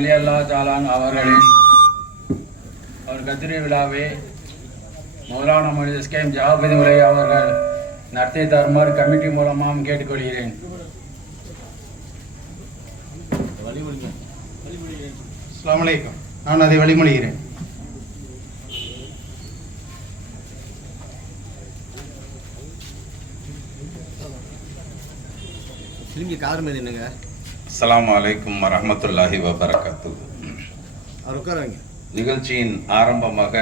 அல்லாஹ் தாலான் அவர்களின் ஒரு கத்திரி விழாவை மௌலானா மொஹித் இஸ்காம் ஜஹாபதி உலை அவர்கள் நடத்தி தருமாறு கமிட்டி மூலமாக கேட்டுக்கொள்கிறேன். அஸ்ஸலாமு அலைக்கும். நான் அதை வழிமொழிகிறேன். அஸ்ஸலாமு அலைக்கும் வரஹ்மத்துல்லாஹி வபரகாத்துஹு. நிகழ்ச்சியின் ஆரம்பமாக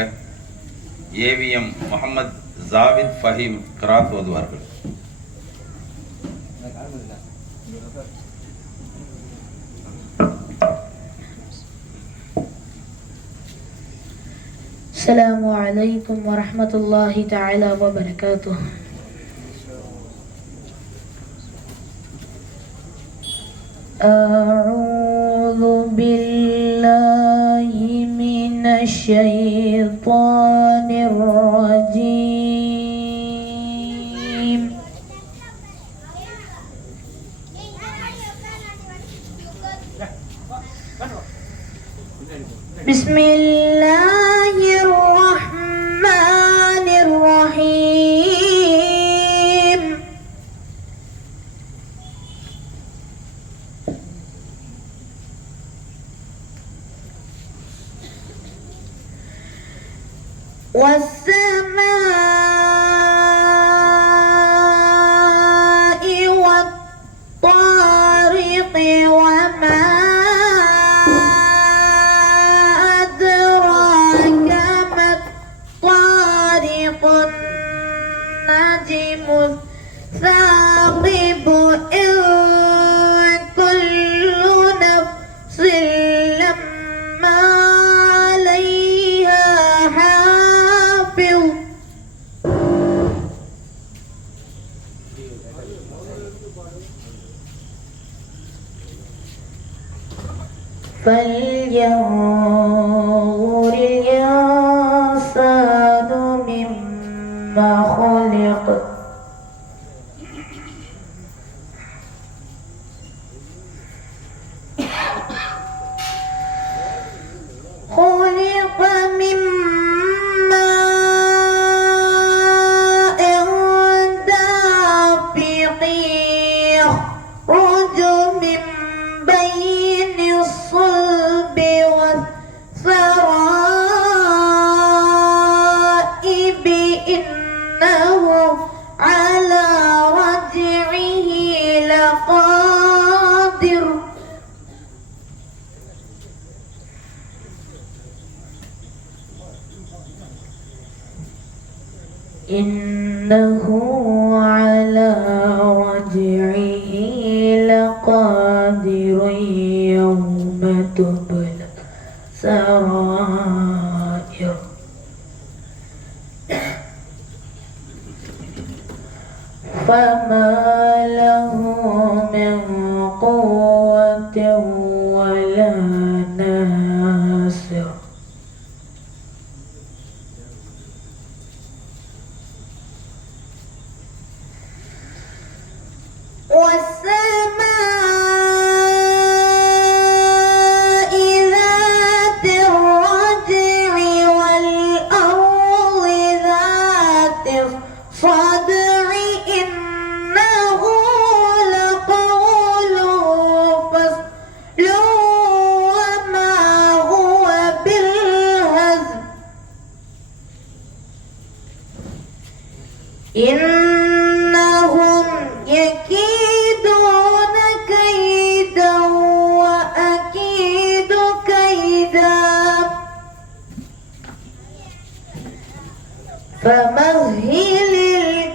ஏவிஎம் முஹம்மது ஜாவித் ஃபஹீம் கிராத் ஓதுவார்கள். السلام عليكم ورحمة الله تعالى وبركاته. أعوذ بالله من الشيطان الرجيم. بسم الله الرحمن الرحيم. والسماء والطارق وما أدراك ما الطارق النجم الثاقب إن كل نفس لما عليها حافظ. فلينظر الإنسان مما خلق. خلق من ماء دافق يخرج من بين الصلب والترائب إنه على رجعه لقادر. إنه على رجعه لقادر يوم تبلى السرائر. فما له من قوة ولا ناصر. والسماء ذات الرجع والأرض ذات الصدع إنه لقول فصل وما هو بالهزل. إنهم يكيدون كيدا وأكيد كيدا فمهل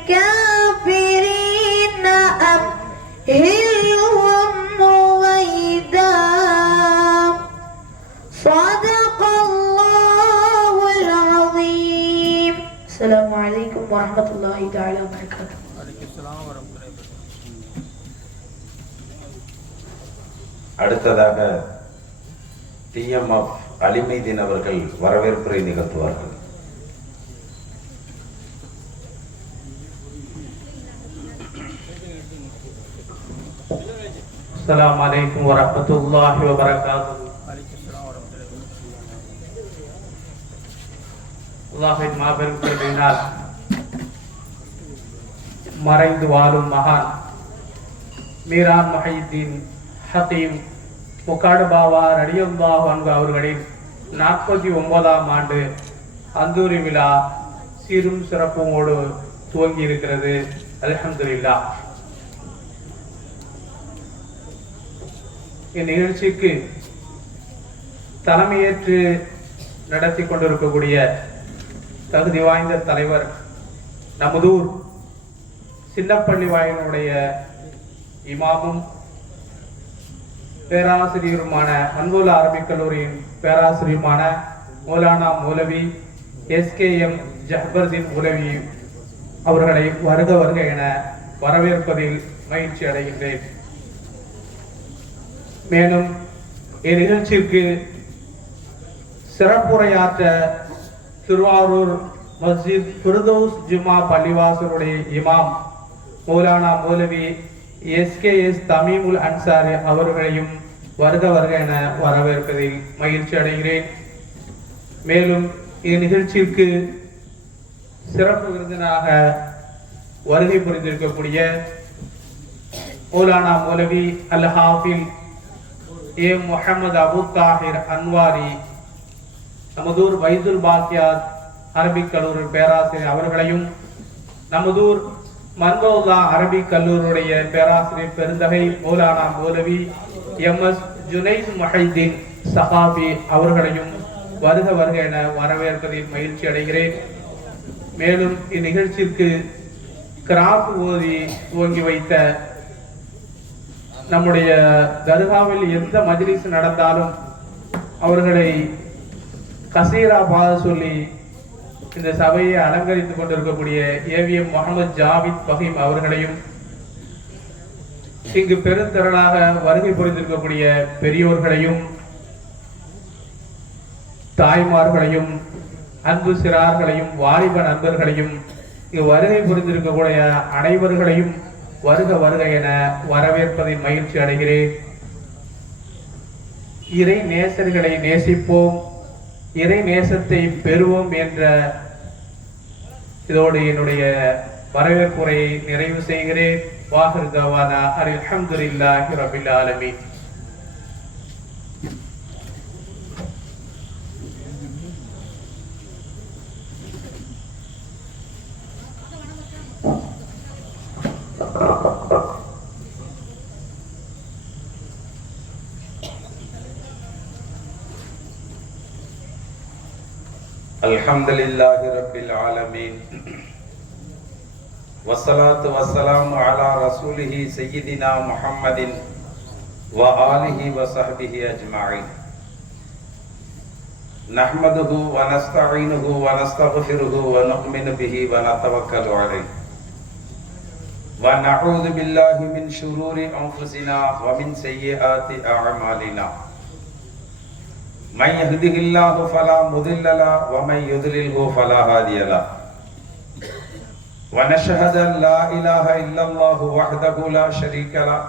الكافرين أمهلهم رويدا. صدق الله العظيم. السلام عليكم ورحمة الله تعالى وبركاته. அடுத்ததாக டிஎம்எஃப் அலிமைதீன் அவர்கள் வரவேற்புரை நிகழ்த்துவார்கள். السلام عليكم ورحمة الله وبركاته. அல்லாஹ்வின் மாபெரும் கருணையினால் மறைந்து வாழும் மகான் மீரான் முஹையீன் ஹக்கீம் முக்காடு பாவா ரலியல்லாஹு அன்ஹு அவர்களின் 49ஆம் ஆண்டு அந்தூரி விழா சீரும் சிறப்போடு துவங்கி இருக்கிறது. அல்ஹம்துலில்லாஹ். இந்நிகழ்ச்சிக்கு தலைமையேற்று நடத்தி கொண்டிருக்கக்கூடிய தகுதி வாய்ந்த தலைவர் நமதூர் சின்னப்பள்ளி வாயினுடைய இமாமும் பேராசிரியருமான அன்புல்லா அரபிக் கல்லூரியின் பேராசிரியருமான மௌலானா மௌலவி SKM ஜஹபர்தீன் உலவி அவர்களை வருக வருக என வரவேற்பதில் மகிழ்ச்சி அடைகின்றேன். மேலும் இந்நிகழ்ச்சிக்கு சிறப்புரையாற்ற திருவாரூர் மஸ்ஜித் ஃபிர்தௌஸ் ஜுமா பள்ளிவாசலுடைய இமாம் மௌலானா மௌலவி SKS தமீமுல் அன்சாரி அவர்களையும் வருக வருக என வரவேற்பதில் மகிழ்ச்சி அடைகிறேன். மேலும் இந்நிகழ்ச்சிக்கு சிறப்பு விருந்தினராக வருகை புரிந்திருக்கக்கூடிய மௌலானா மௌலவி அல் ஹாஃபில் A. முஹம்மது அபு தாஹிர் அன்வாரி நமதூர் வைதுல் பாக்கியாத் அரபிக் கல்லூரி பேராசிரியர் அவர்களையும் நமதூர் மன்மௌலா அரபிக் கல்லூரியுடைய பேராசிரியர் பெருந்தகை மௌலானா மௌலவி MS ஜுனைத் முஹைதீன் சஹாபி அவர்களையும் வருக வருக என வரவேற்பதில் மகிழ்ச்சி அடைகிறேன். மேலும் இந்நிகழ்ச்சிக்கு கிராப் ஓதி துவங்கி வைத்த நம்முடைய தர்காவில் எந்த மஜ்லிஸ் நடந்தாலும் அவர்களை கசீரா பாத சொல்லி இந்த சபையை அலங்கரித்துக் கொண்டிருக்கக்கூடிய AVM முகமது ஜாவித் பஹீம் அவர்களையும் இங்கு பெருந்திரளாக வருகை புரிந்திருக்கக்கூடிய பெரியோர்களையும் தாய்மார்களையும் அன்பு சிறார்களையும் வாலிப நண்பர்களையும் இங்கு வருகை புரிந்திருக்கக்கூடிய அனைவர்களையும் வருக வருக என வரவேற்பதில் மகிழ்ச்சி அடைகிறேன். இறை நேசர்களை நேசிப்போம், இறை நேசத்தை பெறுவோம் என்ற இதோடு என்னுடைய வரவேற்புரையை நிறைவு செய்கிறேன். வாஹிர் தவானா அல்ஹம்துலில்லாஹி ரப்பில் ஆலமீன். அல்ஹம்துலில்லாஹி ரப்பில் ஆலமீன். வஸ்ஸலாத்து வஸ்ஸலாமு அலா ரசூலிஹி சய்யிதினா முஹம்மதின் வ ஆலிஹி வ ஸஹ்பிஹி அஜ்மஈன். நஹ்மதுஹு வ நஸ்தஈனுஹு வ நஸ்தக்ஃபிருஹு வ நு'மினு பிஹி வ நதவக்கலு அலைஹி வ நஊது பில்லாஹி மின் ஷுரூரி அன்ஃபுஸினா வ மின் ஸய்யிஆத்தி அஅமாலினா. من يهده الله فلا مضل له ومن يضلله فلا هادي له. ونشهد أن لا إله إلا الله وحده لا شريك له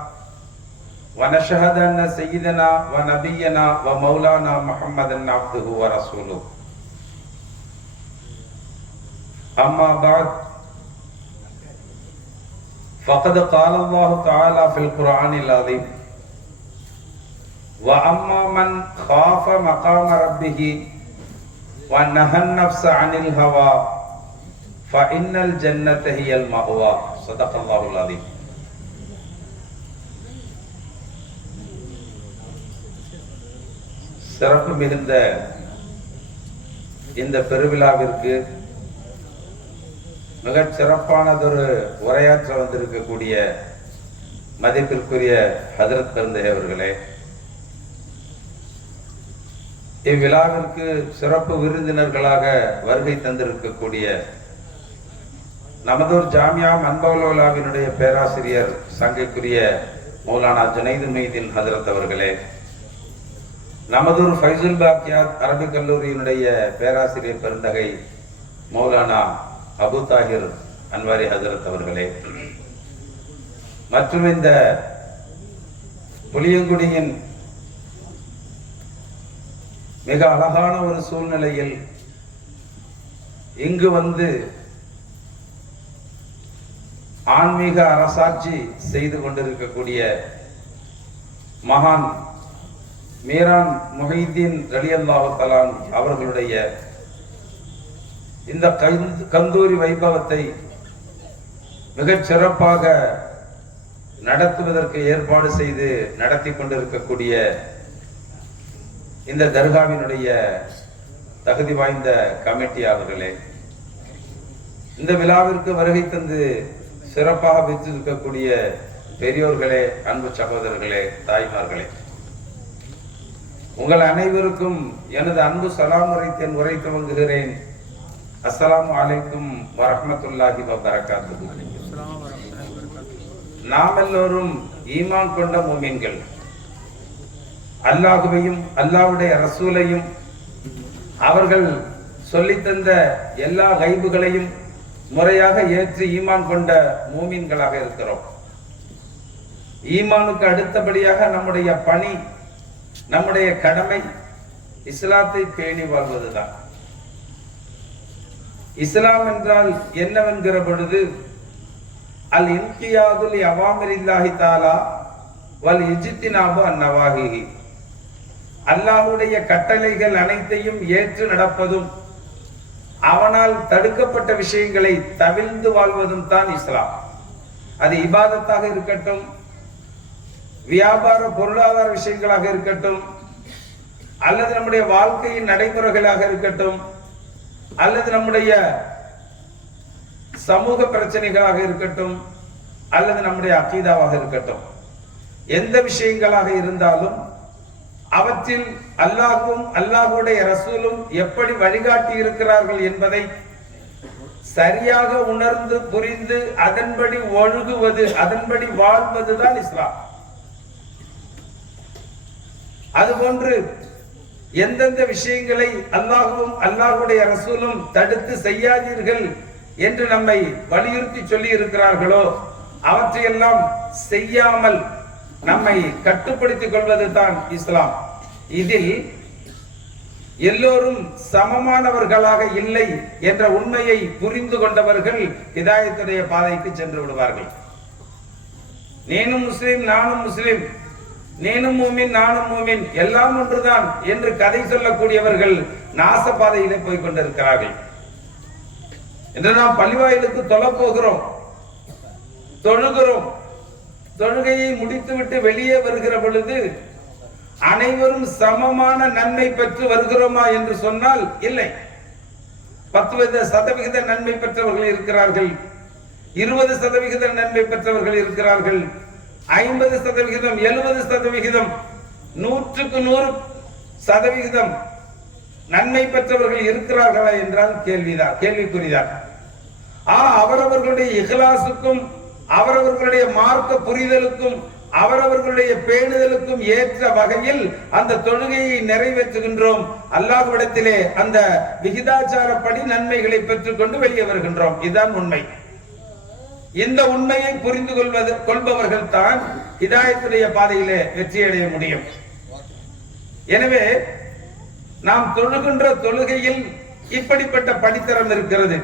ونشهد أن سيدنا ونبينا ومولانا محمدا عبده ورسوله. أما بعد فقد قال الله تعالى في القرآن العظيم وَأَمَّا مَنْ خَافَ مَقَامَ رَبِّهِ وَنَهَى النَّفْسَ عَنِ الْهَوَى فَإِنَّ الْجَنَّةَ هِيَ الْمَأْوَى. صدق الله العظيم. சிறப்பு மிகுந்த இந்த பெருவிழாவிற்கு மிகச் சிறப்பானதொரு உரையாற்ற வந்திருக்கக்கூடிய மதிப்பிற்குரிய ஹஜ்ரத் பெருந்தகை அவர்களே, இவ்விழாவிற்கு சிறப்பு விருந்தினர்களாக வருகை தந்திருக்கக்கூடிய நமதூர் ஜாமியா மன்பவுலாவினுடைய பேராசிரியர் சங்கைக்குரிய மௌலானா ஜுனைத் முஹைதீன் ஹஜ்ரத் அவர்களே, நமதூர் ஃபைசுல் பாக்கியாத் அரபிக் கல்லூரியினுடைய பேராசிரியர் பெருந்தகை மௌலானா அபு தாஹிர் அன்வாரி ஹஜ்ரத் அவர்களே, மற்றும் இந்த புளியங்குடியின் மிக அழகான ஒரு சூழ்நிலையில் இங்கு வந்து ஆன்மீக அரசாட்சி செய்து கொண்டிருக்கக்கூடிய மகான் மீரான் முஹைதீன் ரலியல்லாஹு தஆலா அவர்களுடைய இந்த கந்தூரி வைபவத்தை மிகச் சிறப்பாக நடத்துவதற்கு ஏற்பாடு செய்து நடத்தி கொண்டிருக்கக்கூடிய இந்த தர்காவினுடைய தகுதி வாய்ந்த கமிட்டி அவர்களே, இந்த விழாவிற்கு வருகை தந்து சிறப்பாக வைத்திருக்கக்கூடிய பெரியோர்களே, அன்பு சகோதரர்களே, தாய்மார்களே, உங்கள் அனைவருக்கும் எனது அன்பு சலாம் உரை துவங்குகிறேன். அஸ்ஸலாமு அலைக்கும் வரஹ்மத்துல்லாஹி வபரகாத்துஹு. நாம் எல்லோரும் ஈமான் கொண்ட மூமின்கள். அல்லாஹுவையும் அல்லாஹ்வுடைய ரசூலையும் அவர்கள் சொல்லித்தந்த எல்லா கைபுகளையும் முறையாக ஏற்று ஈமான் கொண்ட மூமின்களாக இருக்கிறோம். ஈமானுக்கு அடுத்தபடியாக நம்முடைய பணி, நம்முடைய கடமை இஸ்லாத்தை பேணி வாழ்வதுதான். இஸ்லாம் என்றால் என்னவென்கிற பொழுது அல் இன்கியாது லி அவாமிரில்லாஹி தஆலா வல் இஜ்தினாபு அந்நவாஹிஹி, அல்லாஹ்வுடைய கட்டளைகள் அனைத்தையும் ஏற்று நடப்பதும் அவனால் தடுக்கப்பட்ட விஷயங்களை தவிர்த்து வாழ்வதும் தான் இஸ்லாம். அது இபாதத்தாக இருக்கட்டும், வியாபார பொருளாதார விஷயங்களாக இருக்கட்டும், அல்லது நம்முடைய வாழ்க்கையின் நடைமுறைகளாக இருக்கட்டும், அல்லது நம்முடைய சமூக பிரச்சனைகளாக இருக்கட்டும், அல்லது நம்முடைய அகீதாவாக இருக்கட்டும், எந்த விஷயங்களாக இருந்தாலும் அவற்றில் அல்லாஹ்வும் அல்லாஹ்வுடைய ரசூலும் எப்படி வழிகாட்டி இருக்கிறார்கள் என்பதை சரியாக உணர்ந்து புரிந்து அதன்படி ஒழுகுவது, அதன்படி வாழ்வதுதான் இஸ்லாம். அதுபோன்று எந்தெந்த விஷயங்களை அல்லாஹ்வும் அல்லாஹ்வுடைய ரசூலும் தடுத்து செய்யாதீர்கள் என்று நம்மை வலியுறுத்தி சொல்லி இருக்கிறார்களோ அவற்றையெல்லாம் செய்யாமல் நம்மை கட்டுப்படுத்திக் கொள்வது தான் இஸ்லாம். இதில் எல்லோரும் சமமானவர்களாக இல்லை என்ற உண்மையை புரிந்து கொண்டவர்கள் ஹிதாயத்துடைய பாதைக்கு சென்று விடுவார்கள். நீனும் முஸ்லிம் நானும் முஸ்லிம், நீனும் மூமின் நானும் மூமின், எல்லாம் ஒன்றுதான் என்று கதை சொல்லக்கூடியவர்கள் நாச பாதையிலே போய் கொண்டிருக்கிறார்கள். என்று நாம் பள்ளிவாயிலுக்கு தொழ போகிறோம், தொழுகிறோம், தொழுகையை முடித்துவிட்டு வெளியே வருகிற பொழுது அனைவரும் சமமான நன்மை பெற்று வருகிறோமா என்று சொன்னால் இல்லை. 10% நன்மை பெற்றவர்கள் இருக்கிறார்கள், 20% நன்மை பெற்றவர்கள் இருக்கிறார்கள், 50%, 70%, 100% நன்மை பெற்றவர்கள் இருக்கிறார்களா என்றால் கேள்விக்குறிதான். அவரவர்களுடைய இஹ்லாசுக்கும் அவரவர்களுடைய மார்க்க புரிதலுக்கும் அவரவர்களுடைய பேணுதலுக்கும் ஏற்ற வகையில் அந்த தொழுகையை நிறைவேற்றுகின்றோம். அல்லாஹ்விடத்திலே அந்த விகிதாச்சாரப்படி நன்மைகளை பெற்றுக் கொண்டு வெளியே வருகின்றோம். இதுதான் உண்மை. இந்த உண்மையை புரிந்து கொள்பவர்கள் தான் ஹிதாயத்துடைய பாதையிலே வெற்றியடைய முடியும். எனவே நாம் தொழுகின்ற தொழுகையில் இப்படிப்பட்ட படித்தரம் இருக்கிறது,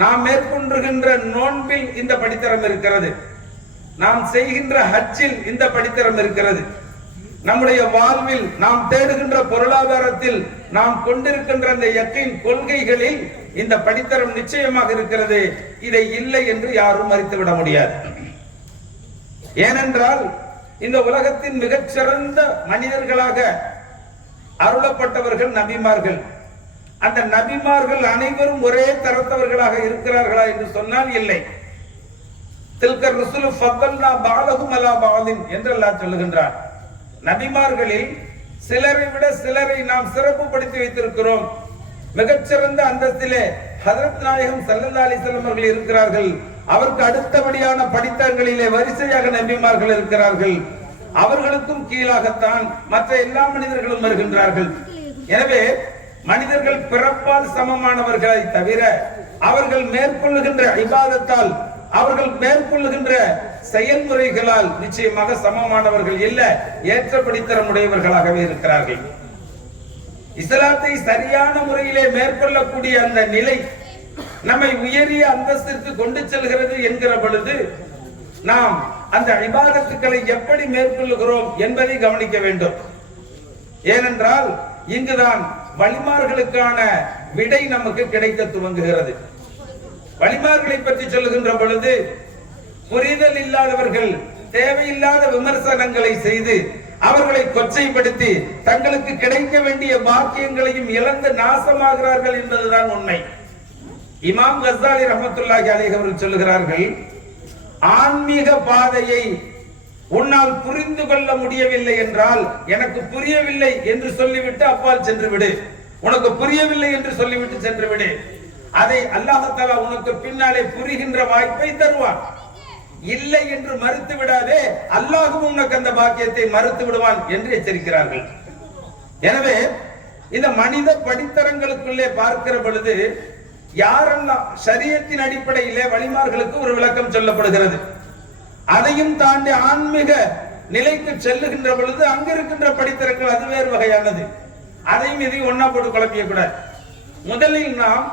நாம் மேற்கொண்டுகின்ற நோன்பில் இந்த படித்தரம் இருக்கிறது, நாம் செய்கின்ற ஹஜ்ஜில் இந்த படித்தரம் இருக்கிறது, நம்முடைய வாழ்வில் நாம் தேடுகின்ற பொருளாதாரத்தில் நாம் கொண்டிருக்கின்ற அந்த யக்கீன் கொள்கைகளில் இந்த படித்தரம் நிச்சயமாக இருக்கிறது. இதை இல்லை என்று யாரும் மறுத்துவிட முடியாது. ஏனென்றால் இந்த உலகத்தின் மிகச்சிறந்த மனிதர்களாக அருளப்பட்டவர்கள் நபிமார்கள். அந்த நபிமார்கள் அனைவரும் ஒரே தரத்தவர்களாக இருக்கிறார்களா என்று சொன்னால் இல்லை. தில்கர் ருசுலு ஃபத்தல்னா பஅலஹும் அலா பஅலின் என்று அல்லாஹ் சொல்லுகின்றார். நபிமார்களில் சிலரை விட சிலரை நாம் சிறப்புப்படுத்தி வைத்திருக்கிறோம். மிகச்சிறந்த அந்தஸ்திலே ஹஜ்ரத் நாயகம் ஸல்லல்லாஹு அலைஹி வஸல்லம் அவர்கள் இருக்கிறார்கள். அவருக்கு அடுத்தபடியான படித்தரங்களிலே வரிசையாக நபிமார்கள் இருக்கிறார்கள். அவர்களுக்கும் கீழாகத்தான் மற்ற எல்லா மனிதர்களும் வருகின்றார்கள். எனவே மனிதர்கள் பிறப்பால் சமமானவர்களை தவிர அவர்கள் மேற்கொள்ளுகின்ற இபாதத்தால், அவர்கள் மேற்கொள்ளுகின்ற செயல்முறைகளால் நிச்சயமாக சமமானவர்கள் இல்ல, ஏற்ற படித்தரமுடையவர்களாகவே இருக்கிறார்கள். இஸ்லாத்தை சரியான முறையிலே மேற்கொள்ளக்கூடிய அந்த நிலை நம்மை உயரிய அந்தஸ்திற்கு கொண்டு செல்கிறது என்கிற பொழுது நாம் அந்த இபாதத்துக்களை எப்படி மேற்கொள்ளுகிறோம் என்பதை கவனிக்க வேண்டும். ஏனென்றால் இங்குதான் வழிமார்களுக்கான விடை நமக்கு கிடைக்க துவங்குகிறது. வழிமார்களை பற்றி சொல்லுகின்ற பொழுது புரிதல் இல்லாதவர்கள் தேவையில்லாத விமர்சனங்களை செய்து அவர்களை கொச்சைப்படுத்தி தங்களுக்கு கிடைக்க வேண்டிய பாக்கியங்களையும் இழந்து நாசமாகிறார்கள் என்பதுதான் உண்மை. இமாம் கஸ்ஸாலி ரஹ்மத்துல்லாஹி அலைஹி அவர்கள் சொல்லுகிறார்கள், ஆன்மீக பாதையை உன்னால் புரிந்து கொள்ள முடியவில்லை என்றால் எனக்கு புரியவில்லை என்று சொல்லிவிட்டு அப்பால் சென்று விடு. உனக்கு புரியவில்லை என்று சொல்லிவிட்டு சென்று விடு. அதை அல்லாஹ் தஆலா உனக்கு பின்னாலே புரிகின்ற வாய்ப்பை தருவான். இல்லை என்று மறுத்து விடாதே, அல்லாஹ்வும் உனக்கு அந்த பாக்கியத்தை மறுத்து விடுவான் என்று எச்சரிக்கிறார்கள். எனவே இந்த மனித படித்தரங்களுக்குள்ளே பார்க்கிற பொழுது யாரெல்லாம் ஷரியத்தின் அடிப்படையிலே வழிமார்களுக்கு ஒரு விளக்கம் சொல்லப்படுகிறது, அதையும் தாண்டி ஆன்மீக நிலைக்கு செல்லுகின்ற பொழுது அங்க இருக்கின்ற படித்தரங்கள் அது வேறு வகையானது. அதையும் இதையும் ஒன்னா போட்டு குழப்பிய கூடாது. முதலில் நாம்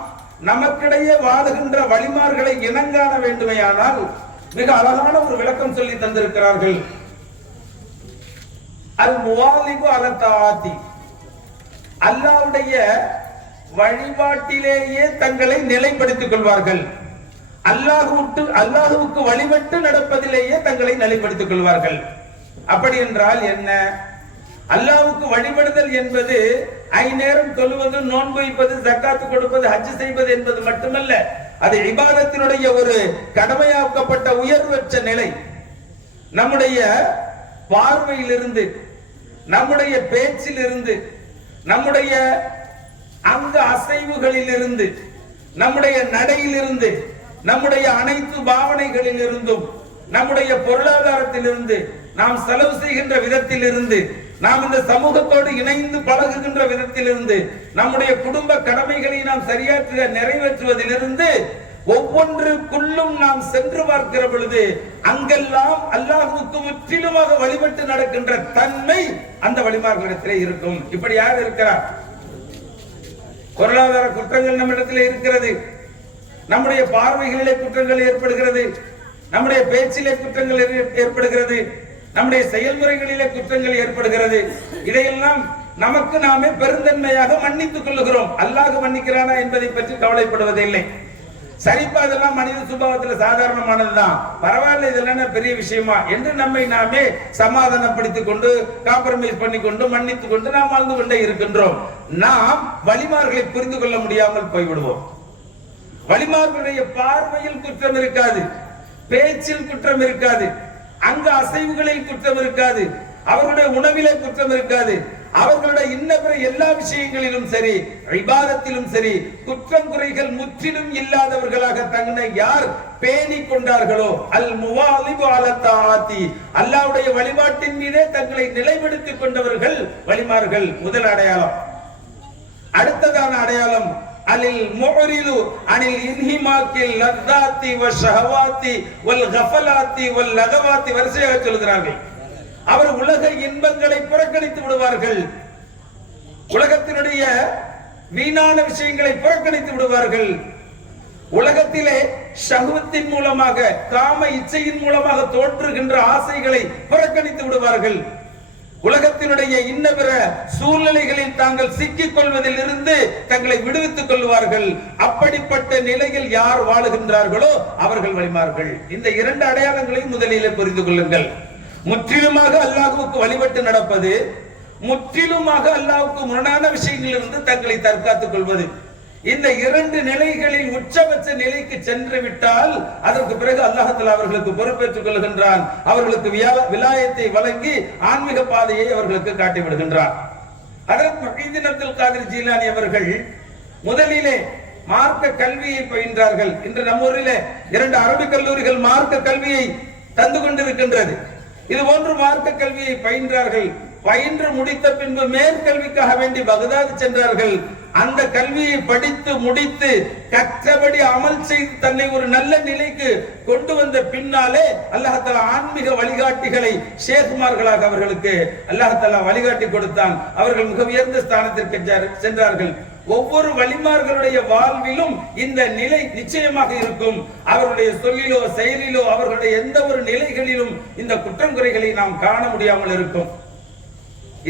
நமக்கிடையே வாழுகின்ற வழிமார்களை இனங்காண வேண்டுமையானால் மிக அழகான ஒரு விளக்கம் சொல்லி தந்திருக்கிறார்கள். அல் முவாலிபு அல தாத்தி, அல்லாஹ்வுடைய வழிபாட்டிலேயே தங்களை நிலைப்படுத்திக் கொள்வார்கள். அல்லாஹ்வுக்கு வழிபட்டு நடப்பதிலேயே தங்களை நிலைப்படுத்திக் கொள்வார்கள். அப்படி என்றால் என்ன? அல்லாஹ்வுக்கு வழிபடுதல் என்பது ஐநேரம் தொழுவது, நோன்பு வைப்பது, ஜக்காத்து கொடுப்பது, ஹஜ் செய்வது என்பது மட்டுமல்ல. அது இபாதத்தினுடைய ஒரு கடமையாக்கப்பட்ட உயர்வற்ற நிலை. நம்முடைய பார்வையிலிருந்து, நம்முடைய பேச்சிலிருந்து, நம்முடைய அங்க அசைவுகளில் இருந்து, நம்முடைய நடையிலிருந்து, நம்முடைய அனைத்து பாவனைகளில் இருந்தும், நம்முடைய பொருளாதாரத்திலிருந்து, நாம் செலவு செய்கின்ற விதத்தில் இருந்து, நாம் இந்த சமூகத்தோடு இணைந்து பழகுகின்ற விதத்திலிருந்து, நம்முடைய குடும்ப கடமைகளை நாம் சரியாக நிறைவேற்றுவதிலிருந்து ஒவ்வொன்றுக்குள்ளும் நாம் சென்று பார்க்கிற பொழுது அங்கெல்லாம் அல்லாஹ்வுக்கு முற்றிலுமாக வழிபட்டு நடக்கின்ற தன்மை அந்த வழிமார்களிடத்திலே இருக்கும். இப்படி யார் இருக்கிறார்? பொருளாதார குற்றங்கள் நம்மிடத்திலே இருக்கிறது, நம்முடைய பார்வைகளிலே குற்றங்கள் ஏற்படுகிறது, நம்முடைய பேச்சிலே குற்றங்கள் ஏற்படுகிறது, நம்முடைய செயல்முறைகளிலே குற்றங்கள் ஏற்படுகிறது. இதையெல்லாம் நமக்கு நாமே பெருந்தன்மையாக மன்னித்துக் கொள்ளுகிறோம். அல்லாஹ் மன்னிக்கிறானா என்பதை பற்றி கவலைப்படுவதில்லை. சரிப்பா, இதெல்லாம் மனித சுபாவத்துல சாதாரணமானதுதான், பரவாயில்ல, இதெல்லாம் பெரிய விஷயமா என்று நம்மை நாமே சமாதானப்படுத்திக் கொண்டு, காம்ப்ரமைஸ் பண்ணி கொண்டு, மன்னித்துக் கொண்டு நாம் வாழ்ந்து கொண்டே இருக்கின்றோம். நாம் வழிமார்களை புரிந்து கொள்ள முடியாமல் போய்விடுவோம். வழிமார்களுடைய பார்வையில் குற்றம் இருக்காது, பேச்சில் குற்றம் இருக்காது, அங்க அசைவுகளில் குற்றம் இருக்காது, அவர்களுடைய உணவிலே குற்றம் இருக்காது, அவர்களுடைய இன்ன பிற எல்லா விஷயங்களிலும் சரி, இபாதத்திலும் சரி, குற்றம் குறைகள் முற்றிலும் இல்லாதவர்களாக தன்னை யார் பேணி கொண்டார்களோ, அல் முவாலிபு அல தாத்தி, அல்லாஹ்வுடைய வழிபாட்டின் மீதே தங்களை நிலைப்படுத்திக் கொண்டவர்கள் வழிமார்கள். முதல் அடையாளம். அடுத்ததான அடையாளம் அலில் முஅரிது அனில் இன்ஹிமாக்கில் லத்தாத்தி வஷஹவாத்தி வல் கஃபலாத்தி வல் லகவாத்தி வரிசையாக சொல்கிறார்கள். அவர் உலக இன்பங்களை புறக்கணித்து விடுவார்கள், உலகத்தினுடைய வீணான விஷயங்களை புறக்கணித்து விடுவார்கள், உலகத்திலே ஷஹ்வத்தின் மூலமாக, காம இச்சையின் மூலமாக தோற்றுகின்ற ஆசைகளை புறக்கணித்து விடுவார்கள், உலகத்தினுடைய இன்ன பிற சூழ்நிலைகளில் தாங்கள் சிக்கிக் கொள்வதில் இருந்து தங்களை விடுவித்துக் கொள்வார்கள். அப்படிப்பட்ட நிலையில் யார் வாழுகின்றார்களோ அவர்கள் வழிமார்கள். இந்த இரண்டு அடையாளங்களையும் முதலிலே புரிந்து கொள்ளுங்கள். முற்றிலுமாக அல்லாஹ்வுக்கு வழிபட்டு நடப்பது, முற்றிலுமாக அல்லாஹ்வுக்கு முரணான விஷயங்களிலிருந்து தங்களை தற்காத்துக் கொள்வது. இந்த இரண்டு நிலைகளில் உச்சபட்ச நிலைக்கு சென்று விட்டால் அதற்கு பிறகு அல்லாஹ் தஆலா அவர்களுக்கு பொறுப்பேற்றுக் கொள்கின்றான். அவர்களுக்கு விலாயத்தை வழங்கி ஆன்மீக பாதையை அவர்களுக்கு காட்டி விடுகின்றான். ஹஜ்ரத் முஹிதீன் அப்துல் காதிர் ஜீலானி அவர்கள் முதலிலே மார்க்க கல்வியை பயின்றார்கள். இன்று நம்ம ஊரிலே 2 அரபிக் கல்லூரிகள் மார்க்க கல்வியை தந்து கொண்டிருக்கின்றது. இது போன்று மார்க்க கல்வியை பயின்றார்கள். பயின்று முடித்த பின்பு மேற்கல்விக்காக வேண்டி பகதாது சென்றார்கள். அந்த கல்வியை படித்து முடித்து கற்றபடி அமல் செய்து தன்னை ஒரு நல்ல நிலைக்கு கொண்டு வந்த பின்னாலே அல்லாஹ் தஆலா ஆன்மீக வழிகாட்டிகளை ஷேகுமார்களாக அவர்களுக்கு அல்லாஹ் தஆலா வழிகாட்டி கொடுத்தான். அவர்கள் மிக உயர்ந்த ஸ்தானத்திற்கு சென்றார்கள். ஒவ்வொரு வலிமார்களுடைய வாழ்விலும் இந்த நிலை நிச்சயமாக இருக்கும். அவருடைய சொல்லிலோ செயலிலோ அவர்களுடைய எந்த ஒரு நிலைகளிலும் இந்த குற்றம் குறைகளை நாம் காண முடியாமல் இருக்கும்.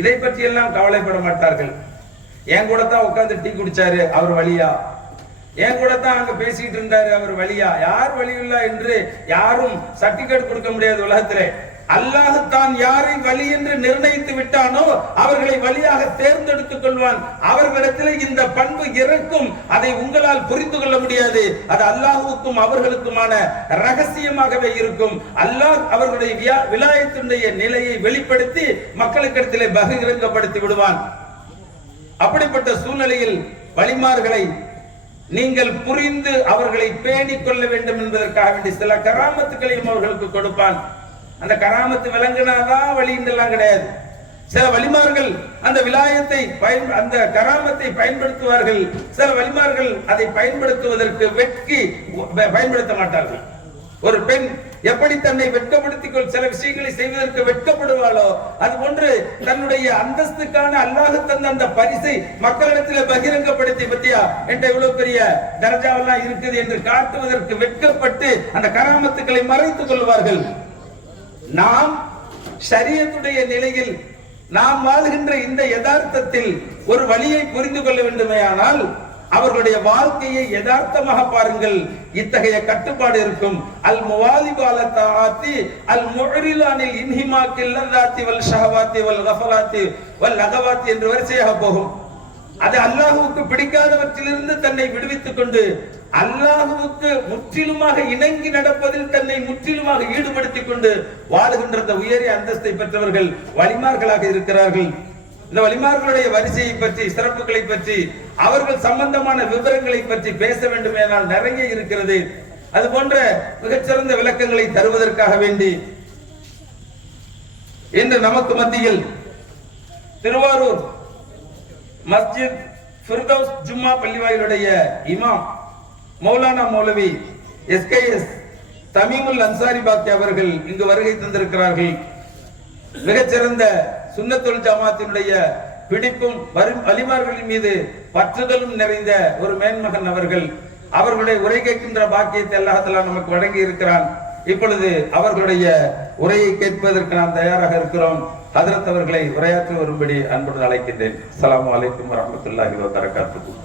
இதை பற்றி எல்லாம் கவலைப்பட மாட்டார்கள். என் கூட தான் உட்கார்ந்து டீ குடிச்சாரு, அவர் வழியா? என் கூட தான் அங்க பேசிட்டு இருந்தாரு, அவர் வழியா? யார் வழியில்லா என்று யாரும் சர்டிபிகேட் கொடுக்க முடியாது உலகத்திலே. அல்லாஹ் தான் யாரை வழி என்று நிர்ணயித்து விட்டானோ அவர்களை வழியாக தேர்ந்தெடுத்துக் கொள்வான். அவர்களிடத்தில் இந்த பண்பு இருக்கும். அதை உங்களால் புரிந்து கொள்ள முடியாது. அது அல்லாஹ்வுக்கும் அவர்களுக்குமான ரகசியமாகவே இருக்கும். அல்லாஹ் அவர்களுடைய விலாயத்தினுடைய நிலையை வெளிப்படுத்தி மக்களுக்கிடத்திலே பகிரங்கப்படுத்தி விடுவான். அப்படிப்பட்ட சூழ்நிலையில் வலிமார்களை நீங்கள் புரிந்து அவர்களை பேணிக் கொள்ள வேண்டும் என்பதற்காக வேண்டி சில கராமத்துக்களையும் அவர்களுக்கு கொடுப்பான். அந்த கராமத்து விளங்கினாதான் வழி என்றெல்லாம் கிடையாது. சில வலிமார்கள் அந்த விலாயத்தை அந்த கராமத்தை பயன்படுத்துவார்கள். சில வலிமார்கள் அதை பயன்படுத்துவதற்கு வெட்கி பயன்படுத்த மாட்டார்கள். ஒரு பெண் எப்படி தன்னை வெட்கப்படுத்திக் சில விஷயங்களை செய்வதற்கு வெட்கப்படுவாளோ அது போன்று தன்னுடைய அந்தஸ்துக்கான அல்லாஹ் தந்த அந்த பரிசை மக்களிடத்தில் பகிரங்கப்படுத்தி பத்தியா என்ற இவ்வளவு பெரிய தரஜாவெல்லாம் இருக்குது என்று காட்டுவதற்கு வெட்கப்பட்டு அந்த கராமத்துக்களை மறைத்துக் கொள்வார்கள். நாம் ஷரியத்துடைய நிலையில் நாம் வாழ்கின்ற இந்த யதார்த்தத்தில் ஒரு வழியை புரிந்து கொள்ள வேண்டுமேயானால் அவர்களுடைய வாழ்க்கையை யதார்த்தமாக பாருங்கள். இத்தகைய கட்டுப்பாடு இருக்கும். அல் முவாலிபாலத்தாத்தி அல் முஅரிலானில் இன்ஹிமாக்கில் லதாத்தி வல் ஷஹவாத்தி வல் கஃபலாத்தி வல் லகவாத்தி என்று வரிசையாக போகும். அது அல்லாஹ்வுக்கு பிடிக்காதவற்றிலிருந்து தன்னை விடுவித்துக் கொண்டு அல்லாஹ்வுக்கு முற்றிலுமாக இணங்கி நடப்பதில் தன்னை முற்றிலுமாக ஈடுபடுத்திக் கொண்டு வாழுகின்ற உயரிய அந்தஸ்தை பெற்றவர்கள் வலிமார்களாக இருக்கிறார்கள். இந்த வலிமார்களுடைய வரிசையை பற்றி சிறப்புகளை பற்றி அவர்கள் சம்பந்தமான விவரங்களை பற்றி பேச வேண்டுமேனால் நிறைய இருக்கிறது. அது போன்ற மிகச்சிறந்த விளக்கங்களை தருவதற்காக வேண்டி இன்று நமக்கு மத்தியில் திருவாரூர் மஸ்ஜித் ஃபிர்தௌஸ் ஜும்மா பள்ளிவாயிலுடைய இமாம் மௌலானா மௌலவி SKS தமீமுல் அன்சாரி பாக்கி அவர்கள் இங்கு வருகை தந்திருக்கிறார்கள். மிகச்சிறந்த சுன்னத்துல் ஜமாத்தினுடைய பிடிப்பும் வலிமார்களின் மீது பற்றுதலும் நிறைந்த ஒரு மேன்மகன் அவர்கள். அவர்களுடைய உரை கேட்கின்ற பாக்கியத்தை அல்லாஹ் தஆலா நமக்கு வழங்கி இருக்கிறான். இப்பொழுது அவர்களுடைய உரையை கேட்பதற்கு நாம் தயாராக இருக்கிறோம். ஹஜ்ரத் அவர்களை உரையாற்றி வரும்படி அன்புடன் அழைக்கின்றேன். அஸ்ஸலாமு அலைக்கும் வரஹ்மத்துல்லாஹி வபரகாத்துஹு.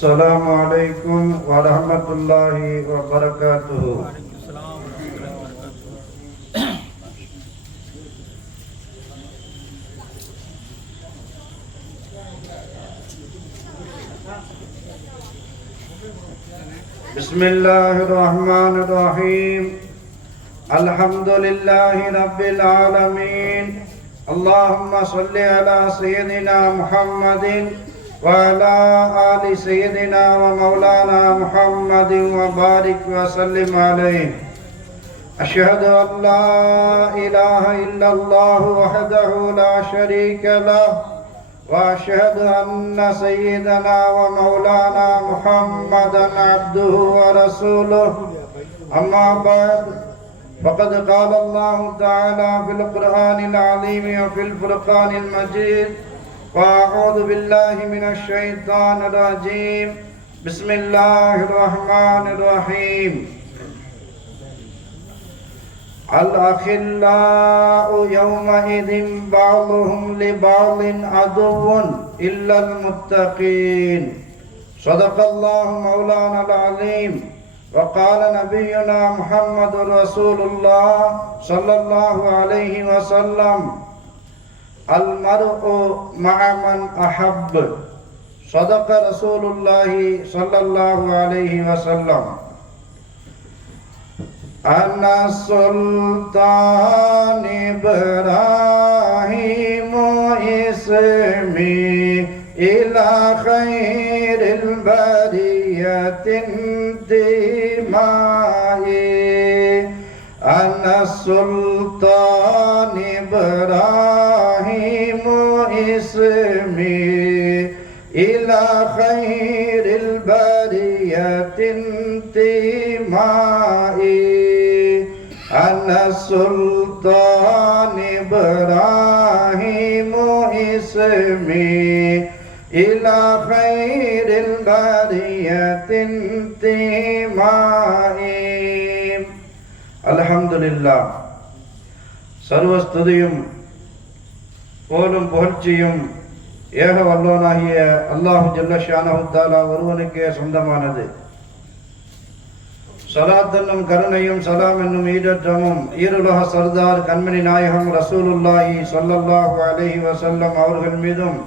السلام عليكم ورحمة الله وبركاته. بسم الله الرحمن الرحيم. الحمد لله رب العالمين. اللهم صل على سيدنا محمد وعلى آل سيدنا ومولانا محمد وبارك وسلم عليه. أشهد أن لا إله إلا الله وحده لا شريك له وأشهد أن سيدنا ومولانا محمدا عبده ورسوله. أما بعد فقد قال الله تعالى في القرآن العظيم وفي الفرقان المجيد: وأعوذ بالله من الشيطان الرجيم. بسم الله الرحمن الرحيم. الأخلاء يومئذ بعضهم لبعض عدو إلا المتقين. صدق الله مولانا العظيم. وقال نبينا محمد رسول الله صلى الله عليه وسلم: المرء مع من أحب. صدق رسول الله صلى الله عليه وسلم. أنا السلطان إبراهيم اسمي إلى خير البرية انتمائي. أنا السلطان إبراهيم اسمي إلى خير البرية انتمائي. أنا السلطان إبراهيم اسمي إلى خير البرية انتمائي. அல்ஹம்துலில்லாஹ். சர்வஸ்துதியும் போலும் புகழ்ச்சியும் ஏக வல்லோனாகிய அல்லாஹு ஜல்ல ஷானஹு தஆலா ஒருவனுக்கே சொந்தமானது. ஸலாத் என்னும் கருணையும் சலாம் என்னும் ஈடற்றமும் ஈருலக சர்தார் கண்மணி நாயகம் ரசூலுல்லாஹி ஸல்லல்லாஹு அலைஹி வஸல்லம் அவர்கள் மீதும்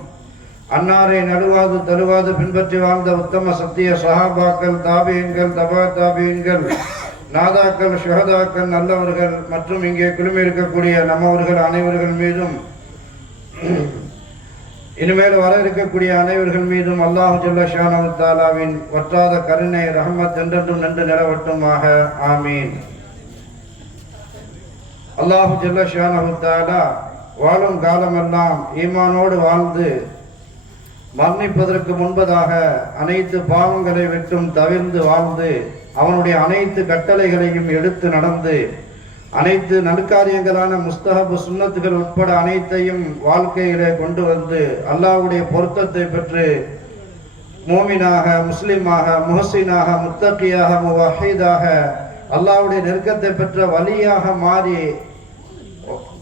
அன்னாரை நடுவாது தழுவாது பின்பற்றி வாழ்ந்த உத்தம சத்திய சஹாபாக்கள், தாபியீன்கள், தபா தாபியீன்கள், நாதாக்கள், ஷுஹதாக்கள், நல்லவர்கள் மற்றும் இங்கே குழுமி இருக்கக்கூடிய நம்மவர்கள் அனைவர்கள் மீதும் இனிமேல் வர இருக்கக்கூடிய அனைவர்கள் மீதும் அல்லாஹு ஜல்ல ஷானஹு தஆலாவின் வற்றாத கருணை ரஹ்மத் என்றென்றும் நின்று நிலவட்டுமாக. ஆமீன். அல்லாஹு ஜல்ல ஷானஹு தஆலா வாழும் காலமெல்லாம் ஈமானோடு வாழ்ந்து மரணிப்பதற்கு முன்பதாக அனைத்து பாவங்களை விட்டும் தவிர்ந்து வாழ்ந்து அவனுடைய அனைத்து கட்டளைகளையும் எடுத்து நடந்து அனைத்து நற்காரியங்களான முஸ்தஹப் சுன்னத்துகள் உட்பட அனைத்தையும் வாழ்க்கையிலே கொண்டு வந்து அல்லாஹ்வுடைய பொருத்தத்தை பெற்று மூமினாக, முஸ்லிமாக, முஹ்சினாக, முத்தகியாக, முவஹீதாக அல்லாஹ்வுடைய நெருக்கத்தை பெற்ற வலியாக மாறி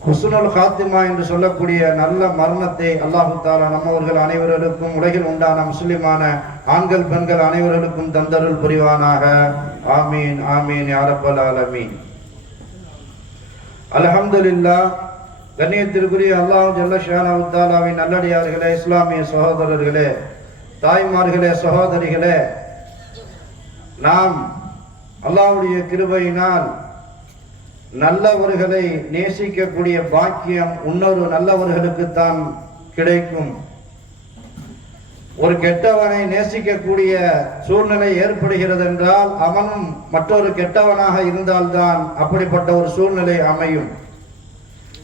ஹுஸ்னுல் காத்திமா என்று சொல்லக்கூடிய நல்ல மரணத்தை அல்லாஹு தஆலா நம்மவர்கள் அனைவர்களுக்கும் உலகில் உண்டான முஸ்லிமான ஆண்கள் பெண்கள் அனைவர்களுக்கும் தந்தருள் புரிவானாக. ஆமீன் ஆமீன் யா ரப்பல் ஆலமீன். அல்ஹம்துலில்லாஹ். கண்ணியத்திற்குரிய அல்லாஹ் ஜல்ல ஷானஹு தஆலாவின் நல்லடியார்களே, இஸ்லாமிய சகோதரர்களே, தாய்மார்களே, சகோதரிகளே, நாம் அல்லாஹ்வுடைய கிருபையினால் நல்லவர்களை நேசிக்கக்கூடிய பாக்கியம் இன்னொரு நல்லவர்களுக்குத்தான் கிடைக்கும். ஒரு கெட்டவனை நேசிக்கக்கூடிய சூழ்நிலை ஏற்படுகிறது என்றால் அவனும் மற்றொரு கெட்டவனாக இருந்தால்தான் அப்படிப்பட்ட ஒரு சூழ்நிலை அமையும்.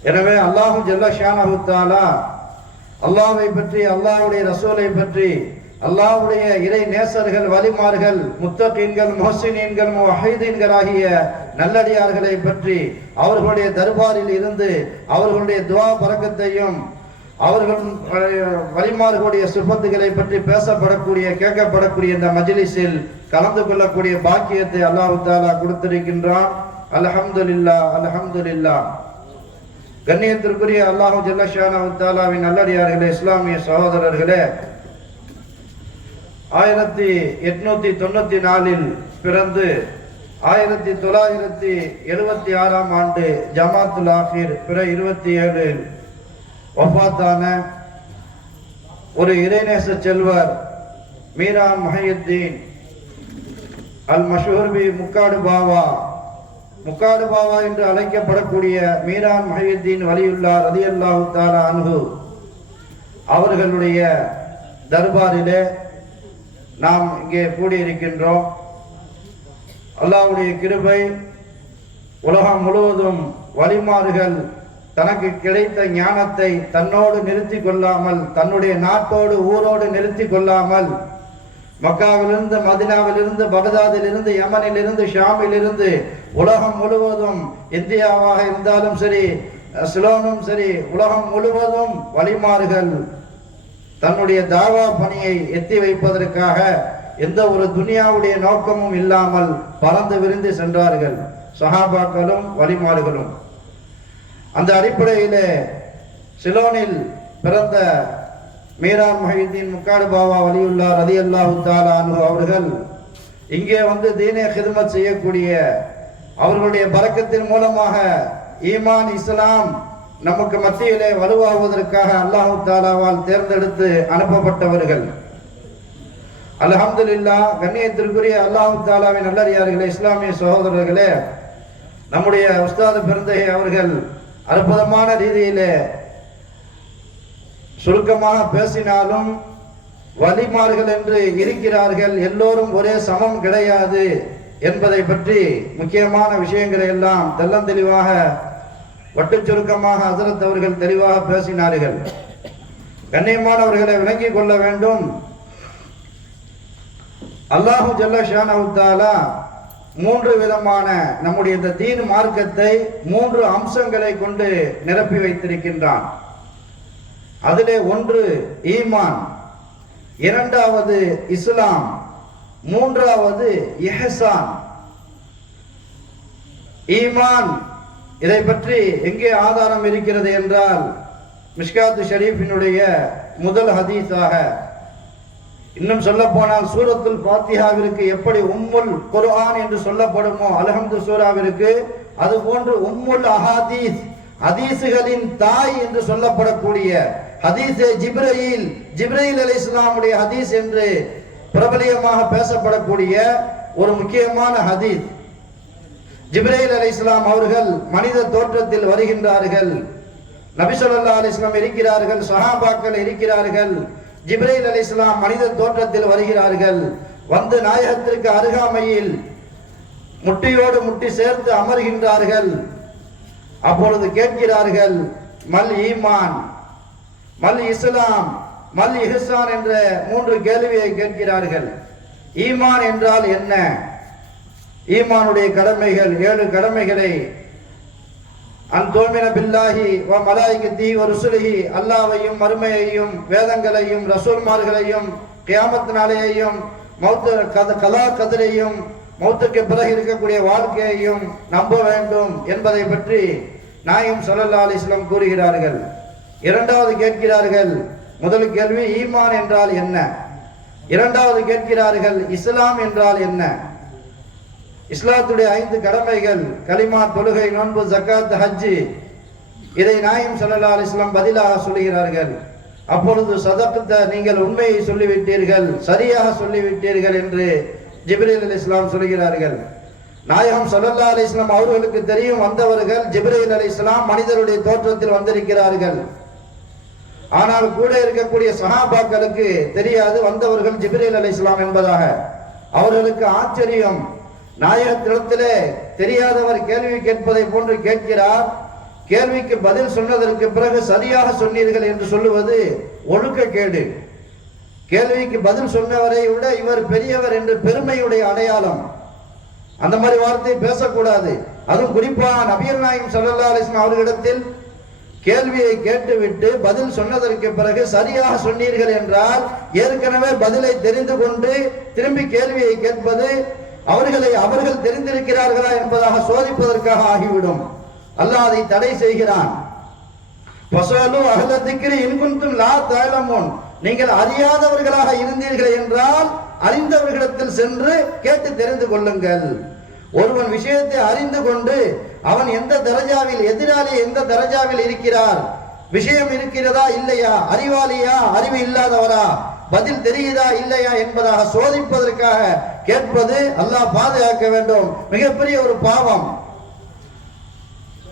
எனவே அல்லாஹு ஜல்ல ஷானஹு தஆலா அல்லாஹ்வை பற்றி, அல்லாஹ்வுடைய ரசூலை பற்றி, அல்லாஹ்வுடைய இறை நேசர்கள், வலிமார்கள், முத்தகீன்கள், முஹ்சினீன்கள், முவஹ்ஹிதீன்கள் ஆகிய நல்லடியார்களை பற்றி அவர்களுடைய தர்பாரில் இருந்து அவர்களுடைய துஆ பரக்கத்தையும் அவர்கள் வலிமார்களுடைய சிஃபத்துகளை பற்றி பேசப்படக்கூடிய, கேட்கப்படக்கூடிய இந்த மஜ்லிஸில் கலந்து கொள்ளக்கூடிய பாக்கியத்தை அல்லாஹ் தஆலா கொடுத்திருக்கின்றான். அல்ஹம்துலில்லாஹ், அல்ஹம்துலில்லாஹ். கண்ணியத்திற்குரிய அல்லாஹ் ஜல்ல ஷானஹு தஆலாவின் நல்லடியார்களே, இஸ்லாமிய சகோதரர்களே, 1894 பிறந்து 1976 ஆண்டு ஜமாத்துல் ஆகிர் பிற 27 வஃபாத்தான ஒரு இறைநேச செல்வர் மீரான் முஹையுத்தீன் அல் மஷூர் பி முக்காடு பாவா என்று அழைக்கப்படக்கூடிய மீரான் முஹையுத்தீன் வலியுல்லாஹ் ரலியல்லாஹு தஆலா அன்ஹு அவர்களுடைய தர்பாரிலே நாம் இங்கே கூடியிருக்கின்றோம். அல்லாஹ்வுடைய கிருபை, உலகம் முழுவதும் வலிமார்கள் தனக்கு கிடைத்த ஞானத்தை தன்னோடு நிறுத்தி கொள்ளாமல், தன்னுடைய நாட்டோடு ஊரோடு நிறுத்தி கொள்ளாமல், மக்காவிலிருந்து, மதினாவிலிருந்து, பகதாதிலிருந்து, யமனிலிருந்து, ஷாமிலிருந்து உலகம் முழுவதும், இந்தியாவாக இருந்தாலும் சரி, சிலோனும் சரி, உலகம் முழுவதும் வலிமார்கள் தன்னுடைய தாவா பணியை எத்தி வைப்பதற்காக எந்த ஒரு துனியாவுடைய நோக்கமும் இல்லாமல் பறந்து விரிந்து சென்றார்கள், சஹாபாக்களும் வலிமார்களும். அந்த அடிப்படையிலே சிலோனில் பிறந்த மீரான் முஹையுத்தீன் முக்காடு பாவா வலியுல்லாஹ் ரலியல்லாஹு தஆலா அன்ஹு அவர்கள் இங்கே வந்து தீனே ஹிதமத் செய்யக்கூடிய, அவர்களுடைய பரக்கத்தின் மூலமாக ஈமான், இஸ்லாம் நமக்கு மத்தியிலே வலுவாகுவதற்காக அல்லாஹ் தஆலாவால் தேர்ந்தெடுத்து அனுப்பப்பட்டவர்கள். அல்ஹம்துலில்லாஹ். கண்ணியத்திற்குரிய அல்லாஹ் தஆலாவின் நல்லடியார்களே, இஸ்லாமிய சகோதரர்களே, நம்முடைய உஸ்தாது பெருந்தகை அவர்கள் அற்புதமான ரீதியிலே சுருக்கமாக பேசினாலும் வலிமார்கள் என்று இருக்கிறார்கள், எல்லோரும் ஒரே சமம் கிடையாது என்பதை பற்றி முக்கியமான விஷயங்களை எல்லாம் தெள்ளந்தெளிவாக வட்டு சுருக்கமாக ஹசரத் அவர்கள் தெளிவாக பேசினார்கள். கண்ணியமானவர்களை விளங்கிக் கொள்ள வேண்டும். அல்லாஹு ஜல்ல ஷானஹு தஆலா மூன்று விதமான நம்முடைய இந்த தீன் மார்க்கத்தை மூன்று அம்சங்களை கொண்டு நிரப்பி வைத்திருக்கின்றான். அதிலே ஒன்று ஈமான், இரண்டாவது இஸ்லாம், மூன்றாவது இஹ்சான். ஈமான் இதை பற்றி எங்கே ஆதாரம் இருக்கிறது என்றால் மிஷ்காத் ஷரீஃபினுடைய முதல் ஹதீஸாக, இன்னும் சொல்ல போனால் சூரத்துல் ஃபாத்திஹாவிற்கு எப்படி உம்முல் குர்ஆன் என்று சொல்லப்படுமோ அல்ஹம்து சூராவிற்கு, அது போன்று உம்முல் அஹாதீஸ், ஹதீஸுகளின் தாய் என்று சொல்லப்படக்கூடிய ஹதீஸே ஜிப்ரீல் அலைஹிஸ்ஸலாமுடைய ஹதீஸ் என்று பிரபலியமாக பேசப்படக்கூடிய ஒரு முக்கியமான ஹதீஸ். ஜிப்ரீல் அலைஹிஸ்ஸலாம் அவர்கள் மனித தோற்றத்தில் வருகின்றார்கள். நபி ஸல்லல்லாஹு அலைஹி வஸல்லம் இருக்கிறார்கள், சஹாபாக்கள் இருக்கிறார்கள். ஜிப்ரீல் அலைஹிஸ்ஸலாம் மனித தோற்றத்தில் வருகிறார்கள். வந்து நாயகத்திற்கு அருகாமையில் முட்டியோடு முட்டி சேர்த்து அமர்கின்றார்கள். அப்பொழுது கேட்கிறார்கள், மல் ஈமான், மல் இஸ்லாம், மல் இஹ்சான் என்ற மூன்று கேள்வியை கேட்கிறார்கள். ஈமான் என்றால் என்ன? ஈமானுடைய கடமைகள் 7 கடமைகளை அன்தோமின பில்லாஹி வ மலாயிகத்தி வ ருசுலிஹி, அல்லாஹ்வையும் மறுமையையும் வேதங்களையும் ரசூல்மார்களையும் கியாமத் நாளையையும் மௌத் கலா கதிரையும் மௌத்துக்கு பிறகு இருக்கக்கூடிய வாழ்க்கையையும் நம்ப வேண்டும் என்பதை பற்றி நாயகம் ஸல்லல்லாஹு அலைஹி வஸல்லம் கூறுகிறார்கள். இரண்டாவது கேட்கிறார்கள், முதல் கேள்வி ஈமான் என்றால் என்ன? இரண்டாவது கேட்கிறார்கள் இஸ்லாம் என்றால் என்ன? இஸ்லாத்துடைய 5 கடமைகள் கலிமா, தொழுகை, நோன்பு, ஜக்காத், ஹஜ், இதை நாயகம் ஸல்லல்லாஹு அலைஹி வஸல்லம் பதிலாக சொல்லுகிறார்கள். அப்பொழுது சதக்த, நீங்கள் உண்மையை சொல்லிவிட்டீர்கள், சரியாக சொல்லிவிட்டீர்கள் என்று ஜிப்ரீல் அலைஹிஸ்ஸலாம் சொல்கிறார்கள். நாயகம் ஸல்லல்லாஹு அலைஹி வஸல்லம் அவர்களுக்கு தெரியும் வந்தவர்கள் ஜிப்ரீல் அலைஹிஸ்ஸலாம் மனிதருடைய தோற்றத்தில் வந்திருக்கிறார்கள். ஆனால் கூட இருக்கக்கூடிய சஹாபாக்களுக்கு தெரியாது வந்தவர்கள் ஜிப்ரீல் அலைஹிஸ்ஸலாம் என்பதாக. அவர்களுக்கு ஆச்சரியம். நாயகத்திடத்திலே தெரியாதவர் கேள்வி கேட்பதை போன்று கேட்கிறார். கேள்விக்கு பதில் சொன்னதற்கு பிறகு சரியாக சொன்னீர்கள் என்று சொல்லுவது ஒழுக்கக்கேடு. கேள்விக்கு பதில் சொன்னவரை விட இவர் பெரியவர் என்று பெருமையுடைய அடையாளம். அந்த மாதிரி வார்த்தை பேசக்கூடாது. அதுவும் குறிப்பாக நபிகள் நாயகம் ஸல்லல்லாஹு அலைஹி வஸல்லம் அவர்களிடத்தில் கேள்வியை கேட்டுவிட்டு பதில் சொன்னதற்கு பிறகு சரியாக சொன்னீர்கள் என்றால் ஏற்கனவே பதிலை தெரிந்து கொண்டு திரும்பி கேள்வியை கேட்பது அவர்கள் தெரிந்திருக்கிறார்களா என்பதாக சோதிப்பதற்காக ஆகிவிடும். அல்லாஹ் அதை தடை செய்கிறான். ஃபஸலு அஹ்ல திக்ரி இன் குன்தும் லா தஅலமூன், நீங்கள் அறியாதவர்களாக இருந்தீர்கள் என்றால் அறிந்தவர்களிடத்தில் சென்று கேட்டு தெரிந்து கொள்ளுங்கள். ஒருவன் விஷயத்தை அறிந்து கொண்டு அவன் எந்த தரஜாவில், எதிராளி எந்த தரஜாவில் இருக்கிறார், விஷயம் இருக்கிறதா இல்லையா, அறிவாளியா அறிவு இல்லாதவரா, பதில் தெரியுதா இல்லையா என்பதாக சோதிப்பதற்காக கேட்பது அல்லாஹ் பாதுகாக்க வேண்டும், மிகப்பெரிய ஒரு பாவம்.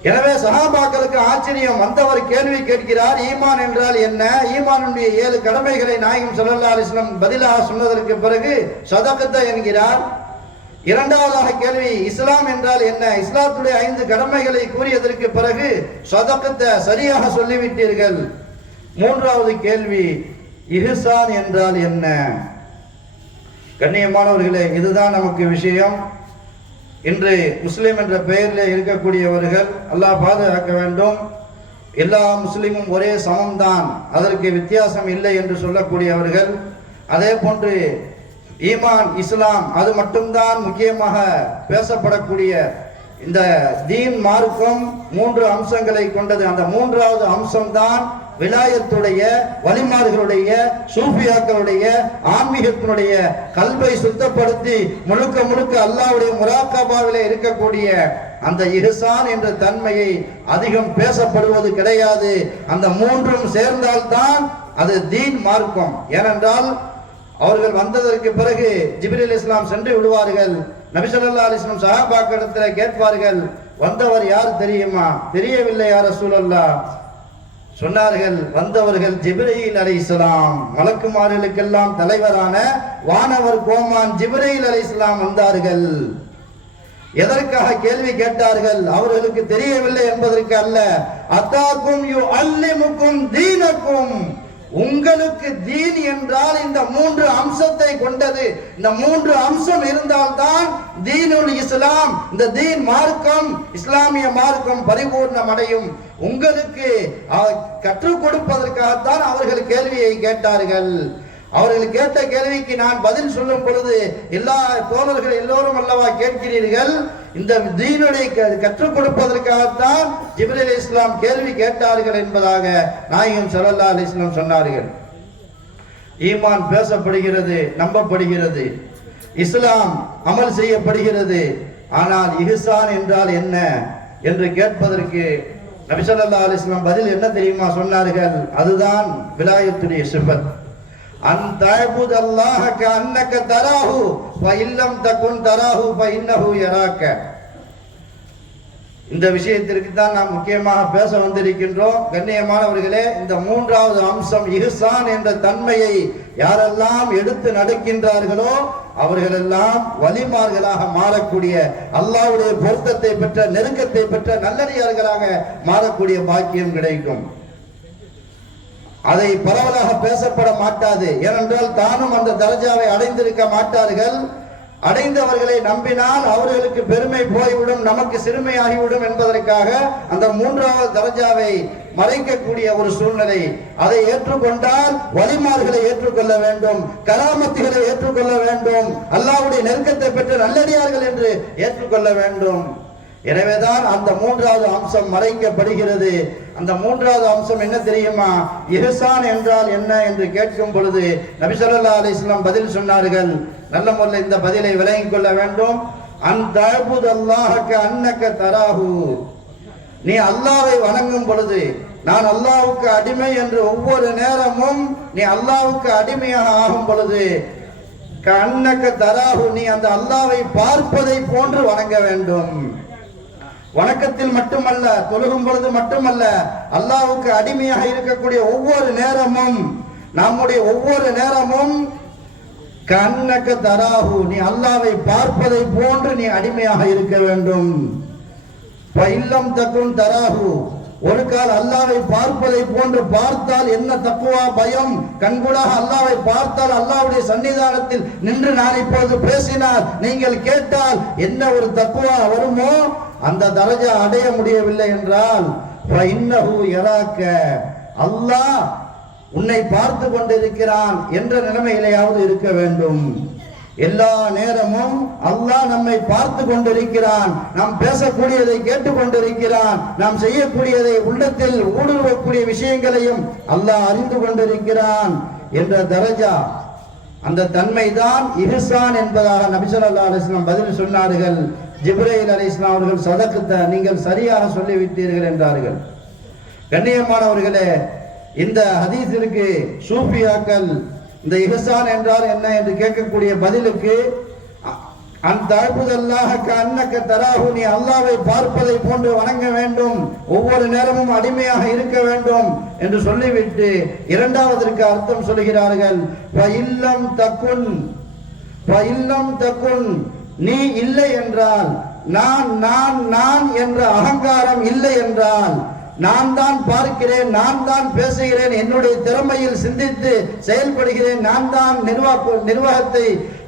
எனவே சஹாபாக்களுக்கு ஆச்சரியம். வந்தவர் கேள்வி கேட்கிறார், ஈமான் என்றால் என்ன? ஈமானுடைய 7 கடமைகளை நாயகம் ஸல்லல்லாஹு அலைஹி வஸல்லம் பதிலாக சொன்னதற்கு பிறகு சதகத்த என்கிறார். இரண்டாவதாக கேள்வி இஸ்லாம் என்றால் என்ன? இஸ்லாத்துடைய 5 கடமைகளை கூறியதற்கு பிறகு சதகத்த, சரியாக சொல்லிவிட்டீர்கள். மூன்றாவது கேள்வி இஹ்சான் என்றால் என்ன? கண்ணியமானவர்களே, இதுதான் நமக்கு விஷயம். இன்று முஸ்லிம் என்ற பெயரில் இருக்கக்கூடியவர்கள் அல்லாஹ் பாதுகாக்க வேண்டும். எல்லா முஸ்லிமும் ஒரே சமம்தான், அதற்கு வித்தியாசம் இல்லை என்று சொல்லக்கூடியவர்கள், அதே போன்று ஈமான், இஸ்லாம் அது மட்டும்தான் முக்கியமாக பேசப்படக்கூடிய இந்த தீன் மார்க்கம் 3 அம்சங்களை கொண்டது. அந்த 3வது அம்சம்தான் விலாயத்துடைய, வலிமார்களுடைய, சூஃபியாக்களுடைய, ஆன்மீகத்தினுடைய கல்வை சுத்தப்படுத்தி முழுக்க முழுக்க அல்லாஹ்வுடைய முராக்கபாவிலே இருக்கக்கூடிய அந்த இஹ்சான் என்ற தன்மையை அதிகம் பேசப்படுவது கிடையாது. அந்த 3ம் சேர்ந்தால்தான் அது தீன் மார்க்கம். ஏனென்றால் அவர்கள் வந்ததற்கு பிறகு ஜிப்ரீல் அலைஹிஸ்ஸலாம் சென்று விடுவார்கள். நபி ஸல்லல்லாஹு அலைஹி வஸல்லம் சஹாபாக்களிடத்தில் கேட்பார்கள், வந்தவர் யார் தெரியுமா? தெரியவில்லை யா ரசூலல்லாஹ். சொன்னார்கள், வந்தவர்கள் ஜிப்ரீல் அலைஹிஸ்ஸலாம், மலக்குமார்களுக்கெல்லாம் தலைவரான வானவர் கோமான் ஜிப்ரீல் அலைஹிஸ்ஸலாம் வந்தார்கள். எதற்காக கேள்வி கேட்டார்கள்? அவர்களுக்கு தெரியவில்லை என்பதற்கு அல்ல. அத்தாக்கும் யு அல்லிமுக்கும் தீனக்கும், உங்களுக்கு தீன் என்றால் இந்த 3 அம்சத்தை கொண்டது. இந்த 3 அம்சம் இருந்தால்தான் தீனுல் இஸ்லாம், இந்த தீன் மார்க்கம், இஸ்லாமிய மார்க்கம் பரிபூர்ணம் அடையும். உங்களுக்கு கற்றுக் கொடுப்பதற்காகத்தான் அவர்கள் கேள்வியை கேட்டார்கள். அவர்கள் கேட்ட கேள்விக்கு நான் பதில் சொல்லும் பொழுது, எல்லா தோழர்கள் எல்லோரும் அல்லவா கேட்கிறீர்கள், இந்த தீனுடைய கற்றுக் கொடுப்பதற்காகத்தான் ஜிப்ரீல் அலைஹிஸ்ஸலாம் கேள்வி கேட்டார்கள் என்பதாக நாயகம் ஸல்லல்லாஹு அலைஹி வஸல்லம் சொன்னார்கள். ஈமான் பேசப்படுகிறது, நம்பப்படுகிறது, இஸ்லாம் அமல் செய்யப்படுகிறது. ஆனால் இஹ்சான் என்றால் என்ன என்று கேட்பதற்கு நபி ஸல்லல்லாஹு அலைஹி வஸல்லம் பதில் என்ன தெரியுமா சொன்னார்கள்? அதுதான் விலாயத்துடைய சிஃபத். அன் தஅபுதல்லாஹ கஅன்னக தராஹு ஃப இல்லம் தகுன் தராஹு ஃப இன்னஹு யராக. இந்த விஷயத்திற்கு தான் நாம் முக்கியமாக பேச வந்திருக்கின்றோம். கண்ணியமானவர்களே, இந்த 3வது அம்சம் இஹ்சான் என்ற தன்மையை யாரெல்லாம் எடுத்து நடக்கின்றார்களோ அவர்களெல்லாம் வலிமார்களாக மாறக்கூடிய, அல்லாஹ்வுடைய பொருத்தத்தை பெற்ற, நெருக்கத்தை பெற்ற நல்லடியார்களாக மாறக்கூடிய பாக்கியம் கிடைக்கும். அதை பரவலாக பேசப்பட மாட்டாது. ஏனென்றால் தானும் அந்த தரஜாவை அடைந்திருக்க மாட்டார்கள். அடைந்தவர்களை நம்பினால் அவர்களுக்கு பெருமை போய்விடும், நமக்கு சிறுமையாகிவிடும் என்பதற்காக அந்த 3வது தரஜாவை மறைக்கக்கூடிய ஒரு சூழ்நிலை. அதை ஏற்றுக்கொண்டால் வலிமார்களை ஏற்றுக்கொள்ள வேண்டும், கராமத்துகளை ஏற்றுக்கொள்ள வேண்டும், அல்லாஹ்வுடைய நெருக்கத்தை பெற்ற நல்லடியார்கள் என்று ஏற்றுக்கொள்ள வேண்டும். எனவேதான் அந்த 3வது அம்சம் மறைக்கப்படுகிறது. அந்த 3வது அம்சம் என்ன தெரியுமா? இஹ்சான் என்றால் என்ன என்று கேட்கும் பொழுது நபி ஸல்லல்லாஹு அலைஹி வஸல்லம் பதில் சொன்னார்கள். நல்ல முறையில் இந்த பதிலை விளங்கிக் கொள்ள வேண்டும். அன் தஅபுதல்லாஹ கஅன்னக தராஹு, நீ அல்லாஹ்வை வணங்கும் பொழுது, நான் அல்லாஹ்வுக்கு அடிமை என்று ஒவ்வொரு நேரமும் நீ அல்லாஹ்வுக்கு அடிமையாக ஆகும் பொழுது, கஅன்னக தராஹு, நீ அந்த அல்லாஹ்வை பார்ப்பதை போன்று வணங்க வேண்டும். வணக்கத்தில் மட்டுமல்ல, தொழுகும் பொழுது மட்டுமல்ல, அல்லாஹ்வுக்கு அடிமையாக இருக்கக்கூடிய ஒவ்வொரு நேரமும், நம்முடைய ஒவ்வொரு நேரமும் கஅன்னக தராஹு, நீ அல்லாஹ்வை பார்ப்பதை போன்று நீ அடிமையாக இருக்க வேண்டும். ஃபஇல்லம் தகுன் தராஹு, ஒரு கால் அல்லாஹ்வை பார்ப்பதை போன்று பார்த்தால் என்ன தக்குவா, பயம், கண்கூடாக அல்லாஹ்வை பார்த்தால், அல்லாஹ்வுடைய சன்னிதானத்தில் நின்று நான் இப்போது பேசினால் நீங்கள் கேட்டால் என்ன ஒரு தக்குவா வருமோ, அந்த தரஜா அடைய முடியவில்லை என்றால் ஃபஇன்னஹு யராக, அல்லாஹ் உன்னை பார்த்து கொண்டிருக்கிறான் என்ற நிலைமையிலேயாவது இருக்க வேண்டும். எல்லா நேரமும் அல்லாஹ் நம்மை பார்த்து கொண்டிருக்கிறான், நாம் பேசக்கூடியதை கேட்டுக் கொண்டிருக்கிறான், நாம் செய்யக்கூடியதை உள்ளத்தில் ஊடுருவக்கூடிய விஷயங்களையும் அல்லாஹ் அறிந்து கொண்டிருக்கிறான் என்ற தரஜா, அந்த தன்மை தான் இஹ்சான் என்பதாக நபி ஸல்லல்லாஹு அலைஹி வஸல்லம் பதில் சொன்னார்கள். ஜிப்ரீல் அலைஹிஸ்ஸலாம் அவர்கள் சதகத்த, நீங்கள் சரியாக சொல்லிவிட்டீர்கள் என்றார்கள். கண்ணியமானவர்களே, இந்த ஹதீஸிற்கு சூஃபியாக்கள் இந்த இஹ்சான் என்றால் என்ன என்று கேட்கக்கூடிய பதிலுக்கு, அன் தஅபுதல்லாஹ கஅன்னக தராஹு, நீ அல்லாஹ்வை பார்ப்பதை போன்று வணங்க வேண்டும், ஒவ்வொரு நேரமும் அடிமையாக இருக்க வேண்டும் என்று சொல்லிவிட்டு இரண்டாவதற்கு அர்த்தம் சொல்கிறார்கள். ஃபஇல்லம் தகுன், ஃபஇல்லம் தகுன், நீ இல்லை என்றால், நான் நான் நான் என்ற அகங்காரம் இல்லை என்றால், நான் தான் பார்க்கிறேன், நான் தான் பேசுகிறேன், என்னுடைய திறமையில் சிந்தித்து செயல்படுகிறேன், நான் தான் நிர்வாகத்தை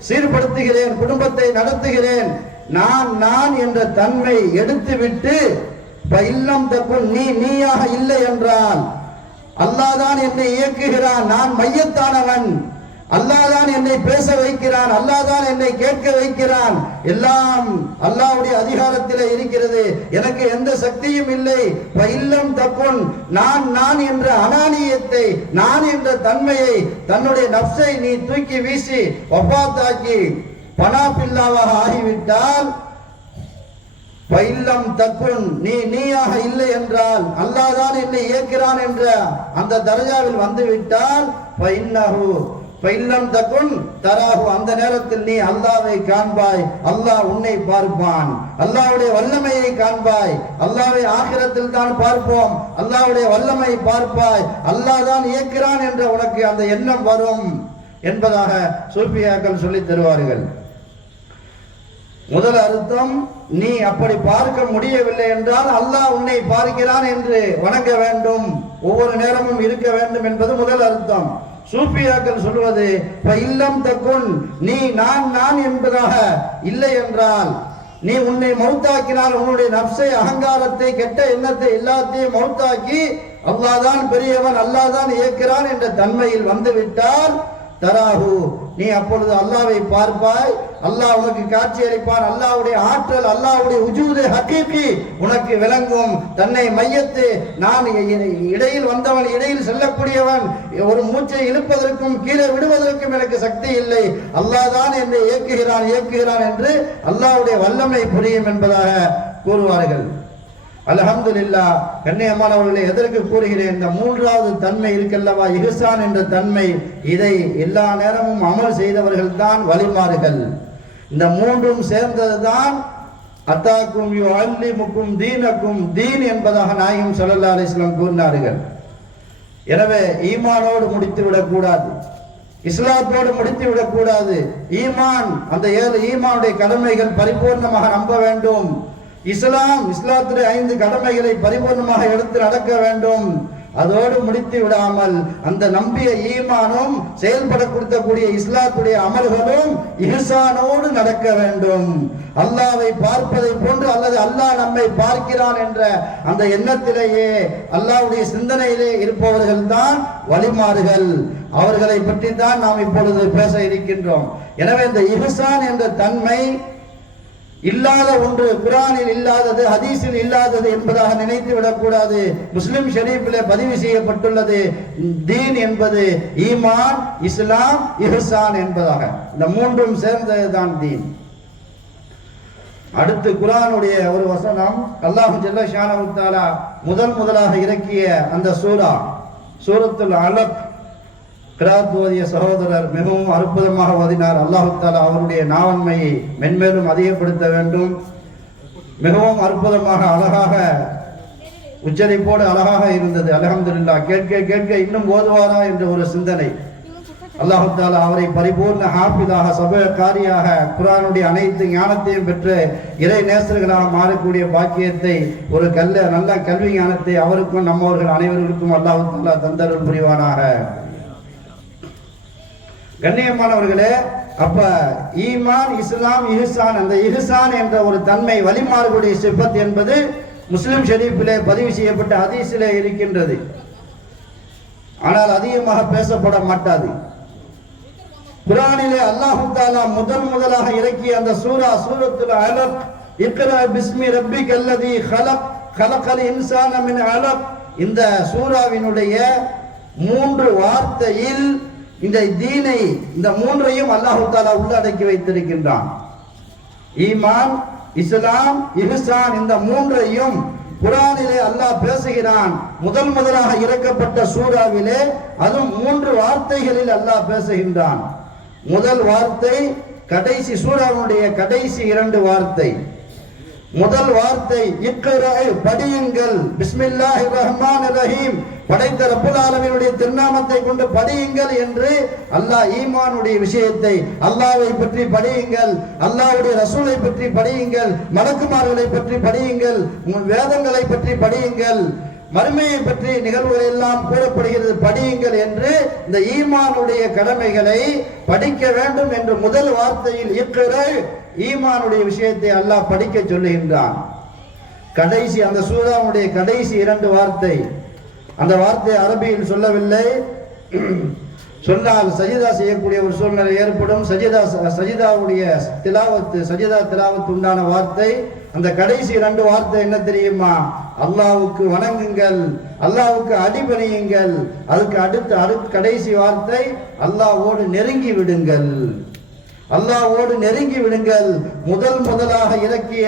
சீர்படுத்துகிறேன், குடும்பத்தை நடத்துகிறேன், நான் நான் என்ற தன்மை எடுத்துவிட்டு இல்லம் தக்குன், நீ நீயாக இல்லை என்றால், அல்லாஹ் தான் என்னை இயக்குகிறான், நான் மையத்தானவன், அல்லாஹ் தான் என்னை பேச வைக்கிறான், அல்லாஹ் தான் என்னை கேட்க வைக்கிறான், எல்லாம் அல்லாஹ்வுடைய அதிகாரத்திலே இருக்கிறது, எனக்கு எந்த சக்தியும் இல்லை. இல்லம் தக்குன், நான் நான் என்ற அனானியத்தை, நான் என்ற தன்மையை, தன்னுடைய நஃப்ஸை நீ தூக்கி வீசி வஃபாத்தாக்கி பனாபில்லாவாக ஆகிவிட்டால், இல்லம் தக்குன், நீ நீயாக இல்லை என்றால், அல்லாஹ் தான் என்னை இயக்கிறான் என்ற அந்த தரஜாவில் வந்து விட்டால், இல்லம் தகுன் தராஹு, அந்த நேரத்தில் நீ அல்லாஹ்வை காண்பாய், அல்லாஹ் உன்னை பார்ப்பான். அல்லாஹ்வுடைய வல்லமையை காண்பாய். அல்லாஹ்வை ஆகிரத்தில் தான் பார்ப்போம், அல்லாஹ்வுடைய வல்லமை பார்ப்பாய், அல்லாஹ் தான் இயக்கிறான் என்ற உனக்கு அந்த எண்ணம் வரும் என்பதாக சூஃபியாக்கள் சொல்லித் தருவார்கள். முதல் அர்த்தம், நீ அப்படி பார்க்க முடியவில்லை என்றால் அல்லாஹ் உன்னை பார்க்கிறான் என்று வணங்க வேண்டும், ஒவ்வொரு நேரமும் இருக்க வேண்டும் என்பது முதல் அர்த்தம். சூஃபியாக்கள் சொல்வது இல்லம் தக்குன், நீ நான் என்பதாக இல்லை என்றால், நீ உன்னை மௌத்தாக்கினால் உன்னுடைய நப்சை, அகங்காரத்தை, கெட்ட எண்ணத்தை எல்லாத்தையும் மௌத்தாக்கி அல்லாஹ் தான் பெரியவன், அல்லாஹ் தான் இயக்கிறான் என்ற தன்மையில் வந்துவிட்டால் தராஹு, நீ அப்பொழுது அல்லாஹ்வை பார்ப்பாய், அல்லாஹ் உனக்கு காட்சி அளிப்பான். அல்லாஹ்வுடைய ஆற்றல், அல்லாஹ்வுடைய உஜூது ஹகீகி உனக்கு விளங்கும். தன்னை மையத்து, நான் இடையில் வந்தவன், இடையில் செல்லக்கூடியவன், ஒரு மூச்சை இழுப்பதற்கும் கீழே விடுவதற்கும் எனக்கு சக்தி இல்லை, அல்லாஹ் தான் என்னை இயக்குகிறான் என்று அல்லாஹ்வுடைய வல்லமை புரியும் என்பதாக கூறுவார்கள். அல்ஹம்துலில்லாஹ். கண்ணியமானவர்களை, எதற்கு கூறுகிறேன், இந்த மூன்றாவது தன்மை இருக்கல்லவா, இஹ்சான் என்ற தன்மை, இதை எல்லா நேரமும் அமல் செய்தவர்கள் தான் வழிமாறுகள். இந்த மூன்றும் சேர்ந்ததுதான் அத்தாக்கும் யுஅல்லிமுக்கும் தீனக்கும், தீன் என்பதாக நாயகம் ஸல்லல்லாஹு அலைஹி வஸல்லம் கூறினார்கள். எனவே ஈமானோடு முடித்து விடக்கூடாது, இஸ்லாத்தோடு முடித்து விடக்கூடாது. ஈமான், அந்த 7 ஈமானுடைய கடமைகள் பரிபூர்ணமாக நம்ப வேண்டும். இஸ்லாத்துடைய 5 கடமைகளை பரிபூர்ணமாக எடுத்து நடக்க வேண்டும். அதோடு முடித்து விடாமல் அந்த நம்பிய ஈமானும் செயல்படக்கூடிய இஸ்லாத்துடைய அமல்களும் இஹ்சானோடு நடக்க வேண்டும். அல்லாஹ்வை பார்ப்பதை போன்று அல்லது அல்லாஹ் நம்மை பார்க்கிறான் என்ற அந்த எண்ணத்திலேயே, அல்லாஹ்வுடைய சிந்தனையிலே இருப்பவர்கள் தான் வழிமாறுகள். அவர்களை பற்றி தான் நாம் இப்பொழுது பேச இருக்கின்றோம். எனவே இந்த இஹ்சான் என்ற தன்மை இல்லாத ஒன்று, குர்ஆனில் இல்லாதது, ஹதீஸில் இல்லாதது என்பதாக நினைத்து விடக்கூடாது. முஸ்லிம் ஷரீஃபிலே பதிவு செய்யப்பட்டுள்ளது, தீன் என்பது ஈமான், இஸ்லாம், இஹ்சான் என்பதாக. இந்த மூன்றும் சேர்ந்ததுதான் தீன். அடுத்து குர்ஆனுடைய ஒரு வசனம், அல்லாஹ் ஜல்ல ஷானஹு தஆலா முதலாக இறக்கிய அந்த சூரத்துல் அலக், கிராத் ஓதிய சகோதரர் மிகவும் அற்புதமாக ஓதினார். அல்லாஹ் தஆலா அவருடைய நாவன்மையை மென்மேலும் அதிகப்படுத்த வேண்டும். மிகவும் அற்புதமாக, அழகாக, உச்சரிப்போடு அழகாக இருந்தது. அல்ஹம்துலில்லாஹ். கேட்க கேட்க இன்னும் ஓதுவாரா என்ற ஒரு சிந்தனை. அல்லாஹ் தஆலா அவரை பரிபூர்ண ஹாஃபிதாக, சபகாரியாக, குர்ஆனுடைய அனைத்து ஞானத்தையும் பெற்று இறை நேசர்களாக மாறக்கூடிய பாக்கியத்தை, ஒரு நல்ல கல்வி ஞானத்தை அவருக்கும் நம்மவர்கள் அனைவருக்கும் அல்லாஹ் தஆலா தந்தருள் புரிவானாக. கண்ணியமானவர்களே, அப்ப ஈமான், இஸ்லாம், இஹ்சான், அந்த இஹ்சான் என்ற ஒரு தன்மை, வழிமாறுடைய சிஃபத் என்பது முஸ்லிம் ஷரீஃபிலே பதிவு செய்யப்பட்ட ஹதீஸிலே இருக்கின்றது. ஆனால் அதிகமாக பேசப்பட மாட்டாது. குர்ஆனிலே அல்லாஹ் தஆலா முதலாக இறக்கிய அந்த சூரத்துல் அலக், இக்ரா பிஸ்மி ரப்பிக்கல்லதீ ஹலக், ஹலக்கல் இன்சான மின் அலக், இந்த சூராவினுடைய 3 வார்த்தையில் இந்த தீனை, இந்த மூன்றையும் அல்லாஹ் தஆலா உள்ளடக்கி வைத்திருக்கின்றான். ஈமான், இஸ்லாம், இஹ்சான், இந்த மூன்றையும் குர்ஆனிலே அல்லாஹ் பேசுகிறான். முதலாக இறக்கப்பட்ட சூராவிலே அதுவும் 3 வார்த்தைகளில் அல்லாஹ் பேசுகின்றான். முதல் வார்த்தை கடைசி சூராவுடைய கடைசி 2 வார்த்தை. முதல் வார்த்தை இக்ரா, படியுங்கள், பிஸ்மில்லாஹிர் ரஹ்மானிர் ரஹீம், படைத்த ரப்புல் ஆலமீனுடைய திருநாமத்தை கொண்டு படியுங்கள் என்று அல்லாஹ் ஈமானுடைய விஷயத்தை, அல்லாஹ்வை பற்றி படியுங்கள், அல்லாஹ்வுடைய ரசூலை பற்றி படியுங்கள், மலக்குமார்களை பற்றி படியுங்கள், வேதங்களை பற்றி படியுங்கள், மறுமையை பற்றி நிகழ்வுகள் எல்லாம் கூறப்படுகிறது, படியுங்கள் என்று இந்த ஈமானுடைய கடமைகளை படிக்க வேண்டும் என்று முதல் வார்த்தையில் இக்ரா, ஈமானுடைய விஷயத்தை அல்லாஹ் படிக்க சொல்லுகின்றான். கடைசி அந்த சூராவுடைய கடைசி 2 வார்த்தை, அந்த வார்த்தை அரபியில் சொல்லவில்லை. சொன்னால் சஜிதா செய்யக்கூடிய ஒரு சூழ்நிலை ஏற்படும். சஜிதாவுடைய திலாவத் உண்டான வார்த்தை. அந்த கடைசி 2 வார்த்தை என்ன தெரியுமா? அல்லாஹ்வுக்கு வணங்குங்கள், அல்லாஹ்வுக்கு அடிபணியுங்கள். அதுக்கு அடுத்த கடைசி வார்த்தை அல்லாஹ்வோடு நெருங்கி விடுங்கள். அல்லாஹ்வோடு நெருங்கி விடுங்கள். முதலாக இறக்கிய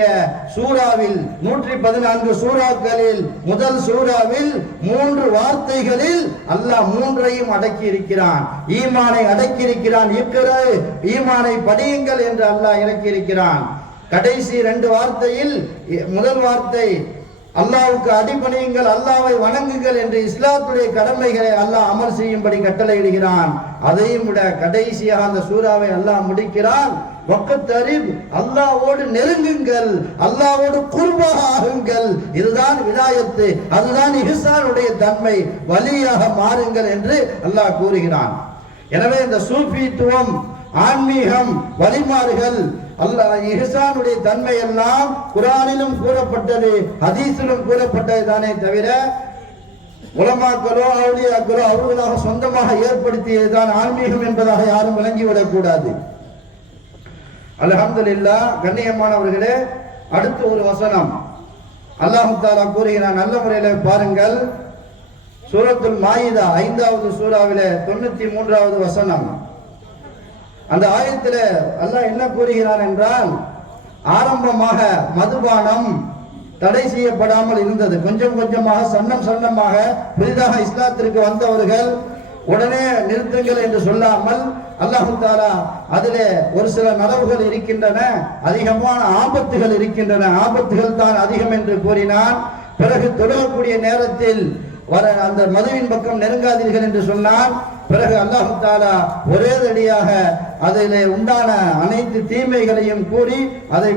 சூராவில் 114 சூறாக்களில் முதல் சூறாவில் 3 வார்த்தைகளில் அல்லாஹ் 3ஐயும் அடக்கி இருக்கிறான். ஈமானை அடக்கி இருக்கிறான். இக்ரா, ஈமானை படியுங்கள் என்று அல்லாஹ் இறக்கி இருக்கிறான். கடைசி 2 வார்த்தையில் முதல் வார்த்தை அல்லாஹ்வுக்கு அடிபணியுங்கள், அல்லாஹ்வை வணங்குங்கள் என்று இஸ்லாத்துடைய கடமைகளை அல்லாஹ் அமல் செய்யும்படி கட்டளையிடுகிறான். அதையும் விட கடைசியாக அந்த சூறாவை அல்லாஹ் முடிக்கிறான். வக்கத்தரிப், அல்லாஹ்வோடு நெருங்குங்கள், அல்லாஹ்வோடு குர்பாக ஆகுங்கள். இதுதான் விலாயத்து, அதுதான் இஹ்சானுடைய தன்மை. வலியாக மாறுங்கள் என்று அல்லாஹ் கூறுகிறான். எனவே இந்த சூஃபித்துவம், ஆன்மீகம், வழிமாறுகள், அல்லாஹ் இஹ்சானுடைய தன்மை எல்லாம் குர்ஆனிலும் கூறப்பட்டது, ஹதீஸிலும் கூறப்பட்டது தானே தவிர உலமாக்களோ அவுலியாக்களோ அவர்களாக சொந்தமாக ஏற்படுத்தியதுதான் ஆன்மீகம் என்பதாக யாரும் விளங்கிவிடக் கூடாது. அல்ஹம்துலில்லாஹ். கண்ணியமானவர்களே, அடுத்த ஒரு வசனம் அல்லாஹ் தஆலா கூறுகிறான். நல்ல முறையில் பாருங்கள். சூரத்துல் மாயிதா 5வது சூறாவிலே 93வது வசனம். அந்த ஆயத்தில் அல்லாஹ் என்ன கூறுகிறான் என்றால், ஆரம்பமாக மதுபானம் தடை செய்யப்படாமல் இருந்தது. கொஞ்சம் கொஞ்சமாக சன்னமாக புதிதாக இஸ்லாத்திற்கு வந்தவர்கள் உடனே நிறுத்துங்கள் என்று சொல்லாமல் அல்லாஹ் தஆலா அதிலே ஒரு சில நலவுகள் இருக்கின்றன, அதிகமான ஆபத்துகள் இருக்கின்றன, ஆபத்துகள் தான் அதிகம் என்று கூறினான். பிறகு தொழக்கூடிய நேரத்தில் அந்த மதுவின் பக்கம் நெருங்காதீர்கள் என்று சொன்னான். பிறகு அல்லாஹ் தஆலா ஒரேதடியாக அதிலே உண்டான அனைத்து தீமைகளையும் கூறி அதை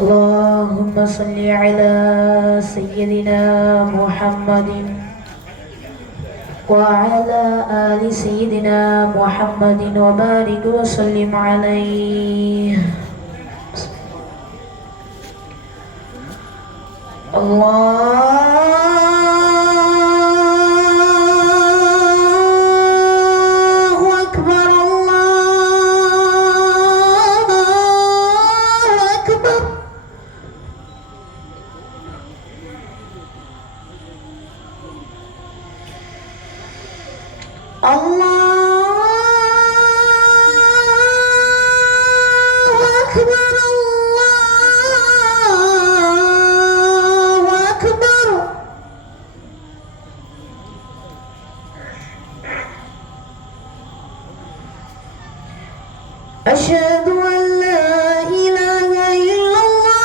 اللهم صل على سيدنا محمد وعلى آل سيدنا محمد وبارك وسلم عليه. الله أكبر، الله أكبر. أشهد أن لا إله إلا الله.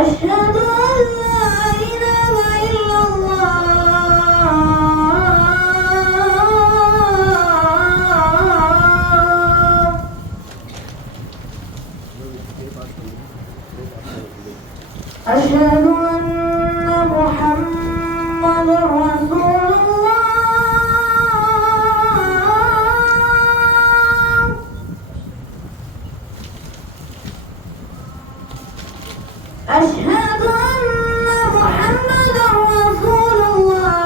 أشهد أن لا إله إلا الله. أشهد أن محمد رسول الله. أشهد أن محمد رسول الله.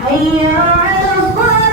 حي على الصلاة.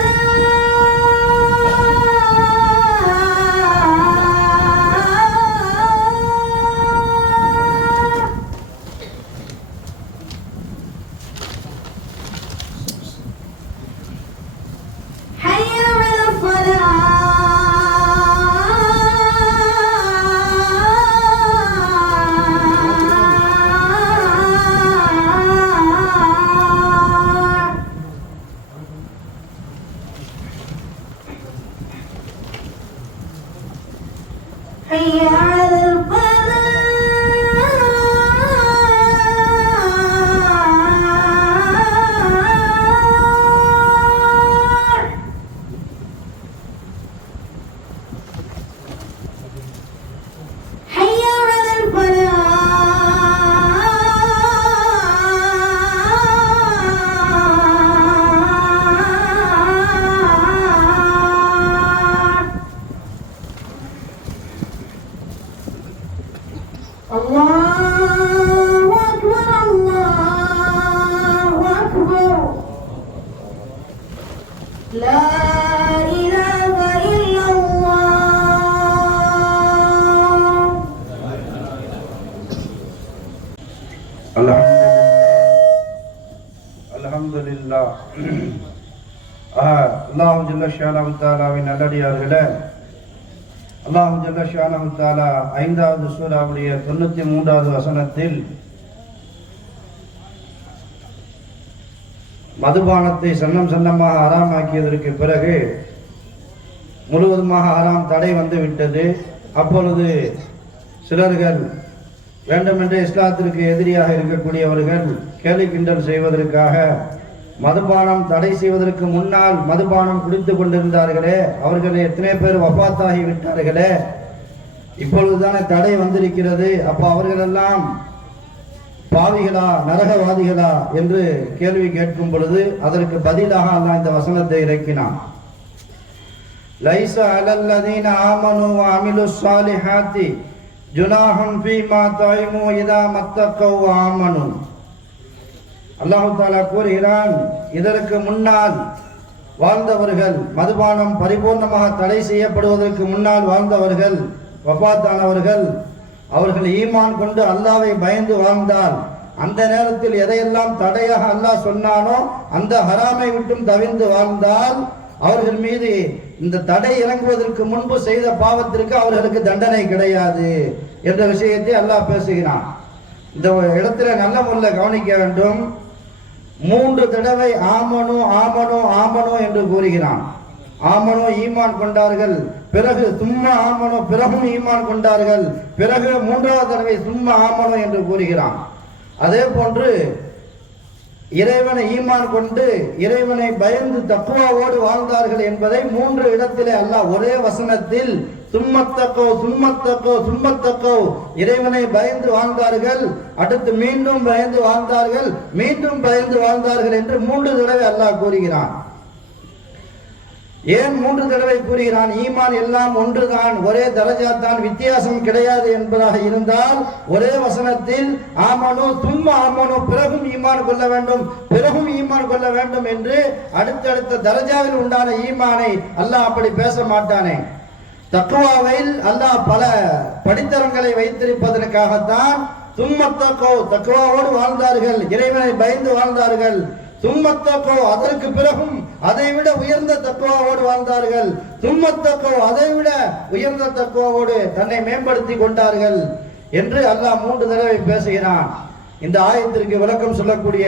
الله أكبر الله أكبر لا إله إلا الله. அல்ஹம்துலில்லாஹ். அல்லாஹ் ஜல்ல ஷானஹு தஆலாவின் நல்லடியார்களே, அல்லாஹ் ஜல்ல ஷானஹு தஆலா 5வது சூராவுடைய 93வது வசனத்தில் மதுபானத்தை சன்னமாக ஹராமாக்கியதற்கு பிறகு முழுவதுமாக ஹராம் தடை வந்து விட்டது. அப்பொழுது சிலர்கள் வேண்டுமென்றே இஸ்லாத்திற்கு எதிரியாக இருக்கக்கூடியவர்கள் கேலி கிண்டல் செய்வதற்காக மதுபானம் தடை செய்வதற்கு முன்னால் மதுபானம் குடித்து கொண்டிருந்தார்களே, அவர்கள் எத்தனை பேர் வஃபாத்தாகி விட்டார்களே, இப்பொழுதுதானே தடை வந்திருக்கிறது, அப்போ அவர்களெல்லாம் பாவிகளா நரகவாதிகளா என்று கேள்வி கேட்கும் பொழுது அதற்கு பதிலாக அல்லாஹ் இந்த வசனத்தை இறக்கினான். லைஸ அலல்லதீன ஆமனு வ அமிலுஸ் ஸாலிஹாத்தி ஜுனாஹுன் ஃபீமா தய்மு இதா மத்தகவ் வ ஆமனு. அல்லாஹ் தஆலா கூறுகிறான், இதற்கு முன்னால் வாழ்ந்தவர்கள், மதுபானம் பரிபூர்ணமாக தடை செய்யப்படுவதற்கு முன்னால் வாழ்ந்தவர்கள், வஃபாத்தானவர்கள், அவர்கள் ஈமான் கொண்டு அல்லாஹ்வை பயந்து வாழ்ந்தால், அந்த நேரத்தில் எதையெல்லாம் தடையாக அல்லாஹ் சொன்னானோ அந்த ஹராமை விட்டும் தவிர்ந்து வாழ்ந்தால் அவர்கள் மீது இந்த தடை இறங்குவதற்கு முன்பு செய்த பாவத்திற்கு அவர்களுக்கு தண்டனை கிடையாது என்ற விஷயத்தை அல்லாஹ் பேசுகிறான். இந்த இடத்துல நல்ல முறையில் கவனிக்க வேண்டும். 3 தடவை ஆமனு ஆமனு ஆமனு என்று கூறுகிறான். ஆமனு ஈமான் கொண்டார்கள், பிறகு சும்மா ஆமனு பிறகும் ஈமான் கொண்டார்கள், பிறகு 3வது தடவை சும்மா ஆமனு என்று கூறுகிறான். அதே போன்று இறைவனை ஈமான் கொண்டு இறைவனை பயந்து தக்வாவோடு வாழ்ந்தார்கள் என்பதை 3 இடத்திலே அல்லாஹ் ஒரே வசனத்தில் சும்மத்தக்கோ சும்மத்தக்கோ சும்மத்தக்கோ இறைவனை பயந்து வாழ்ந்தார்கள், அடுத்து மீண்டும் பயந்து வாழ்ந்தார்கள், மீண்டும் பயந்து வாழ்ந்தார்கள் என்று 3 தடவை அல்லாஹ் கூறுகிறான். ஏன் 3 தடவை கூறுகிறான்? ஈமான் எல்லாம் ஒன்றுதான், ஒரே தரஜா தான், வித்தியாசம் கிடையாது என்பதாக இருந்தால் ஒரே வசனத்தில் ஆமனு சும்மா ஆமனு பிறகும் ஈமான் கொள்ள வேண்டும், பிறகும் ஈமான் கொள்ள வேண்டும் என்று அடுத்தடுத்த தரஜாவில் உண்டான ஈமானை அல்லாஹ் அப்படி பேச மாட்டானே. தக்வாவில் அல்லாஹ் பல படித்தரங்களை வைத்திருப்பதற்காகத்தான் சும்மத்தக்கோ தக்வாவோடு வாழ்ந்தார்கள், இறைவனை பயந்து வாழ்ந்தார்கள், சும்மத்தக்கோ அதற்கு பிறகும் அதைவிட உயர்ந்த தக்குவாவோடு வாழ்ந்தார்கள், சும்மத்தக்கோ அதைவிட உயர்ந்த தக்குவாவோடு தன்னை மேம்படுத்தி கொண்டார்கள் என்று அல்லாஹ் 3 தடவை பேசுகிறான். இந்த ஆயத்திற்கு விளக்கம் சொல்லக்கூடிய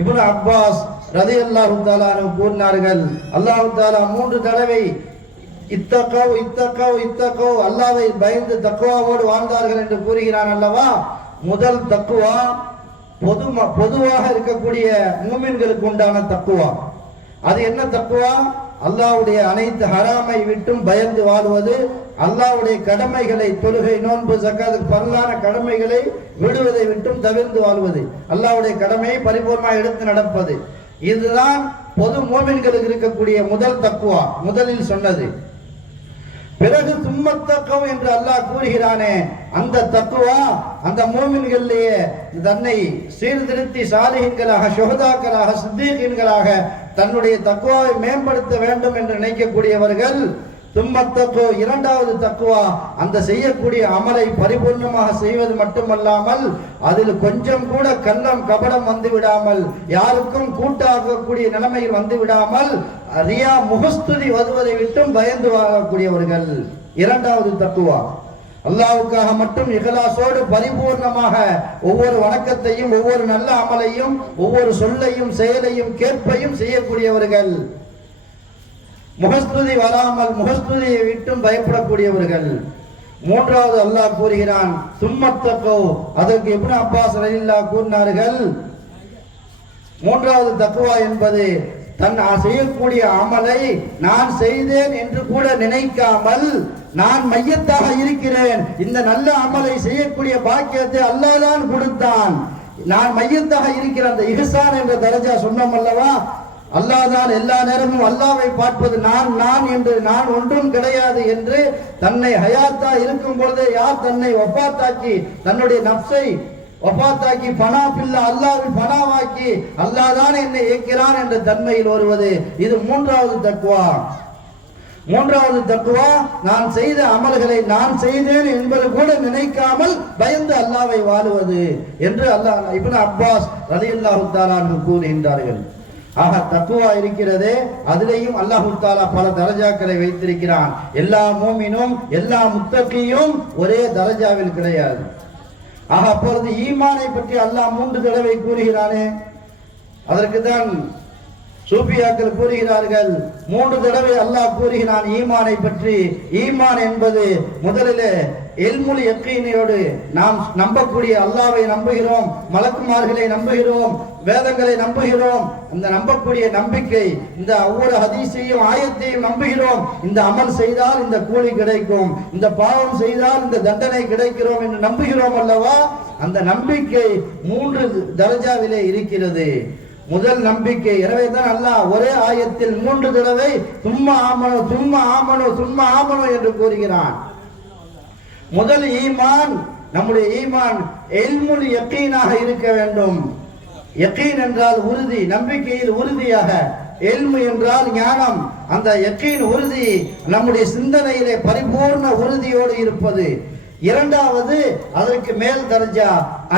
இப்னு அப்பாஸ் ரலியல்லாஹு தஆலா அன்ஹு கூறினார்கள், அல்லாஹ் தஆலா 3 தடவை இத்தகோ இத்தகோ இத்தகோ அல்லாஹ்வை பயந்து தக்குவாவோடு வாழ்ந்தார்கள் என்று கூறுகிறான் அல்லவா. முதல் தக்குவா பொதுவாக இருக்கக்கூடிய மூமின்களுக்கு உண்டான தக்குவா. அது என்ன தக்குவா? அல்லாஹ்வுடைய அனைத்து ஹராமை விட்டும் பயந்து வாழ்வது, அல்லாஹ்வுடைய கடமைகளை தொழுகை நோன்பு ஜக்காத் பரலான கடமைகளை விடுவதை விட்டும் தவிர்த்து வாழ்வது, அல்லாஹ்வுடைய கடமையை பரிபூர்ணமாக எடுத்து நடப்பது. இதுதான் பொது மூமின்களுக்கு இருக்கக்கூடிய முதல் தக்குவா, முதலில் சொன்னது. பிறகு சும்மத்தக்கோ என்று அல்லாஹ் கூறுகிறானே, அந்த தக்குவா அந்த மூமின்களிலேயே தன்னை சீர்திருத்தி சாலிஹீன்களாக, ஷுஹதாக்களாக, சித்தீகீன்களாக தன்னுடைய தக்குவாவை மேம்படுத்த வேண்டும் என்று நினைக்கக்கூடியவர்கள் சும்மத்தக்கோ. 2வது தக்குவா அந்த செய்யக்கூடிய அமலை பரிபூர்ணமாக செய்வது மட்டுமல்லாமல் அதில் கொஞ்சம் கூட கள்ளம் கபடம் வந்து விடாமல், யாருக்கும் கூட்டாகக்கூடிய நிலைமையில் வந்து விடாமல், ரியா முகஸ்துதி வருவதை விட்டும் பயந்து வாழக்கூடியவர்கள் 2வது தக்குவா. அல்லாஹ்வுக்காக மட்டும் இஹ்லாஸோடு பரிபூர்ணமாக ஒவ்வொரு வணக்கத்தையும், ஒவ்வொரு நல்ல அமலையும், ஒவ்வொரு சொல்லையும் செயலையும் கேட்பையும் செய்யக்கூடியவர்கள், முகஸ்துதி வராமல் முகஸ்துதியை விட்டும் பயப்படக்கூடியவர்கள். 3வது அல்லாஹ் கூறுகிறான் சும்மத்தக்கோ. அதற்கு இப்னு அப்பாஸ் ரலியல்லாஹு கூறினார்கள், 3வது தக்வா என்பது தன் செய்யக்கூடிய அமலை நான் செய்தேன் என்று கூட நினைக்காமல், நான் மையத்தாக இருக்கிறேன், இந்த நல்ல அமலை செய்யக்கூடிய பாக்கியத்தை அல்லாஹ் தான் கொடுத்தான், நான் மையத்தாக இருக்கிற அந்த இஹ்சான் என்ற தரஜா சொன்னோம் அல்லவா, அல்லாஹ் தான் எல்லா நேரமும் அல்லாஹ்வை பார்ப்பது, நான் என்று நான் ஒன்றும் கிடையாது என்று தன்னை ஹயாத்தா இருக்கும் பொழுதே யார் தன்னை வஃபாத்தாக்கி தன்னுடைய நப்சை வஃபாத்தாக்கி பனா பில்லா அல்லாஹ்வில் பனாவாக்கி அல்லாஹ் தான் என்னை இயக்கிறான் என்ற தன்மையில் வருவது, இது மூன்றாவது தக்வா. மூன்றாவது தக்வா, நான் செய்த அமல்களை நான் செய்தேன் என்பது கூட நினைக்காமல் பயந்து அல்லாஹ்வை வாழுவது என்று அல்லாஹ் இப்னு அப்பாஸ் ரலியல்லாஹு தஆலா அன்ஹு கூறுகின்றார்கள். ஆக தக்வா இருக்கிறதே, அதிலேயும் அல்லாஹ் தஆலா பல தரஜாக்களை வைத்திருக்கிறான். எல்லா மூமினும் எல்லா முத்தகியும் ஒரே தரஜாவில் கிடையாது. ஆக அப்பொழுது ஈமானை பற்றி அல்லாஹ் 3 தடவை கூறுகிறானே, அதற்கு தான் சூஃபியாக்கள் கூறுகிறார்கள் 3 தடவை அல்லாஹ் கூறுகிறான் ஈமானை பற்றி. ஈமான் என்பது முதலிலே இல்முல் யக்கீனோடு நாம் நம்பக்கூடிய அல்லாஹ்வை நம்புகிறோம், மலக்குமார்களை நம்புகிறோம், வேதங்களை நம்புகிறோம். அந்த நம்பக்கூடிய நம்பிக்கை, இந்த ஒவ்வொரு ஹதீஸையும் ஆயத்தையும் நம்புகிறோம். இந்த அமல் செய்தால் இந்த கூலி கிடைக்கும், இந்த பாவம் செய்தால் இந்த தண்டனை கிடைக்கிறோம் என்று நம்புகிறோம் அல்லவா? அந்த நம்பிக்கை 3 தரஜாவிலே இருக்கிறது. முதல் நம்பிக்கை. எனவே தான் அல்லாஹ் ஒரே ஆயத்தில் 3 தடவை சும்மா ஆமனோ சும்மா ஆமனோ சும்மா ஆமனோ என்று கூறுகிறான். முதல் ஈமான், நம்முடைய ஈமான் இல்முல் யக்கீனாக இருக்க வேண்டும். யக்கீன் என்றால் உறுதி, நம்பிக்கையில் உறுதியாக. இல்மு என்றால் ஞானம். அந்த யக்கீன் உறுதி நம்முடைய சிந்தனையிலே பரிபூர்ண உறுதியோடு இருப்பது. இரண்டாவது, அதற்கு மேல் தர்ஜா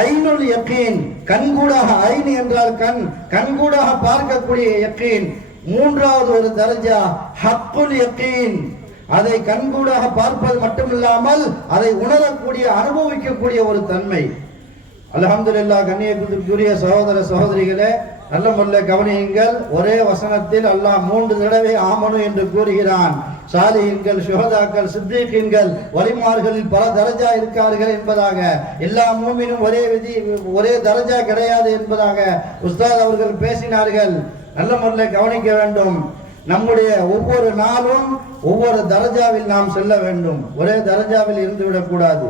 ஐனுல் யக்கீன், கண்கூடாக, ஐன் என்றால் கண், கண்கூடாக பார்க்கக்கூடிய யக்கீன். மூன்றாவது ஒரு தர்ஜா ஹக்குல் யக்கீன், அதை கண்கூடாக பார்ப்பது மட்டுமில்லாமல் அதை உணரக்கூடிய அனுபவிக்கக்கூடிய ஒரு தன்மை. அல்ஹம்துலில்லாஹ். கண்ணியத்திற்குரிய சகோதர சகோதரிகளே, நல்ல முறையில் கவனியுங்கள். ஒரே வசனத்தில் அல்லாஹ் 3 தடவை ஆமனு என்று கூறுகிறான். சாலிஹீன்கள், சுஹதாக்கள், சித்தீகீன்கள், வலிமார்களில் பல தரஜா இருக்கார்கள் என்பதாக, எல்லா மூமினும் ஒரே தரஜா கிடையாது என்பதாக உஸ்தாத் அவர்கள் பேசினார்கள். நல்ல முறையில் கவனிக்க வேண்டும். நம்முடைய ஒவ்வொரு நாளும் ஒவ்வொரு தரஜாவில் நாம் செல்ல வேண்டும். ஒரே தரஜாவில் இருந்துவிடக் கூடாது.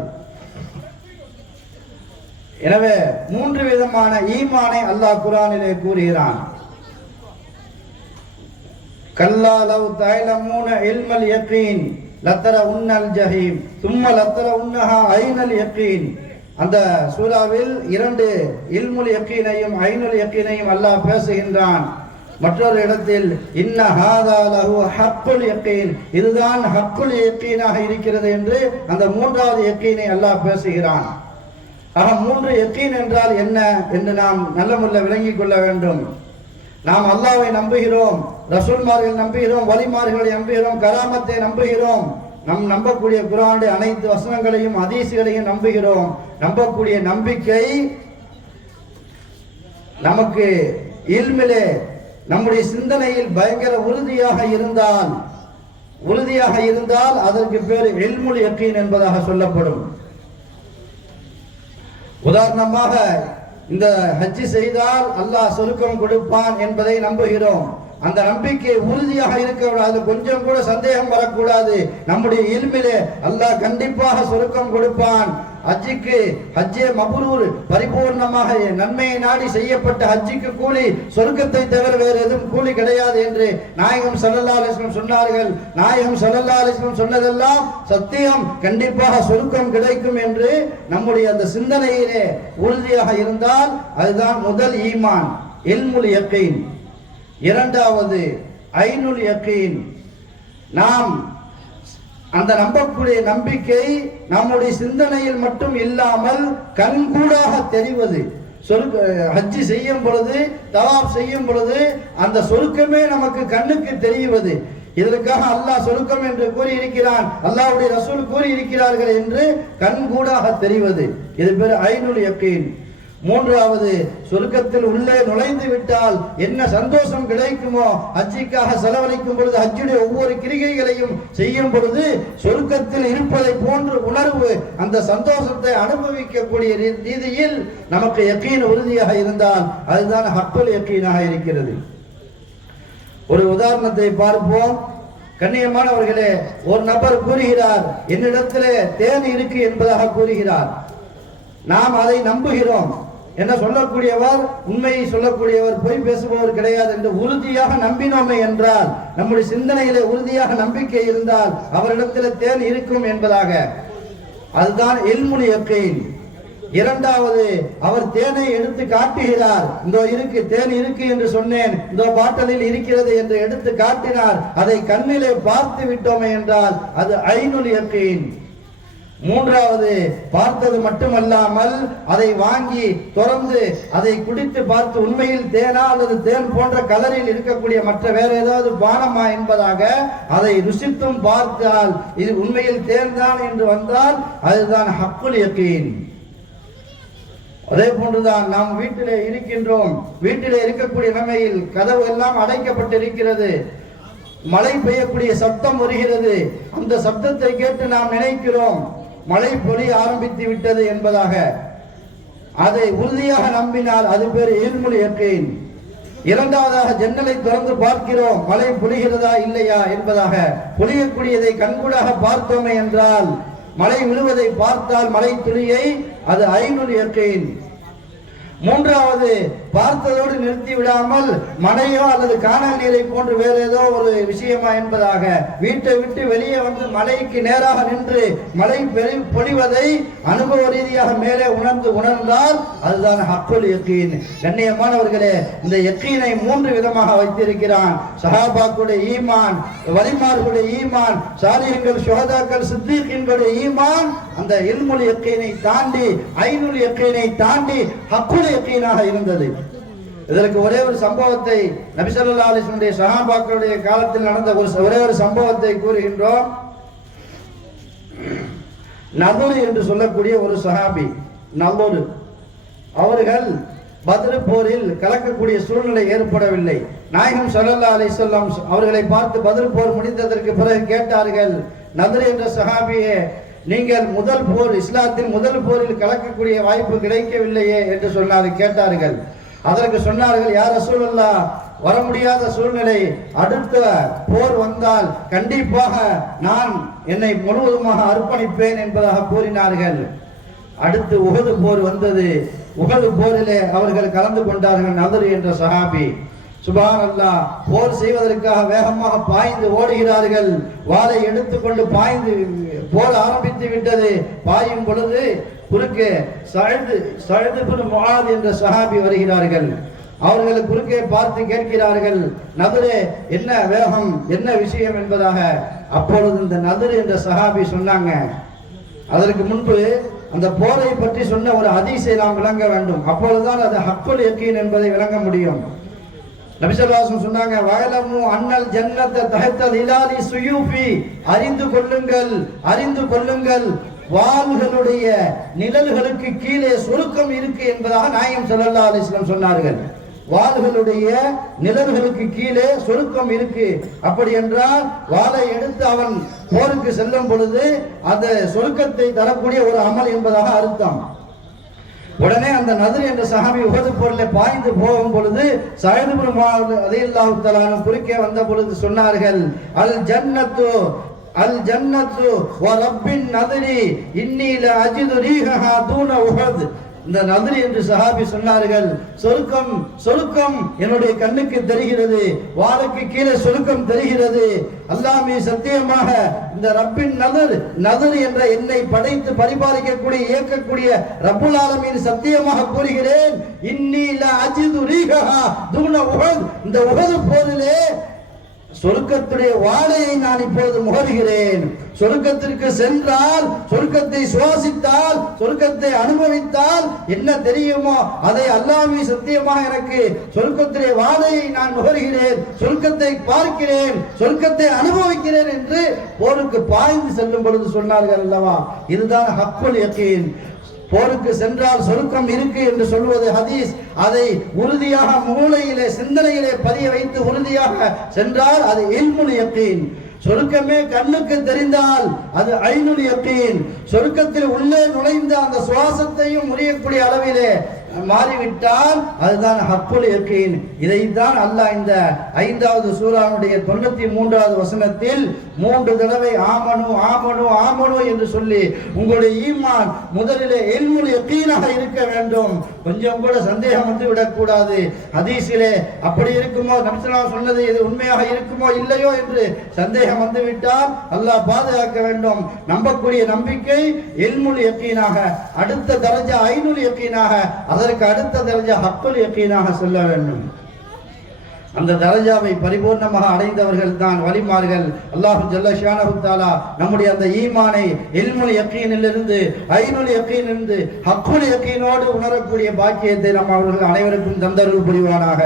எனவே 3 விதமான ஈமானை அல்லாஹ் குர்ஆனிலே கூறுகிறான். கல்லா லவ் தஅலமூன இல்மல் யகீன் லதரவுன்னல் ஜஹீம் சும்ம லதரவுன்னஹா ஐனல் யகீன். அந்த சூராவில் 2 இல்முல் யகீனையும் ஐனுல் யகீனையும் அல்லாஹ் பேசுகின்றான். மற்றொரு இடத்தில் இன்ன ஹாதா லஹு ஹக்குல் யகீன், இதுதான் ஹக்குல் யகீனாக இருக்கிறது என்று அந்த 3வது யகீனை அல்லாஹ் பேசுகிறான். ஆக 3 யக்கீன் என்றால் என்ன என்று நாம் நல்ல முறையில் விளங்கிக் கொள்ள வேண்டும். நாம் அல்லாஹ்வை நம்புகிறோம், ரசூல்மார்கள் நம்புகிறோம், வலிமார்களை நம்புகிறோம், கராமத்தை நம்புகிறோம். நம் நம்பக்கூடிய குர்ஆனுடைய அனைத்து வசனங்களையும் ஹதீஸ்களையும் நம்புகிறோம். நம்பக்கூடிய நம்பிக்கை நமக்கு இல்மிலே நம்முடைய சிந்தனையில் பயங்கர உறுதியாக இருந்தால் அதற்கு பேர் இல்முல் யக்கீன் என்பதாக சொல்லப்படும். உதாரணமாக, இந்த ஹஜ்ஜி செய்தால் அல்லாஹ் சொர்க்கம் கொடுப்பான் என்பதை நம்புகிறோம். அந்த நம்பிக்கை உறுதியாக இருக்கக்கூடாது, கொஞ்சம் கூட சந்தேகம் வரக்கூடாது. நம்முடைய இல்மிலே அல்லாஹ் கண்டிப்பாக சொர்க்கம் கொடுப்பான். ஹஜ்ஜே மப்ரூர், பரிபூர்ணமாக நன்மையை நாடி செய்யப்பட்ட ஹஜ்ஜிக்கு கூலி சொர்க்கத்தை தவிர வேறு எதுவும் கூலி கிடையாது என்று நாயகம் ஸல்லல்லாஹு அலைஹி வஸல்லம் சொன்னார்கள். நாயகம் ஸல்லல்லாஹு அலைஹி வஸல்லம் சொன்னதெல்லாம் சத்தியம், கண்டிப்பாக சொர்க்கம் கிடைக்கும் என்று நம்முடைய அந்த சிந்தனையிலே உறுதியாக இருந்தால் அதுதான் முதல் ஈமான், இல்முல் யக்கீன். இரண்டாவது ஐனுல் யக்கீன். நாம் அந்த நம்பக்கூடிய நம்பிக்கை நம்முடைய சிந்தனையில் மட்டும் இல்லாமல் கண்கூடாக தெரிவது. ஹஜ்ஜி செய்யும் பொழுது, தவாப் செய்யும் பொழுது அந்த சொருக்கமே நமக்கு கண்ணுக்கு தெரிவது. இதற்காக அல்லாஹ் சொருக்கம் என்று கூறியிருக்கிறான், அல்லாஹ்வுடைய ரசூல் கூறியிருக்கிறார்கள் என்று கண்கூடாக தெரிவது. இது பேர் ஐனுல் யக்கீன். மூன்றாவது, சொர்க்கத்தில் உள்ளே நுழைந்து விட்டால் என்ன சந்தோஷம் கிடைக்குமோ, ஹஜ்ஜிக்காக செலவழிக்கும் பொழுது, ஹஜ்ஜுடைய ஒவ்வொரு கிரிகைகளையும் செய்யும் பொழுது சொர்க்கத்தில் இருப்பதை போன்ற உணர்வு, அந்த சந்தோஷத்தை அனுபவிக்கக்கூடிய ரீதியில் நமக்கு யக்கீன் உறுதியாக இருந்தால் அதுதான் ஹக்குல் யக்கீனாக இருக்கிறது. ஒரு உதாரணத்தை பார்ப்போம். கண்ணியமானவர்களே, ஒரு நபர் கூறுகிறார், என்னிடத்திலே தேன் இருக்கு என்பதாக கூறுகிறார். நாம் அதை நம்புகிறோம். என்ன சொல்லக்கூடியவர் உண்மையை சொல்லக்கூடியவர், பொய் பேசுபவர் கிடையாது என்று உறுதியாக நம்பினோமே என்றால், நம்முடைய சிந்தனையிலே உறுதியாக நம்பிக்கை இருந்தால் அவரிடத்தில் தேன் இருக்கும் என்பதாக, அதுதான் இல்முல் யகீன். இரண்டாவது, அவர் தேனை எடுத்து காட்டுகிறார். இதோ இருக்கு, தேன் இருக்கு என்று சொன்னேன், இதோ பாட்டலில் இருக்கிறது என்று எடுத்து காட்டினார். அதை கண்ணிலே பார்த்து விட்டோமே என்றால் அது ஐனுல் யகீன். மூன்றாவது, பார்த்தது மட்டுமல்லாமல் அதை வாங்கி திறந்து அதை குடித்து பார்த்து உண்மையில் தேனா அல்லது தேன் போன்ற கலரில் இருக்கக்கூடிய மற்ற வேற ஏதாவது பானமா என்பதாக அதை ருசித்தும் பார்த்தால் இது உண்மையில் தேன் தான் என்று வந்தால் அதுதான் ஹக்குல் யகீன். அதே போன்றுதான் நாம் வீட்டிலே இருக்கின்றோம், வீட்டிலே இருக்கக்கூடிய நிலைமையில் கதவு எல்லாம் அடைக்கப்பட்டிருக்கிறது, மழை பெய்யக்கூடிய சப்தம் வருகிறது. அந்த சப்தத்தை கேட்டு நாம் நினைக்கிறோம் மழை பொழிய ஆரம்பித்து விட்டது என்பதாக. அதை உறுதியாக நம்பினால் அது பேர் இல்முல் யகீன். இரண்டாவதாக, ஜன்னலை திறந்து பார்க்கிறோம் மழை பொழிகிறதா இல்லையா என்பதாக. பொழியக்கூடியதை கண்கூடாக பார்த்தோமே என்றால், மழை விழுவதை பார்த்தால் மழை துளியை, அது ஐனுல் யகீன். மூன்றாவது, பார்த்ததோடு நிறுத்தி விடாமல் மழையோ அல்லது காணல் நீரை போன்று வேற ஏதோ ஒரு விஷயமா என்பதாக வீட்டை விட்டு வெளியே வந்து மழைக்கு நேராக நின்று மழை பொழிவதை அனுபவ ரீதியாக மேலே உணர்ந்தால் அதுதான் ஹக்குல் யகீன். கண்ணியமானவர்களே, இந்த யகீனை மூன்று விதமாக வைத்திருக்கிறான். சஹாபாக்களுடைய ஈமான், வலிமார்களுடைய ஈமான், சாலிஹீன்கள், ஷுஹதாக்கள், சித்தீகீன்களுடைய ஈமான் அந்த இல்முல் யகீனை தாண்டி, ஐனுல் யகீனை தாண்டி ஹக்குல் யகீனாக இருந்தது. இதற்கு ஒரே ஒரு சம்பவத்தை, நபி ஸல்லல்லாஹு அலைஹி வஸல்லம் சஹாபாக்களுடைய காலத்தில் நடந்த ஒரே ஒரு சம்பவத்தை கூறுகின்றோம். நதுர் என்று சொல்லக்கூடிய ஒரு சஹாபி, நதுர் அவர்கள் பத்ர் போரில் கலக்கக்கூடிய சூழ்நிலை ஏற்படவில்லை. நாயகம் ஸல்லல்லாஹு அலைஹி வஸல்லம் அவர்களை பார்த்து பத்ர் போர் முடிந்ததற்கு பிறகு கேட்டார்கள், நதுர் என்ற சஹாபியே, நீங்கள் முதல் போர், இஸ்லாத்தின் முதல் போரில் கலக்கக்கூடிய வாய்ப்பு கிடைக்கவில்லையே என்று கேட்டார்கள். அதற்கு சொன்னார்கள், யா ரசூலல்லாஹ், வர முடியாத சூழ்நிலை, அடுத்த போர் வந்தால் கண்டிப்பாக நான் என்னை முழுவதுமாக அர்ப்பணிப்பேன் என்பதாக கூறினார்கள். அடுத்து உஹது போர் வந்தது. உஹது போரிலே அவர்கள் கலந்து கொண்டார்கள். நதுர் என்ற சஹாபி, சுப்ஹானல்லாஹ், போர் செய்வதற்காக வேகமாக பாய்ந்து ஓடுகிறார்கள். வாளை எடுத்துக்கொண்டு பாய்ந்து போர் ஆரம்பித்து விட்டது. பாயும் பொழுது குறுக்கே சஅத் இப்னு முஆத் என்ற சஹாபி வருகிறார்கள். அவர்கள் குறுக்கே பார்த்து கேட்கிறார்கள், நதுரே, என்ன வேகம், என்ன விஷயம் என்பதாக. அப்பொழுது இந்த நதுர் என்ற சஹாபி சொன்னாங்க, அதற்கு முன்பு அந்த போரை பற்றி சொன்ன ஒரு ஹதீஸை நாம் விளங்க வேண்டும், அப்பொழுதுதான் அது ஹக்குல் யகீன் என்பதை விளங்க முடியும். நபி ஸல்லல்லாஹு அலைஹி வஸல்லம் சொன்னாங்க, வயலமு அன்னல் ஜன்னத தஹத லிலாலி சுயூஃபி, அறிந்து கொள்ளுங்கள் வாள்களுடைய நிழல்களுக்கு கீழே சொர்க்கம் இருக்கு என்பதாக நாயகம் ஸல்லல்லாஹு அலைஹி வஸல்லம் சொன்னார்கள். வாள்களுடைய நிழல்களுக்கு கீழே சொர்க்கம் இருக்கு. அப்படி என்றால் வாளை எடுத்து அவன் போருக்கு செல்லும் பொழுது அந்த சொர்க்கத்தை தரக்கூடிய ஒரு அமல் என்பதாக அர்த்தம். உடனே அந்த நதுர் என்ற சஹாபி உஹது போரில் பாய்ந்து போகும் பொழுது சஅத் இப்னு முஆத் ரலியல்லாஹு தஆலா அன்ஹு குறுக்கே வந்த பொழுது சொன்னார்கள், அல் ஜன்னத்து வ ரப்பின் நதுரி இன்னி லா அஜிது ரீஹஹா தூன உஹத். இந்த நதுர் என்று சஹாபி சொன்னார்கள், சொர்க்கம் என்னுடைய கண்ணுக்கு தெரிகிறது, வாளுக்கு கீழே சொர்க்கம் தெரிகிறது. அல்லாஹ் மீது சத்தியமாக இந்த ரப்பின் நதுர் என்ற என்னை படைத்து பரிபாலிக்கக்கூடிய, இயக்கக்கூடிய ரப்புல் ஆலமீன் சத்தியமாக கூறுகிறேன், இன்னி லா அஜிது ரீஹஹா தூன உஹத். இந்த உஹது போரிலே சொர்க்கத்துடைய வாடையை நான் இப்பொழுது முகர்கிறேன். சொர்க்கத்திற்கு சென்றால், சொர்க்கத்தை சுவாசித்தால், சொர்க்கத்தை அனுபவித்தால் என்ன தெரியுமோ அதை அல்லாஹ்வே சத்தியமாக எனக்கு சொர்க்கத்துடைய வாடையை நான் முகர்கிறேன், சொர்க்கத்தை பார்க்கிறேன், சொர்க்கத்தை அனுபவிக்கிறேன் என்று போருக்கு பாய்ந்து செல்லும் பொழுது சொன்னார்கள் அல்லவா. இதுதான் ஹக்குல் யகீன். போருக்கு சென்றால் சொர்க்கம் இருக்கு என்று சொல்வது ஹதீஸ். அதை உறுதியாக மூளையிலே, சிந்தனையிலே பதிய வைத்து உறுதியாக சென்றால் அது இல்முல் யகீன். சொர்க்கமே கண்ணுக்கு தெரிந்தால் அது ஐனுல் யகீன். சொர்க்கத்தில் உள்ளே நுழைந்த அந்த சுவாசத்தையும் முறியக்கூடிய அளவிலே மாறிவிட்டால் அதுதான் ஹக்குல் யகீன். இதைத்தான் அல்லாஹ் இந்த 5வது சூராவுடைய 93வது வசனத்தில் 3 தடவை ஆமனு ஆமனு ஆமனு என்று சொல்லி உங்களுடைய ஈமான் முதலிலே இல்முல் யகீனாக இருக்க வேண்டும். கொஞ்சம் கூட சந்தேகம் வந்து விடக்கூடாது. ஹதீஸிலே அப்படி இருக்குமோ, நபி ஸல்லல்லாஹு அலைஹி வஸல்லம் சொன்னது இது உண்மையாக இருக்குமோ இல்லையோ என்று சந்தேகம் வந்து விட்டால் அல்லாஹ் பாதுகாக்க வேண்டும். நம்பக்கூடிய நம்பிக்கை இல்முல் யகீனாக, அடுத்த தரஜா ஐனுல் யகீனாக, அதற்கு அடுத்த தரஜா ஹக்குல் யகீனாக செல்ல வேண்டும். அந்த தரஜாவை பரிபூர்ணமாக அடைந்தவர்கள் தான் வலிமார்கள். அல்லாஹ் ஜல்ல ஷானஹு தஆலா நம்முடைய அந்த ஈமானை இல்முல் யகீனிலிருந்து ஐனுல் யகீனிலிருந்து ஹக்குல் யகீனோடு உணரக்கூடிய பாக்கியத்தை நம் அவர்கள் அனைவருக்கும் தந்தருள் புரிவானாக.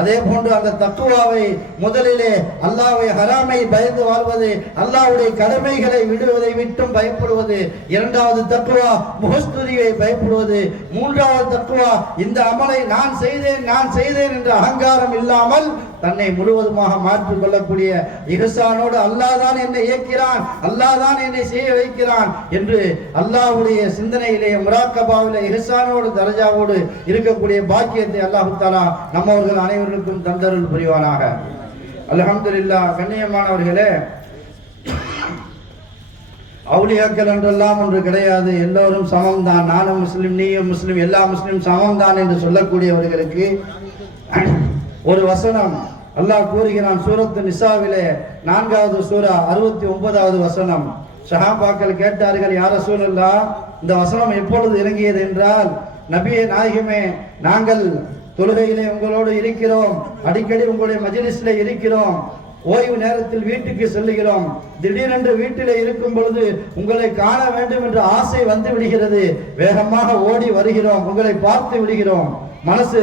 அதே போன்று அந்த தக்வாவை முதலிலே அல்லாஹ்வை ஹராமை பயந்து வாழ்வது, அல்லாஹ்வுடைய கடமைகளை விடுவதை விட்டும் பயப்படுவது. 2வது தக்வா முஹஸ்துரியை பயப்படுவது. 3வது தக்வா இந்த அமலை நான் செய்தேன் என்ற அகங்காரம் இல்லாமல் தன்னை முழுவதுமாக மாற்றிக் கொள்ளக்கூடிய இஹ்சானோடு அல்லாஹ் தான் என்னை இயக்கிறான், அல்லாஹ் தான் என்னை செய்ய வைக்கிறான் என்று அல்லாஹ்வுடைய சிந்தனையிலே முராக்கபாவிலே இஹ்சானோடு தரஜாவோடு இருக்கக்கூடிய பாக்கியத்தை அல்லாஹ் தஆலா நம்மவர்கள் அனைவருக்கும் தந்தருள் புரிவானாக. அல்ஹம்துலில்லாஹ். கண்ணியமானவர்களே, அவுலியாக்கள் என்றெல்லாம் ஒன்று கிடையாது. எல்லோரும் சமம் தான். நானும் முஸ்லிம், நீயும் முஸ்லிம், எல்லா முஸ்லிம் சமம் தான் என்று சொல்லக்கூடியவர்களுக்கு ஒரு வசனம் அல்லாஹ் கூறுகிறான். சூரத்து நிசாவிலே 4வது சூரா 69வது வசனம். சஹாபாக்கள் கேட்டார்கள், யா ரசூலல்லாஹ், இந்த வசனம் எப்பொழுது இறங்கியது என்றால், நபியே நாயகமே, நாங்கள் தொழுகையிலே உங்களோடு இருக்கிறோம், அடிக்கடி உங்களுடைய மஜ்லிஸிலே இருக்கிறோம், ஓய்வு நேரத்தில் வீட்டுக்கு செல்லுகிறோம், திடீரென்று வீட்டிலே இருக்கும் பொழுது உங்களை காண வேண்டும் என்ற ஆசை வந்து விடுகிறது, வேகமாக ஓடி வருகிறோம், உங்களை பார்த்து விடுகிறோம், மனசு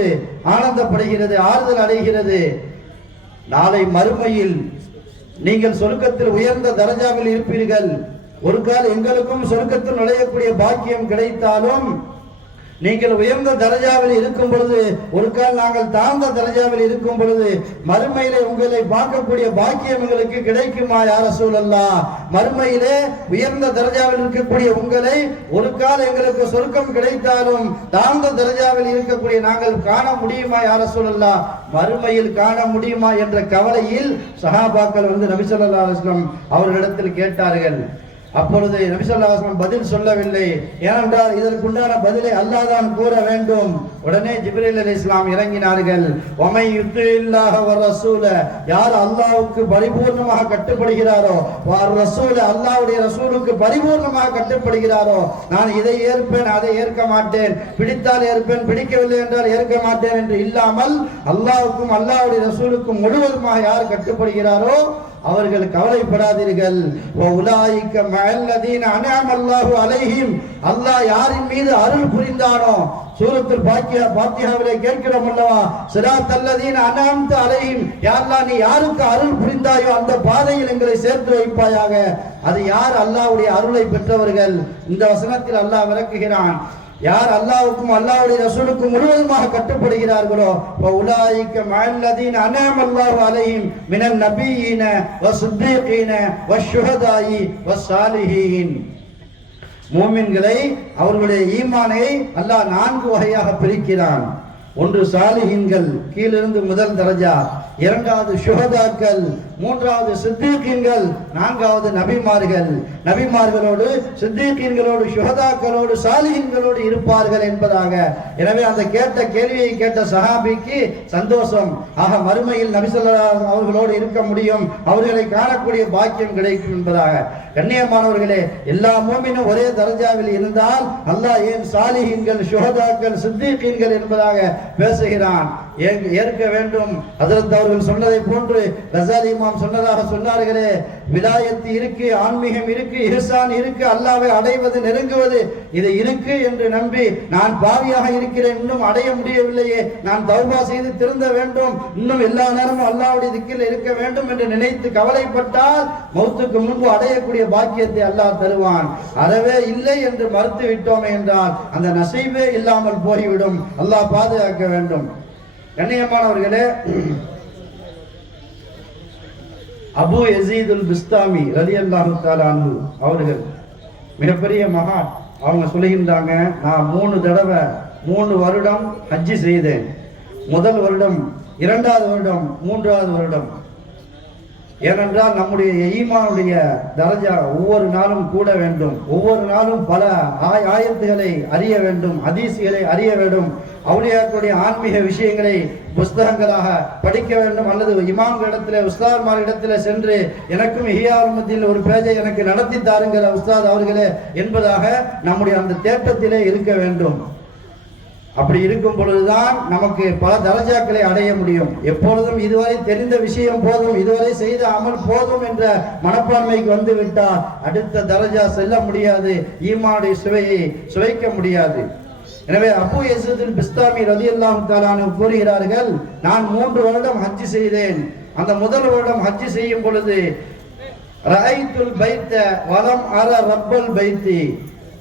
ஆனந்தப்படுகிறது, ஆறுதல் அடைகிறது. நாளை மறுமையில் நீங்கள் சொர்க்கத்தில் உயர்ந்த தரஜாவில் இருப்பீர்கள். ஒரு கால் எங்களுக்கும் சொர்க்கத்தில் நுழையக்கூடிய பாக்கியம் கிடைத்தாலும் நீங்கள் உயர்ந்த தரஜாவில் இருக்கும் பொழுது, ஒரு கால் நாங்கள் தாழ்ந்த தரஜாவில் இருக்கும் பொழுது மறுமையிலே உங்களை பார்க்கக்கூடிய பாக்கியம் எங்களுக்கு கிடைக்குமா யா ரசூலல்லாஹ்? மறுமையிலே உயர்ந்த தரஜாவில் இருக்கக்கூடிய உங்களை ஒரு கால் எங்களுக்கு சொர்க்கம் கிடைத்தாலும் தாழ்ந்த தரஜாவில் இருக்கக்கூடிய நாங்கள் காண முடியுமா யா ரசூலல்லாஹ்? மறுமையில் காண முடியுமா என்ற கவலையில் சஹாபாக்கள் வந்து நபி ஸல்லல்லாஹு அலைஹி வஸல்லம் அவர்களிடத்தில் கேட்டார்கள். அப்பொழுது நபி ஸல்லல்லாஹு அலைஹி வஸல்லம் பதில் சொல்லவில்லை. ஏனென்றால் இதற்குண்டான பதிலை அல்லாஹ் தான் கூற வேண்டும். உடனே ஜிப்ரீல் அலைஹிஸ்ஸலாம் இறங்கினார்கள். வமை யுத்தில்லாஹ வ ரசூல, யார் அல்லாஹ்வுக்கு பரிபூர்ணமாக கட்டுப்படுகிறாரோ, வ ரசூல, அல்லாஹ்வுடைய ரசூலுக்கு பரிபூர்ணமாக கட்டுப்படுகிறாரோ, நான் இதை ஏற்பேன், அதை ஏற்க மாட்டேன், பிடித்தால் ஏற்பேன், பிடிக்கவில்லை என்றால் ஏற்க மாட்டேன் என்று இல்லாமல் அல்லாஹ்வுக்கும் அல்லாஹ்வுடைய ரசூலுக்கும் முழுவதுமாக யார் கட்டுப்படுகிறாரோ அவர்கள் கவலைப்படாதீர்கள். உலாயிக மஅல்லதீன அன்அம அல்லாஹு அலைஹிம், அல்லாஹ் யாரின் மீது அருள் புரிந்தானோ, சூரத்துல் ஃபாத்திஹாவிலே கேட்கிறோம் அல்லவா, ஸிராத்தல்லதீன அன்அம்த அலைஹிம், யா அல்லாஹ் நீ யாருக்கு அருள் புரிந்தாயோ அந்த பாதையில் எங்களை சேர்த்து வைப்பாயாக. அது யார்? அல்லாஹ்வுடைய அருளை பெற்றவர்கள். இந்த வசனத்தில் அல்லாஹ் விளக்குகிறான், யார் அல்லாஹ்வுக்கும் அல்லாஹ்வுடைய ரசூலுக்கும் முழுவதுமாக கட்டுப்படுகிறார்களோ, உலாயிக மஅல்லதீன அன்அம அல்லாஹு அலைஹிம் மினன் நபியீன வஸ்ஸித்தீகீன வஷ்ஷுஹதாஇ வஸ்ஸாலிஹீன். மூமின்களை, அவர்களுடைய ஈமானை அல்லாஹ் 4 வகையாக பிரிக்கிறான். ஒன்று சாலிஹீன்கள், கீழிருந்து முதல் தரஜா, 2வது ஷுஹதாக்கள், 3வது சித்தீகீன்கள், 4வது நபிமார்கள். நபிமார்களோடு சித்தீகீன்களோடு ஷுஹதாக்களோடு சாலிஹீன்களோடு இருப்பார்கள் என்பதாக. எனவே அந்த கேட்ட கேள்வியை கேட்ட சஹாபிக்கு சந்தோஷம். ஆக மறுமையில் நபி ஸல்லல்லாஹு அலைஹி அவர்களோடு இருக்க முடியும், அவர்களை காணக்கூடிய பாக்கியம் கிடைக்கும் என்பதாக. கண்ணியமானவர்களே, எல்லா மூமினும் ஒரே தரஜாவில் இருந்தால் அல்லாஹ் ஏன் சாலிஹீன்கள், ஷுஹதாக்கள், சித்தீகீன்கள் என்பதாக பேசுகிறான்? ஏற்க வேண்டும். ஹஜ்ரத் அவர்கள் சொன்னதை போன்று கஸாலி இமாம் சொன்னதாக சொன்னார்களே, விலாயத்து இருக்கு, ஆன்மீகம் இருக்கு, இஹ்சான் இருக்கு, அல்லாஹ்வை அடைவது, நெருங்குவது இது இருக்கு என்று நம்பி நான் பாவியாக இருக்கிறேன், இன்னும் அடைய முடியவில்லையே, நான் தௌபா செய்து திருந்த வேண்டும், இன்னும் எல்லா நேரமும் அல்லாஹ்வுடைய திக்கில் இருக்க வேண்டும் என்று நினைத்து கவலைப்பட்டால் மௌத்துக்கு முன்பு அடையக்கூடிய பாக்கியத்தை அல்லாஹ் தருவான். அறவே இல்லை என்று மறுத்து விட்டோமே என்றால் அந்த நசீபே இல்லாமல் போய்விடும். அல்லாஹ் பாதுகாக்க வேண்டும். கண்ணியமானவர்களே, அபு யஸீதுல் பிஸ்தாமி ரலியல்லாஹு தஆலா அன்ஹு அவர்கள் மிகப்பெரிய மகான். அவங்க சொல்லுகின்றாங்க, நான் 3 தடவை 3 வருடம் ஹஜ்ஜி செய்தேன். முதல் வருடம், 2வது வருடம், 3வது வருடம். ஏனென்றால் நம்முடைய ஈமானுடைய தரஜா ஒவ்வொரு நாளும் கூட வேண்டும். ஒவ்வொரு நாளும் பல ஆயத்துகளை அறிய வேண்டும், ஹதீஸ்களை அறிய வேண்டும், அவுலியாக்களுடைய ஆன்மீக விஷயங்களை புஸ்தகங்களாக படிக்க வேண்டும். அல்லது இமாம்களிடத்தில் உஸ்தாத்மாரிடத்தில் சென்று எனக்கும் இஹ்யாவுல் ஒரு பேஜை எனக்கு நடத்தி தாருங்கள் உஸ்தாத் அவர்களே என்பதாக நம்முடைய அந்த தேட்டத்திலே இருக்க வேண்டும். அப்படி இருக்கும் பொழுதுதான் நமக்கு பல தரஜாக்களை அடைய முடியும். எப்பொழுதும் இதுவரை தெரிந்த விஷயம் போதும், இதுவரை செய்த அமல் போதும் என்ற மனப்பான்மைக்கு வந்து விட்டால் அடுத்த தரஜா செல்ல முடியாது, ஈமானுடைய சுவையை சுவைக்க முடியாது. எனவே அபூ யஸீத் அல் பிஸ்தாமி ரலியல்லாஹு தஆலா அன்ஹு கூறுகிறார்கள், நான் 3 வருடம் ஹஜ் செய்தேன். அந்த முதல் வருடம் ஹஜ் செய்யும் பொழுது ரஐத்துல் பைத்த வலம் அர ரப்பல் பைத்தி,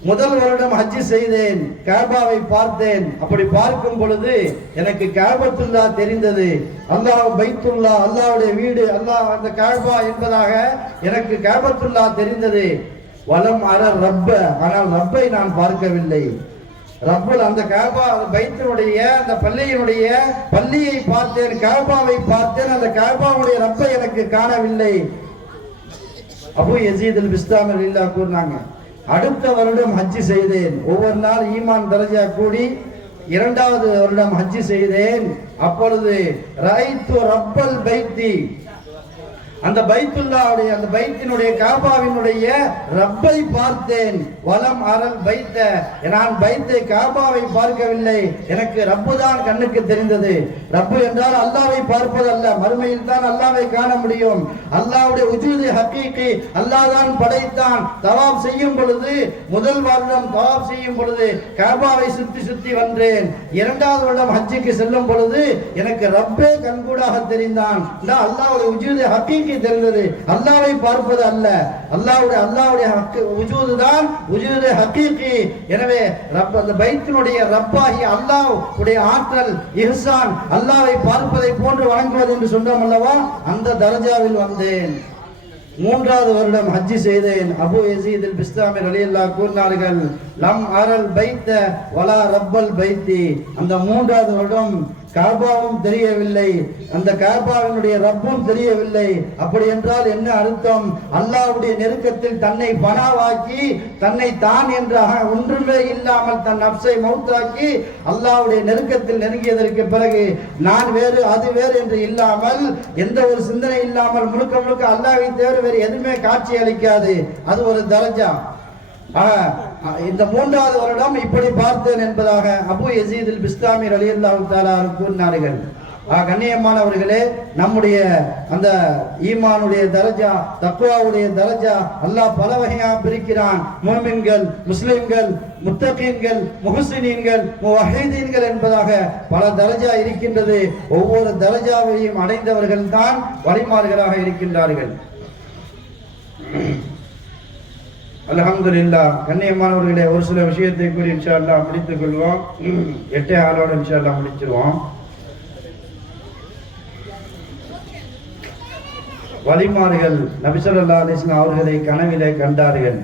முதல் வருடம் ஹஜ் செய்தேன், காபாவை பார்த்தேன். அப்படி பார்க்கும் பொழுது எனக்கு காபத்துல்லா தெரிந்தது. அல்லாஹ் பைத்துல்லா, அல்லாஹ்வுடைய வீடு, அல்லாஹ் அந்த காபா என்பதாக எனக்கு காபத்துல்லா தெரிந்தது. வலம் அர ரப்ப, ஆனால் ரப்பை நான் பார்க்கவில்லை. ரப்பல் அந்த காபா பைத்தினுடைய அந்த பள்ளியை பார்த்தேன், காபாவை பார்த்தேன், அந்த காபாவுடைய ரப்பை எனக்கு காணவில்லை. அபூ யஸீத் அல் பிஸ்தாமி ரலியல்லாஹு கூறினாங்க, அடுத்த வருடம் ஹஜ் செய்தேன். ஒவ்வொரு நாள் ஈமான் தரஜா கூடி 2வது வருடம் ஹஜ் செய்தேன். அப்பொழுது ரஐத்து ரப்பல் பைத்தி, அந்த பைத்துல்லாவுடைய அந்த பைத்தினுடைய காபாவினுடைய ரப்பை பார்த்தேன். வலம் அரல் பைத்த, நான் பைத்தை காபாவை பார்க்கவில்லை, எனக்கு ரப்பு தான் கண்ணுக்கு தெரிந்தது. ரப்பு என்றால் அல்லாஹ்வை பார்ப்பதல்ல, மறுமையில் தான் அல்லாஹ்வை காண முடியும். அல்லாஹ்வுடைய உஜூது ஹக்கீகி, அல்லாஹ் தான் படைத்தான். தவாப் செய்யும் பொழுது, முதல் வருடம் தவாப் செய்யும் பொழுது காபாவை சுத்தி சுத்தி வந்தேன். 2வது வருடம் ஹஜ்ஜுக்கு செல்லும் பொழுது எனக்கு ரப்பே கண்கூடாக தெரிந்தான். அல்லாஹ்வுடைய உஜூது ஹக்கீகி தெரிந்தது, அல்லாஹ்வை பார்ப்பது அல்ல. அல்லாஹ்வுடைய உஜூது தான் உஜூது ஹக்கீகி. எனவே ரப் அந்த பைத்தினுடைய ரப்பாகி அல்லாஹ்வுடைய ஆற்றல், இஹ்சான், அல்லாஹ்வை பார்ப்பதை போன்று வணங்குவது என்று சொன்னோம் அல்லவா, அந்த தரஜாவில் வந்தேன். 3வது வருடம் ஹஜ் செய்தேன். அபூ யஸீத் அல் பிஸ்தாமி ரலியல்லாஹு கூறினார்கள், லம் அரல் பைத்த வலா ரப்பல் பைத்தி, அந்த 3வது வருடம் காபாவும் தெரியவில்லை, அந்த காபாவினுடைய ரப்பும் தெரியவில்லை. அப்படி என்றால் என்ன அர்த்தம்? அல்லாஹ்வுடைய நெருக்கத்தில் தன்னை பனாவாக்கி, தன்னை தான் என்ற ஒன்றுமே இல்லாமல் தன் நப்சை மௌத்தாக்கி அல்லாஹ்வுடைய நெருக்கத்தில் நெருங்கியதற்கு பிறகு நான் வேறு அது வேறு என்று இல்லாமல், எந்த ஒரு சிந்தனை இல்லாமல் முழுக்க முழுக்க அல்லாஹ்வை தவிர வேறு எதுவுமே காட்சி அளிக்காது. அது ஒரு தரஜா. இந்த 3வது வருடம் இப்படி பார்த்தேன் என்பதாக அபூ யஸீத் அல் பிஸ்தாமி ரலியல்லாஹு தஆலா கூறினார்கள். கண்ணியமானவர்களே, நம்முடைய அந்த ஈமானுடைய தரஜா, தக்வாவுடைய தரஜா அல்லாஹ் பல வகையாக பிரிக்கிறான். முஃமின்கள், முஸ்லிம்கள், முத்தகீன்கள், முஹ்சினீன்கள், முவஹ்ஹிதீன்கள் என்பதாக பல தரஜா இருக்கின்றது. ஒவ்வொரு தரஜாவையும் அடைந்தவர்கள் தான் வலிமார்களாக இருக்கின்றார்கள். அல்ஹம்துலில்லாஹ். கண்ணியமானவர்களே, ஒரு சில விஷயத்தை கூறி இன்ஷா அல்லாஹ் முடித்துக் கொள்வோம். 8 ஆளோட இன்ஷா அல்லாஹ் முடிச்சிருவோம். வலிமார்கள் நபி ஸல்லல்லாஹு அலைஹி வஸல்லம் அவர்களை கனவிலே கண்டார்கள்.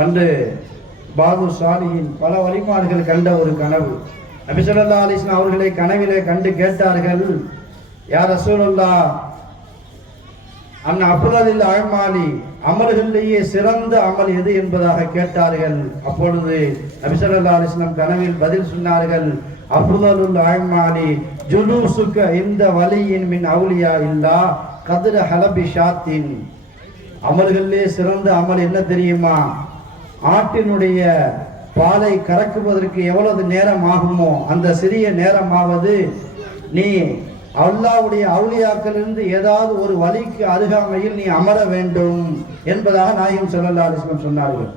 வந்து பாது சாலிஹின் பல வலிமார்கள் கண்ட ஒரு கனவு. நபி ஸல்லல்லாஹு அலைஹி வஸல்லம் அவர்களை கனவிலே கண்டு கேட்டார்கள், யா ரசூலுல்லாஹ், அன் அஃதலில் அமாலி, அமல்களிலேயே சிறந்த அமல் எது என்பதாக கேட்டார்கள். அப்பொழுது நபி ஸல்லல்லாஹு அலைஹி வஸல்லம் கனவில் பதில் சொன்னார்கள், அஃதலுல் அமாலி ஜுலூசுக இந்த வலியின் மின் அவுலியா இல்லா கத்ர ஹலபி ஷாத்தின். அமல்களிலே சிறந்த அமல் என்ன தெரியுமா? ஆட்டினுடைய பாலை கறக்குவதற்கு எவ்வளவு நேரம் ஆகுமோ அந்த சிறிய நேரமாவது நீ அல்லாஹ்வுடைய அவுலியாக்களிலிருந்து ஏதாவது ஒரு வலிக்கு அருகாமையில் நீ அமர வேண்டும் என்பதாக நாயகம் ஸல்லல்லாஹு அலைஹி வஸல்லம் சொன்னார்கள்.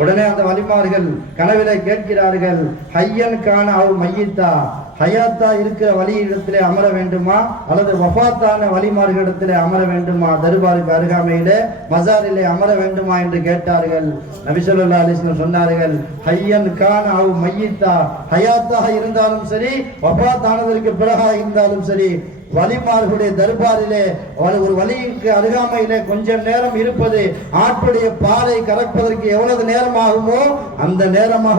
உடனே அந்த வலிமார்கள் கனவிலே கேட்கிறார்கள், ஹய்யன் கான அவ் மையித்தா, ஹயாத்தா இருக்கிற வழியிடத்திலே அமர வேண்டுமா அல்லது வஃபாத்தான வழிமார்களிடத்திலே அமர வேண்டுமா, தர்பாருக்கு அருகாமையிலே மசாரிலே அமர வேண்டுமா என்று கேட்டார்கள். நபி ஸல்லல்லாஹு அலைஹி வஸல்லம் சொன்னார்கள், ஹய்யன் கான அவ் மையித்தா, ஹயாத்தாக இருந்தாலும் சரி வஃபாத்தானதற்கு பிறகாக இருந்தாலும் சரி வலிமார்களுடைய தர்பாரிலே ஒரு வலிக்கு அருகாமையிலே கொஞ்சம் நேரம் இருப்பது ஆட்டுடைய பாலை கறப்பதற்கு எவ்வளவு நேரமாகுமோ அந்த நேரமாக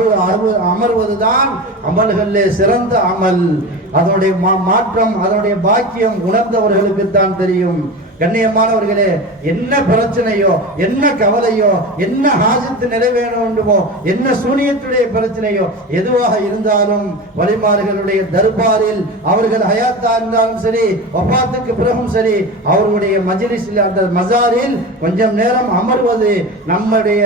அமர்வதுதான் அமல்களிலே சிறந்த அமல். அதனுடைய மாற்றம், அதனுடைய பாக்கியம் உணர்ந்தவர்களுக்கு தான் தெரியும். கண்ணியமானவர்களே, என்ன பிரச்சனையோ, என்ன கவலையோ, என்ன ஹாஜத்து நிறைவேற வேண்டுமோ, என்ன சூனியத்துடைய பிரச்சனையோ எதுவாக இருந்தாலும் வலிமார்களுடைய தர்பாரில் அவர்கள் ஹயாத்தா இருந்தாலும் சரி வஃபாத்துக்கு பிறகும் சரி அவர்களுடைய மஜ்லிஸில் அந்த மஸாரில் கொஞ்சம் நேரம் அமர்வது நம்முடைய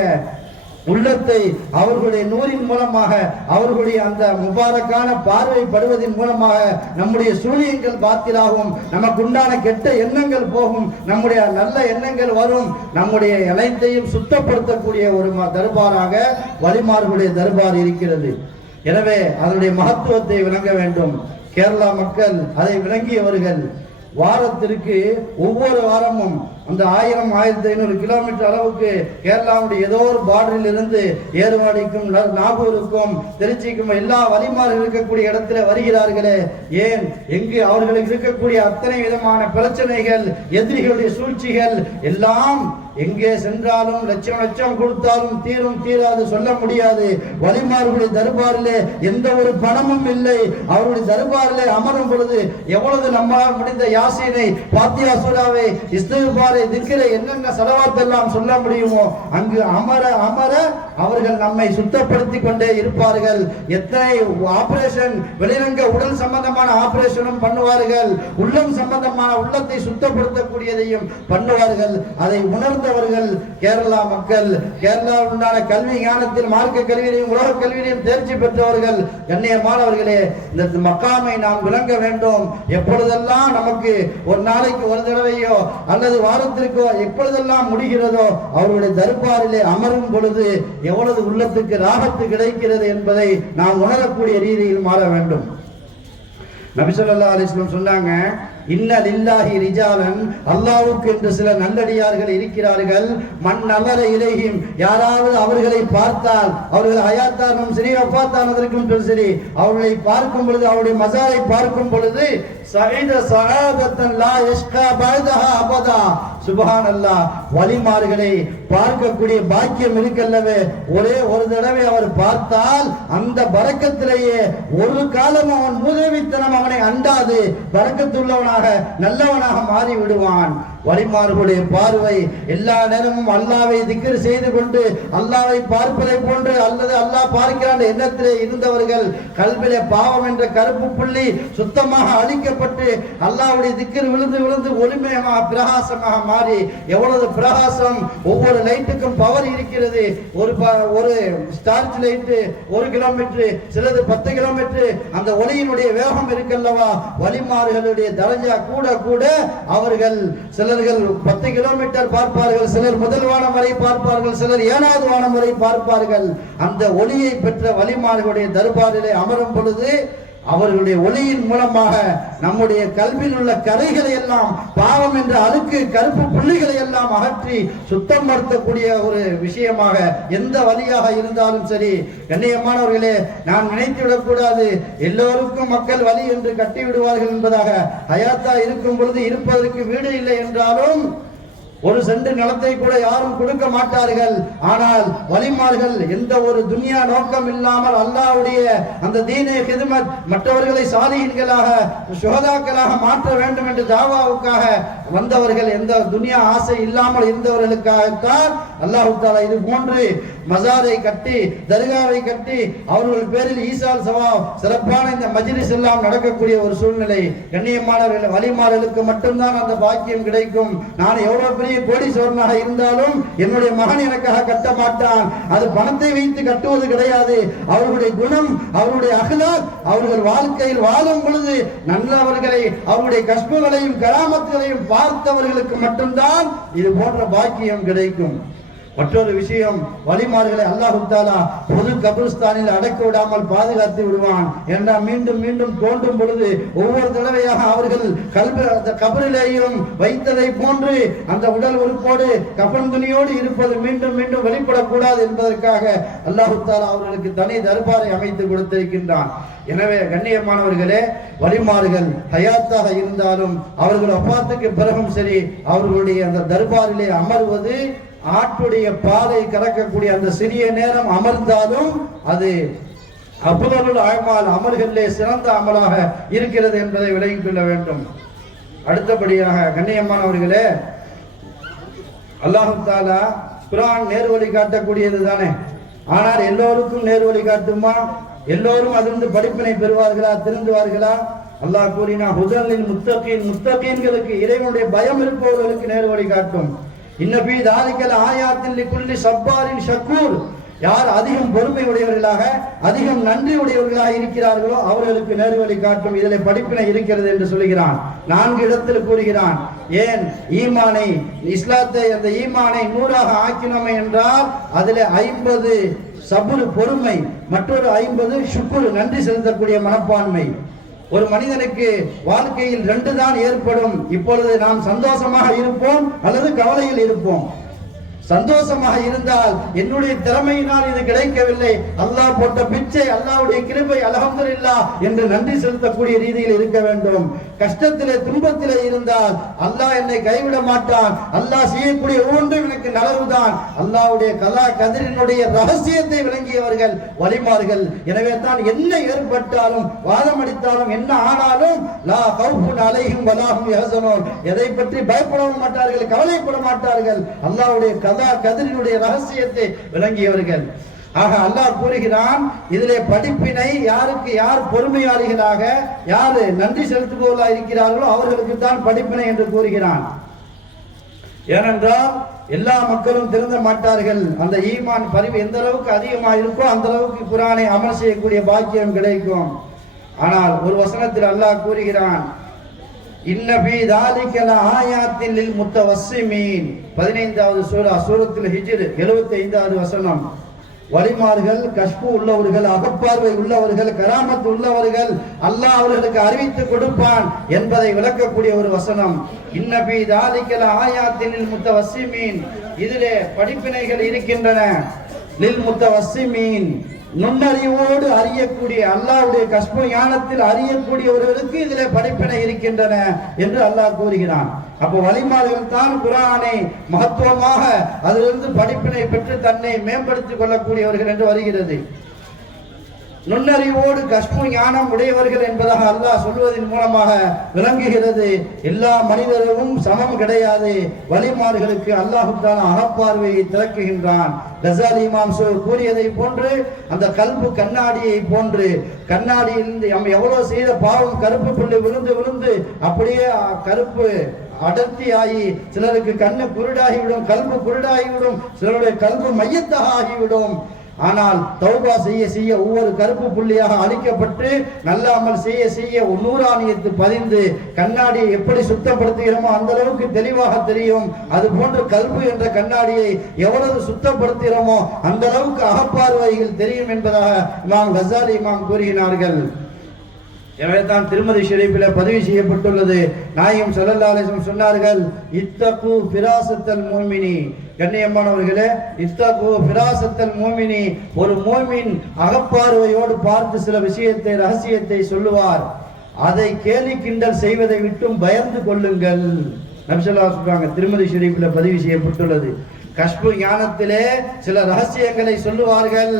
உள்ளத்தை அவர்களுடைய நூரின் மூலமாக அவர்களுடைய அந்த முபாரக்கான பார்வைப்படுவதன் மூலமாக நம்முடைய சூனியங்கள் பாத்திலாகும், நமக்கு உண்டான கெட்ட எண்ணங்கள் போகும், நம்முடைய நல்ல எண்ணங்கள் வரும், நம்முடைய அனைத்தையும் சுத்தப்படுத்தக்கூடிய ஒரு தர்பாராக வலிமார்களுடைய தர்பார் இருக்கிறது. எனவே அதனுடைய மகத்துவத்தை விளங்க வேண்டும். கேரளா மக்கள் அதை விளங்கியவர்கள். வாரத்திற்கு ஒவ்வொரு வாரமும் அந்த 1000-1500 கிலோமீட்டர் அளவுக்கு கேரளாவுடைய ஏதோ ஒரு பார்டரில் இருந்து ஏர்வாடிக்கும் நாகூருக்கும் திருச்சிக்கும் எல்லா வலிமார்கள் இருக்கக்கூடிய இடத்துல வருகிறார்களே. ஏன்? எங்கு அவர்களுக்கு இருக்கக்கூடிய அத்தனை விதமான பிரச்சனைகள், எதிரிகளுடைய சூழ்ச்சிகள் எல்லாம் எங்கே சென்றாலும் லட்சம் லட்சம் கொடுத்தாலும் தீரும் தீராது சொல்ல முடியாது. வலிமார்களுடைய தர்பாரிலே எந்த ஒரு பணமும் இல்லை. அவருடைய தர்பாரிலே அமரும் பொழுது எவ்வளவு நம்மால் முடிந்த யாசீனை, பாத்தியா சூராவை, இஸ்திக்பாரை, திக்ரை, என்னென்ன ஸலவாத் எல்லாம் சொல்ல முடியுமோ அங்கு அமர அமர அவர்கள் நம்மை சுத்தப்படுத்தி கொண்டே இருப்பார்கள். எத்தனை ஆபரேஷன், வெளிரங்க உடல் சம்பந்தமான ஆபரேஷனும் பண்ணுவார்கள், உள்ளம் சம்பந்தமான உள்ளத்தை சுத்தப்படுத்தக்கூடியதையும் பண்ணுவார்கள். அதை உணர்ந்தவர்கள் கேரளா மக்கள். கேரளாவில் உண்டான கல்வி ஞானத்தில் மார்க்க கல்வியிலையும் உலக கல்வியிலையும் தேர்ச்சி பெற்றவர்கள். கண்ணியமானவர்களே, இந்த மக்காமை நாம் விளங்க வேண்டும். எப்பொழுதெல்லாம் நமக்கு ஒரு நாளைக்கு ஒரு தடவையோ அல்லது வாரத்திற்கோ எப்பொழுதெல்லாம் முடிகிறதோ அவருடைய தர்பாரிலே அமரும் பொழுது எவ்வளவு உள்ளத்துக்கு ராகத்து கிடைக்கிறது என்பதை நாம் உணரக்கூடிய ரீதியில் மாற வேண்டும். நபி ஸல்லல்லாஹு அலைஹி வஸல்லம் சொன்னாங்க, இன்ன லில்லாஹி ரிஜாலன், அல்லாஹ்வுக்கு என்று சில நல்லடியார்கள் இருக்கிறார்கள். மன் நலர இலைஹிம், யாராவது அவர்களை பார்த்தால், அவர்கள் ஹயாத்தானும் சரி வஃபாத்தானதற்கும் சரி அவர்களை பார்க்கும் பொழுது, அவருடைய மஸாரை பார்க்கும் பொழுது சஈத சஆதத்தன் லா யஷ்கா பஅதஹா அபதா. சுப்ஹானல்லாஹ், வலிமார்களை பார்க்கக்கூடிய பாக்கியம் இருக்கல்லவே, ஒரே ஒரு தடவை அவர் பார்த்தால் அந்த பரக்கத்திலேயே ஒரு காலம் அவன் மூதேவித்தனம் அவனை அண்டாது பரக்கத்துள்ளவனாக நல்லவனாக மாறி விடுவான். வலிமார்களுடைய பார்வை எல்லா நேரமும் அல்லாஹ்வை திக்ர் செய்து கொண்டு அல்லாஹ்வை பார்ப்பதை போன்று அல்லது அல்லாஹ் பார்க்கிறான் எண்ணத்திலே இருந்தவர்கள் கல்விலே பாவம் என்ற கருப்பு புள்ளி சுத்தமாக அழிக்கப்பட்டு அல்லாஹ்வுடைய திக்ர் விழுந்து விழுந்து ஒளிமயமாக பிரகாசமாக மாறி, எவ்வளவு பிரகாசம்! ஒவ்வொரு லைட்டுக்கும் பவர் இருக்கிறது. ஒரு ஸ்டார்ச் லைட்டு 1 கிலோமீட்டர், சிலது 10 கிலோமீட்டர் அந்த ஒளியினுடைய வேகம் இருக்கல்லவா. வலிமார்களுடைய தரஜா கூட கூட அவர்கள் சிலர்கள் 10 கிலோமீட்டர் பார்ப்பார்கள், சிலர் முதல் வானம் வரை பார்ப்பார்கள், சிலர் 7வது வானம் வரை பார்ப்பார்கள். அந்த ஒளியை பெற்ற வலிமார்களுடைய தர்பாரிலே அமரும் பொழுது அவர்களுடைய ஒளியின் மூலமாக நம்முடைய கல்வியில் உள்ள கரைகளை எல்லாம், பாவம் என்ற அழுக்கு கருப்பு புள்ளிகளை எல்லாம் அகற்றி சுத்தம் படுத்தக்கூடிய ஒரு விஷயமாக எந்த வழியாக இருந்தாலும் சரி. கண்ணியமானவர்களே, நான் நினைத்து விடக்கூடாது எல்லோருக்கும் மக்கள் வழி என்று கட்டி விடுவார்கள் என்பதாக. ஹயாத்தா இருக்கும் பொழுது இருப்பதற்கு வீடு இல்லை என்றாலும் ஒரு சென்ட் நிலத்தை கூட யாரும் கொடுக்க மாட்டார்கள். ஆனால் வலிமார்கள் எந்த ஒரு துனியா நோக்கம் இல்லாமல் அல்லாஹ்வுடைய அந்த தீனை ஹிதமத், மற்றவர்களை சாலிஹீன்களாக சுஹதாக்களாக மாற்ற வேண்டும் என்று தாவாவுக்காக வந்தவர்கள், எந்த துனியா ஆசை இல்லாமல் இருந்தவர்களுக்காகத்தான் அல்லாஹ் தஆலா இது போன்று மஸாரை கட்டி தர்காவை கட்டி அவர்கள் பேரில் ஈசால் சவாப் சிறப்பான இந்த மஜ்லிஸ் எல்லாம் நடக்கக்கூடிய ஒரு சூழ்நிலை. கண்ணியமானவர்கள், வலிமார்களுக்கு மட்டும்தான் அந்த பாக்கியம் கிடைக்கும். நான் எவ்வளவு பெரிய கோடீஸ்வரனாக இருந்தாலும் என்னுடைய மகன் எனக்காக கட்ட மாட்டான். அது பணத்தை வைத்து கட்டுவது கிடையாது. அவர்களுடைய குணம், அவருடைய அஹ்லாக், அவர்கள் வாழ்க்கையில் வாழும் பொழுது நல்லவர்களை, அவருடைய கஷ்பங்களையும் கராமத்துகளையும் பார்த்தவர்களுக்கு மட்டும்தான் இது போன்ற பாக்கியம் கிடைக்கும். மற்றொரு விஷயம், வலிமார்களை அல்லாஹ் தஆலா பொது கபிரிஸ்தானில் அடக்க விடாமல் பாதுகாத்து விடுவான். என்றால் மீண்டும் மீண்டும் தோன்றும் பொழுது ஒவ்வொரு தடவையாக அவர்கள் கபரிலேயும் வைத்ததை போன்று அந்த உடல் உறுப்போடு கஃன் துணியோடு இருப்பது மீண்டும் மீண்டும் வெளிப்படக்கூடாது என்பதற்காக அல்லாஹ் தஆலா அவர்களுக்கு தனி தர்பாரை அமைத்து கொடுத்திருக்கின்றான். எனவே கண்ணியமானவர்களே, வலிமார்கள் ஹயாத்தாக இருந்தாலும் அவர்கள் வஃபாத்துக்கு பிறகும் சரி அவர்களுடைய அந்த தர்பாரிலே அமர்வது, ஆட்டுடைய பாலை கறக்கக்கூடிய அந்த சிறிய நேரம் அமர்ந்தாலும் அது அஃதலுல் அமால் அமல்களிலே சிறந்த அமலாக இருக்கிறது என்பதை விளங்கிக் கொள்ள வேண்டும். அடுத்தபடியாக கண்ணியமானவர்களே, அல்லாஹ் தஆலா குர்ஆன் நேர்வழி காட்டக்கூடியது தானே. ஆனால் எல்லோருக்கும் நேர்வழி காட்டுமா? எல்லோரும் அதிலிருந்து படிப்பினை பெறுவார்களா, திருந்துவார்களா? அல்லாஹ் கூறினா ஹுதலில் முத்தகீன், முத்தகீன்களுக்கு இறைவனுடைய பயம் இருப்பவர்களுக்கு நேர்வழி காட்டும். இன்னபி தாலிகல் ஆயாத்தின் லிகுல்லி சப்பாரின் ஷக்கூர், யார் அதிகம் பொறுமை உடையவர்களாக அதிகம் நன்றி உடையவர்களாக இருக்கிறார்களோ அவர்களுக்கு நேர்வழி காட்டும். இதில் படிப்பினை இருக்கிறது என்று சொல்கிறான். 4 இடத்தில் கூறுகிறான். ஏன் ஈமானை, இஸ்லாத்தை, அந்த ஈமானை 100ஆக ஆக்கினோமே என்றால் அதில் 50 சபுர் பொறுமை, மற்றொரு 50 ஷுக்குர் நன்றி செலுத்தக்கூடிய மனப்பான்மை. ஒரு மனிதனுக்கு வாழ்க்கையில் 2 தான் ஏற்படும். இப்பொழுது நாம் சந்தோஷமாக இருப்போம் அல்லது கவலையில் இருப்போம். சந்தோஷமாக இருந்தால் என்னுடைய திறமையினால் இது கிடைக்கவில்லை, அல்லாஹ் போட்ட பிச்சை, அல்லாஹ்வுடைய கிருபை, அல்ஹம்துலில்லாஹ் என்று நன்றி செலுத்தக்கூடிய ரீதியில் இருக்க வேண்டும். கஷ்டத்திலே துன்பத்திலே இருந்தால் அல்லாஹ் என்னை கைவிட மாட்டான், அல்லாஹ் செய்யக்கூடிய ஒவ்வொன்றும் எனக்கு நலவுதான், அல்லாஹ்வுடைய கலா கதிரினுடைய ரகசியத்தை விளங்கியவர்கள் வலிமார்கள். எனவே தான் என்ன ஏற்பட்டாலும், வாதம் அடித்தாலும், என்ன ஆனாலும் லா கௌஃபுன் அலைஹிம் வலாஹும் யஹ்சனூன், எதை பற்றி பயப்படவும் மாட்டார்கள், கவலைப்பட மாட்டார்கள். அல்லாஹ்வுடைய கலா கதிரினுடைய ரகசியத்தை விளங்கியவர்கள். ஆக அல்லாஹ் கூறுகிறான், இதிலே படிப்பினை யாருக்கு யார் பொறுமையாளிகளாக, யார் நன்றி செலுத்துபவர்களாக இருக்கிறார்களோ அவர்களுக்கு தான் படிப்பினை என்று கூறுகிறான். ஏனென்றால் எல்லா மக்களும் திருந்த மாட்டார்கள். அந்த ஈமான் பரிவு எந்த அளவுக்கு அதிகமாக இருக்கோ அந்த அளவுக்கு குர்ஆனை அமல் செய்யக்கூடிய பாக்கியம் கிடைக்கும். ஆனால் ஒரு வசனத்தில் அல்லாஹ் கூறுகிறான், இன்ன ஃபீ தாலிக லஆயாத்தின் லில் முத்தவஸ்ஸிமீன், 15வது சூரா, சூரத்துல் ஹிஜ்ர், 75வது வசனம். வலிமார்கள் கஷ்பு உள்ளவர்கள், அகப்பார்வை உள்ளவர்கள், கராமத் உள்ளவர்கள், அல்லாஹ் அவர்களுக்கு அறிவித்து கொடுப்பான் என்பதை விளக்கக்கூடிய ஒரு வசனம். இன்ன ஃபீ தாலிக லஆயாத்தின் லில் முத்தவஸ்ஸிமீன், இதிலே படிப்பினைகள் இருக்கின்றன. லில் முத்தவஸ்ஸிமீன், நுண்ணறிவோடு அறியக்கூடிய, அல்லாஹ்வுடைய கஷ்பு ஞானத்தில் அறியக்கூடியவர்களுக்கு இதிலே படிப்பினை இருக்கின்றன என்று அல்லாஹ் கூறுகிறான். அப்போ வலிமார்கள் தான் குர்ஆனை மகத்துவமாக அதிலிருந்து படிப்பினை பெற்று தன்னை மேம்படுத்திக் கொள்ளக்கூடியவர்கள் என்று வருகிறது. நுண்ணறிவோடு கஷ்பு ஞானம் உடையவர்கள் என்பதாக அல்லாஹ் சொல்வதன் மூலமாக விளங்குகிறது. எல்லா மனிதரும் சமம் கிடையாது. வலிமார்களுக்கு அல்லாஹ் தஆலா அகப்பார்வையை திறக்குகின்றான். கஸாலி இமாம் கூறியதை போன்று அந்த கல்பு கண்ணாடியை போன்று, கண்ணாடியிலிருந்து நம்ம எவ்வளவு செய்த பாவம் கருப்பு புள்ளி விழுந்து விழுந்து அப்படியே கருப்பு அடர்த்தியாகி சிலருக்கு கண்ணு குருடாகிவிடும், கல்பு குருடாகிவிடும், சிலருடைய கல்பு மையத்தாக ஆகிவிடும். ஆனால் தௌபா செய்ய செய்ய ஒவ்வொரு கருப்பு புள்ளியாக அழிக்கப்பட்டு நல்லாமல் செய்ய செய்ய நூறானியத்து பதிந்து கண்ணாடியை எப்படி சுத்தப்படுத்துகிறோமோ அந்த அளவுக்கு தெளிவாக தெரியும். அது போன்று கல்பு என்ற கண்ணாடியை எவ்வளவு சுத்தப்படுத்துகிறோமோ அந்த அளவுக்கு அகப்பார்வைகள் தெரியும் என்பதாக இமாம் கஸாலி இமாம் கூறுகிறார்கள். எனவே தான் திருமதி ஷரீஃபில் பதிவு செய்யப்பட்டுள்ளது. நாயகம் ஸல்லல்லாஹு அலைஹி வஸல்லம் சொன்னார்கள், இத்தகு ஃபிராசத்தல் முஃமினி, கண்ணியமானவர்களே, இத்தகு ஃபிராசத்தல் முஃமினி, ஒரு முஃமின் அகப்பார்வையோடு பார்த்து சில விஷயத்தை, ரகசியத்தை சொல்லுவார். அதை கேலி கிண்டல் செய்வதை விட்டும் பயந்து கொள்ளுங்கள். நபி ஸல்லல்லாஹு அலைஹி வஸல்லம் சொல்றாங்க, திருமதி ஷரீஃபில் பதிவு செய்யப்பட்டுள்ளது. கஷ்பு ஞானத்திலே சில ரகசியங்களை சொல்லுவார்கள்.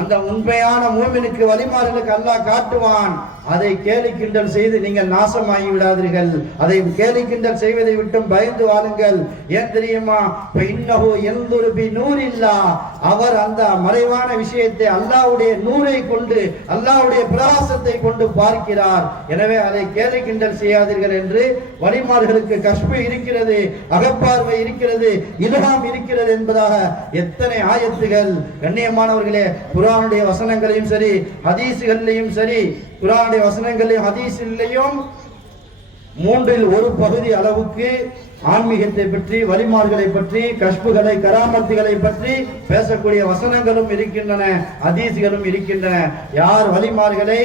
அந்த உண்மையான மூமினுக்கு வலிமார்களுக்கு அல்லாஹ் காட்டுவான். அதை கேலி கிண்டல் செய்து நீங்கள் நாசமாகி விடாதீர்கள். அதை கேலி கிண்டல் செய்வதை விட்டும் பயந்து வாழுங்கள். ஏன் தெரியுமா? இன்னஹு யன்துரு பி நூரில்லாஹ், அவர் அந்த மறைவான விஷயத்தை அல்லாஹ்வுடைய நூரை கொண்டு, அல்லாஹ்வுடைய பிரகாசத்தை கொண்டு பார்க்கிறார். எனவே அதை கேலி கிண்டல் செய்யாதீர்கள் என்று வலிமார்களுக்கு கஷ்பு இருக்கிறது, அகப்பார்வை இருக்கிறது, இல்ஹாம் இருக்கிறது என்பதாக எத்தனை ஆயத்துகள். கண்ணியமானவர்களே, குர்ஆனுடைய வசனங்களையும் சரி, ஹதீஸ்களிலும் சரி, குர்ஆனுடைய வசனங்களையும் ஹதீஸிலையும் 1/3 பகுதி அளவுக்கு ஆன்மீகத்தை பற்றி, வலிமார்களை பற்றி, கஷ்புகளை, கராமத்துகளை பற்றி பேசக்கூடிய வசனங்களும் இருக்கின்றன, ஹதீஸ்களும் இருக்கின்றன. யார் வலிமார்களை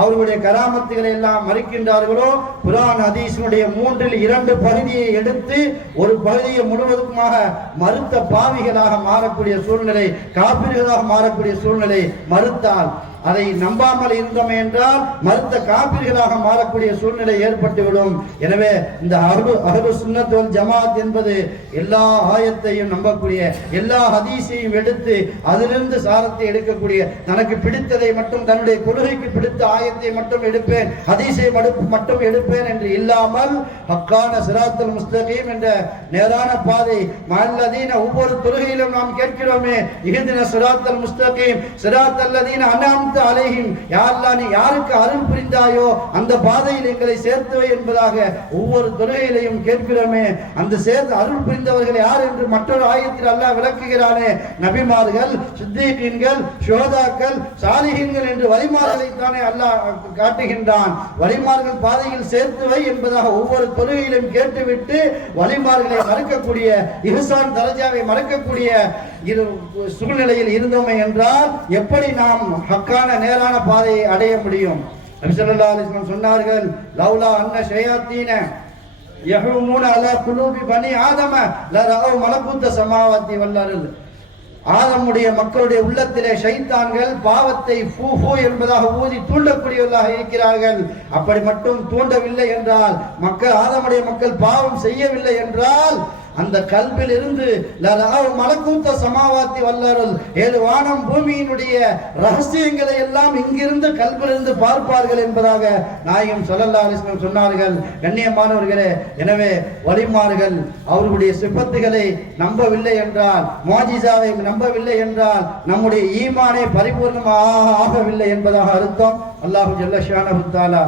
அவர்களுடைய கராமத்துகளை எல்லாம் மறுக்கின்றார்களோ, குர்ஆன் ஹதீஸினுடைய 3/2 பகுதியை எடுத்து ஒரு பகுதியை முழுவதுமாக மறுத்த பாவிகளாக மாறக்கூடிய சூழ்நிலை, காபிர்களாக மாறக்கூடிய சூழ்நிலை, மறுத்தால் அதை நம்பாமல் இருந்தோம் என்றால் மறுத்த காபிர்களாக மாறக்கூடிய சூழ்நிலை ஏற்பட்டுவிடும். எனவே இந்த அஹ்லு சுன்னத் வல் ஜமாத் என்பது எல்லா ஆயத்தையும் நம்பக்கூடிய, எல்லா ஹதீஸையும் எடுத்து அதிலிருந்து சாரத்தை எடுக்கக்கூடிய, தனக்கு பிடித்ததை மட்டும், தன்னுடைய கொள்கைக்கு பிடித்த ஆயத்தை மட்டும் எடுப்பேன், ஹதீஸை மட்டும் எடுப்பேன் என்று இல்லாமல் ஹக்கான சிராத்துல் முஸ்தகீம் என்ற நேரான பாதை மல்லதீன, ஒவ்வொரு தொழுகையிலும் நாம் கேட்கிறோமே, இஹ்தின சிராத்துல் முஸ்தகீம் சிராத்தல்லதீன அன்அம்த அலைஹிம், யா அல்லாஹ் நீ யாருக்கு அருள் புரிந்தாயோ அந்த பாதையில் எங்களை சேர்த்துவை என்பதாக ஒவ்வொரு தொழுகையிலையும் கேட்கிறோமே. அந்த சேர்த்து அருள் புரிந்தவர்கள் யார் என்று மற்றொரு ஆயத்தில் அல்லாஹ் விளக்குகிறானே, நபிமார்கள், சித்தீகீன்கள், ஷுஹதாக்கள், சாலிஹீன்கள் என்று வலிமார்களைத்தானே அல்லாஹ் காட்டுகின்றான். வலிமார்கள் பாதையில் சேர்த்துவை என்பதாக ஒவ்வொரு தொழுகையிலும் கேட்டுவிட்டு வலிமார்களை மறுக்கக்கூடிய, இஹ்சான் தரஜாவை மறுக்கக்கூடிய சூழ்நிலையில் இருந்தோமே என்றால் எப்படி நாம் ஹக்கான நேரான பாதையை அடைய முடியும்? நபி ஸல்லல்லாஹு அலைஹி வஸல்லம் சொன்னார்கள், லௌலா அன்ன ஷயாத்தீன யஹூமுன அலா குலூபி பனி ஆதம லரஅவ் மலகுத்த ஸமாவாத்தி வல் அர்த். ஆதமுடைய மக்களுடைய உள்ளத்திலே ஷைத்தான்கள் பாவத்தை ஃபூ என்பதாக ஊதி தூண்டக்கூடியவர்களாக இருக்கிறார்கள். அப்படி மட்டும் தூண்டவில்லை என்றால், ஆதமுடைய மக்கள் பாவம் செய்யவில்லை என்றால் அந்த கல்பில் இருந்து மலக்கூத்த சமாவாத்தி வல்லருள், 7 வானம் பூமியினுடைய ரகசியங்களை எல்லாம் இங்கிருந்து கல்பிலிருந்து பார்ப்பார்கள் என்பதாக நாயகம் ஸல்லல்லாஹு அலைஹி வஸல்லம் சொன்னார்கள். கண்ணியமானவர்களே, எனவே வலிமார்கள் அவர்களுடைய சிஃபத்துகளை நம்பவில்லை என்றால், முஅஜிஸாவை நம்பவில்லை என்றால் நம்முடைய ஈமானே பரிபூர்ணமாக ஆகவில்லை என்பதாக அர்த்தம். அல்லாஹ் ஜல்ல ஷானஹு தஆலா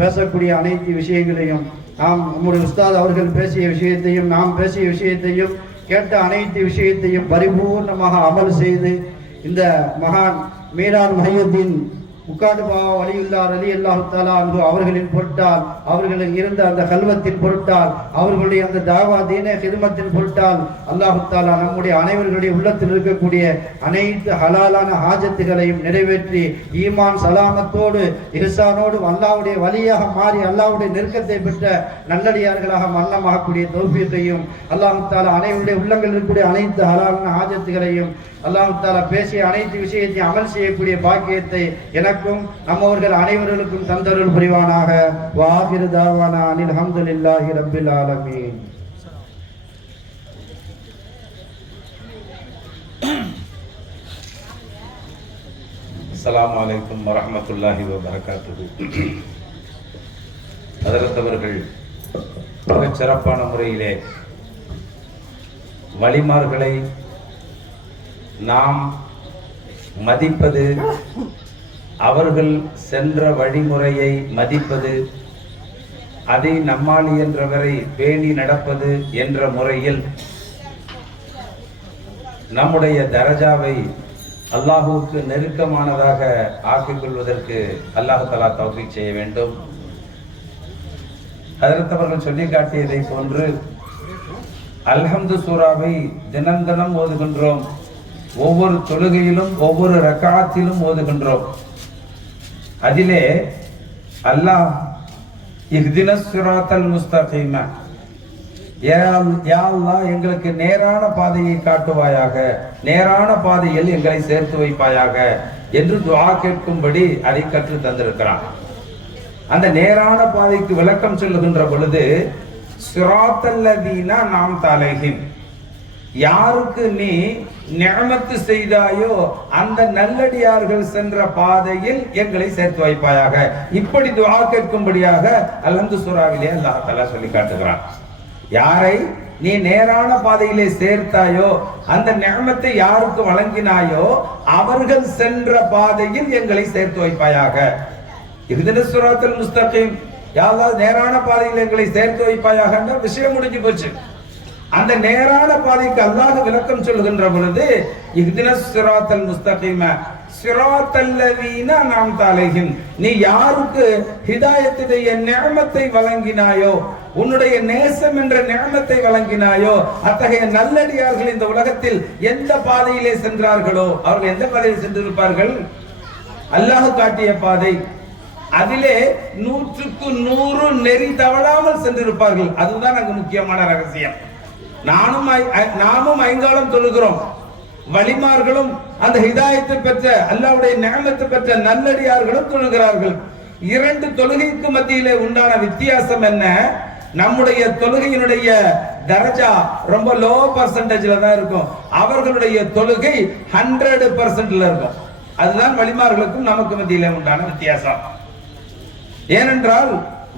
பேசக்கூடிய அனைத்து விஷயங்களையும், நாம் நம்முடைய உஸ்தாத் அவர்கள் பேசிய விஷயத்தையும், நாம் பேசிய விஷயத்தையும், கேட்ட அனைத்து விஷயத்தையும் பரிபூர்ணமாக அமல் செய்து இந்த மகான் மீரான் முஹையுத்தீன் முக்காடு பாவா வலியுல்லாஹ் ரலியல்லாஹு தஆலா அன்ஹு அவர்களின் பொருட்டால், அவர்களின் இருந்த அந்த கல்வத்தின் பொருட்டால், அவர்களுடைய அந்த தாவா தீன ஹிதமத்தின் பொருட்டால் அல்லாஹ் தஆலா நம்முடைய அனைவர்களுடைய உள்ளத்தில் இருக்கக்கூடிய அனைத்து ஹலாலான ஹாஜத்துகளையும் நிறைவேற்றி ஈமான் சலாமத்தோடு இஹ்சானோடு அல்லாஹ்வுடைய வலியாக மாறி அல்லாஹ்வுடைய நெருக்கத்தை பெற்ற நல்லடியார்களாக மரணமாகக்கூடிய தௌஃபீக்கையும் அல்லாஹ் தஆலா அனைவருடைய உள்ளங்களில் இருக்கக்கூடிய அனைத்து ஹலாலான ஹாஜத்துகளையும் அல்லாஹ் தஆலா பேசிய அனைத்து விஷயத்தையும் அமல் செய்யக்கூடிய பாக்கியத்தை எனக்கும் நம்மவர்கள் அனைவர்களுக்கும் தந்தருள் புரிவானாக. வாஹிரு தாவானா அனில் ஹம்துலில்லாஹி ரப்பில் ஆலமீன். அஸ்ஸலாமு அலைக்கும் வரஹ்மத்துல்லாஹி வபரகாத்துஹு. ஹஜ்ரத் அவர்கள் மிகச் சிறப்பான முறையிலே வலிமார்களை நாம் மதிப்பது, அவர்கள் சென்ற வழிமுறையை மதிப்பது, அதை நம்மால் இயன்றவரை பேணி நடப்பது என்ற முறையில் நம்முடைய தரஜாவை அல்லாஹுவுக்கு நெருக்கமானதாக ஆக்கிக் கொள்வதற்கு அல்லாஹ் தஆலா தௌஃபீக் செய்ய வேண்டும். ஹஜ்ரத் அவர்கள் சொல்லி காட்டியதை போன்று அல்ஹம்து சூராவை தினம் தினம் ஓதுகின்றோம். ஒவ்வொரு தொழுகையிலும் ஒவ்வொரு ரக்காத்திலும் ஓதுகின்றோம். அதிலே அல்லாஹ் இஹ்தினஸ் ஸிராத்தல் முஸ்தகீம, யா அல்லாஹ் எங்களுக்கு நேரான பாதையை காட்டுவாயாக, நேரான பாதையில் எங்களை சேர்த்து வைப்பாயாக என்று துஆ கேட்கும்படி அதை கற்று தந்திருக்கிறான். அந்த நேரான பாதைக்கு விளக்கம் சொல்லுகின்ற பொழுது ஸிராத்தல்லதீன அன்அம்த அலைஹிம், யாருக்கு நீ நிஅமத்து செய்தாயோ அந்த நல்லடியார்கள் சென்ற பாதையில் எங்களை சேர்த்து வைப்பாயாக, இப்படி துஆ கேட்கும்படியாக அல்ஹம்து சூராவிலே அல்லாஹ் தஆலா சொல்லி காட்டுகிறான். யாரை நீ நேரான பாதையிலே சேர்த்தாயோ, அந்த நிஅமத்தை யாருக்கு வழங்கினாயோ அவர்கள் சென்ற பாதையில் எங்களை சேர்த்து வைப்பாயாக. இஹ்தினஸ் ஸிராத்தல் முஸ்தகீம், யா அல்லாஹ் நேரான பாதையில் எங்களை சேர்த்து வைப்பாயாக என்ற விஷயம் முடிஞ்சு போச்சு. அந்த நேரான பாதைக்கு அல்லாஹ் விளக்கம் சொல்லுகின்ற பொழுது இஹ்தினஸ் ஸிராத்தல் முஸ்தகீம, சிராத்தல்லதீன அன்அம்த அலைஹிம், நீ யாருக்கு ஹிதாயத்துடைய நிஅமத்தை வழங்கினாயோ, உன்னுடைய நேசம் என்ற நிஅமத்தை வழங்கினாயோ, அத்தகைய நல்லடியார்கள் இந்த உலகத்தில் எந்த பாதையிலே சென்றார்களோ அவர்கள் எந்த பாதையில் சென்றிருப்பார்கள்? அல்லாஹ் காட்டிய பாதை. அதிலே 100க்கு 100 நெறி தவறாமல் சென்றிருப்பார்கள். அதுதான் அங்கு முக்கியமான ரகசியம். நாமும் ஐங்காலம் தொழுகிறோம், வலிமார்களும் அந்த ஹிதாயத்தை பெற்ற அல்லாஹ்வுடைய நிஅமத்தை பெற்ற நல்லடியார்களும் தொழுகிறார்கள். 2 தொழுகைக்கு மத்தியிலே உண்டான வித்தியாசம் என்ன? நம்முடைய தொழுகையினுடைய தரஜா ரொம்ப லோ பர்சன்டேஜ்ல தான் இருக்கும், அவர்களுடைய தொழுகை 100% இருக்கும். அதுதான் வலிமார்களுக்கும் நமக்கு மத்தியிலே உண்டான வித்தியாசம். ஏனென்றால்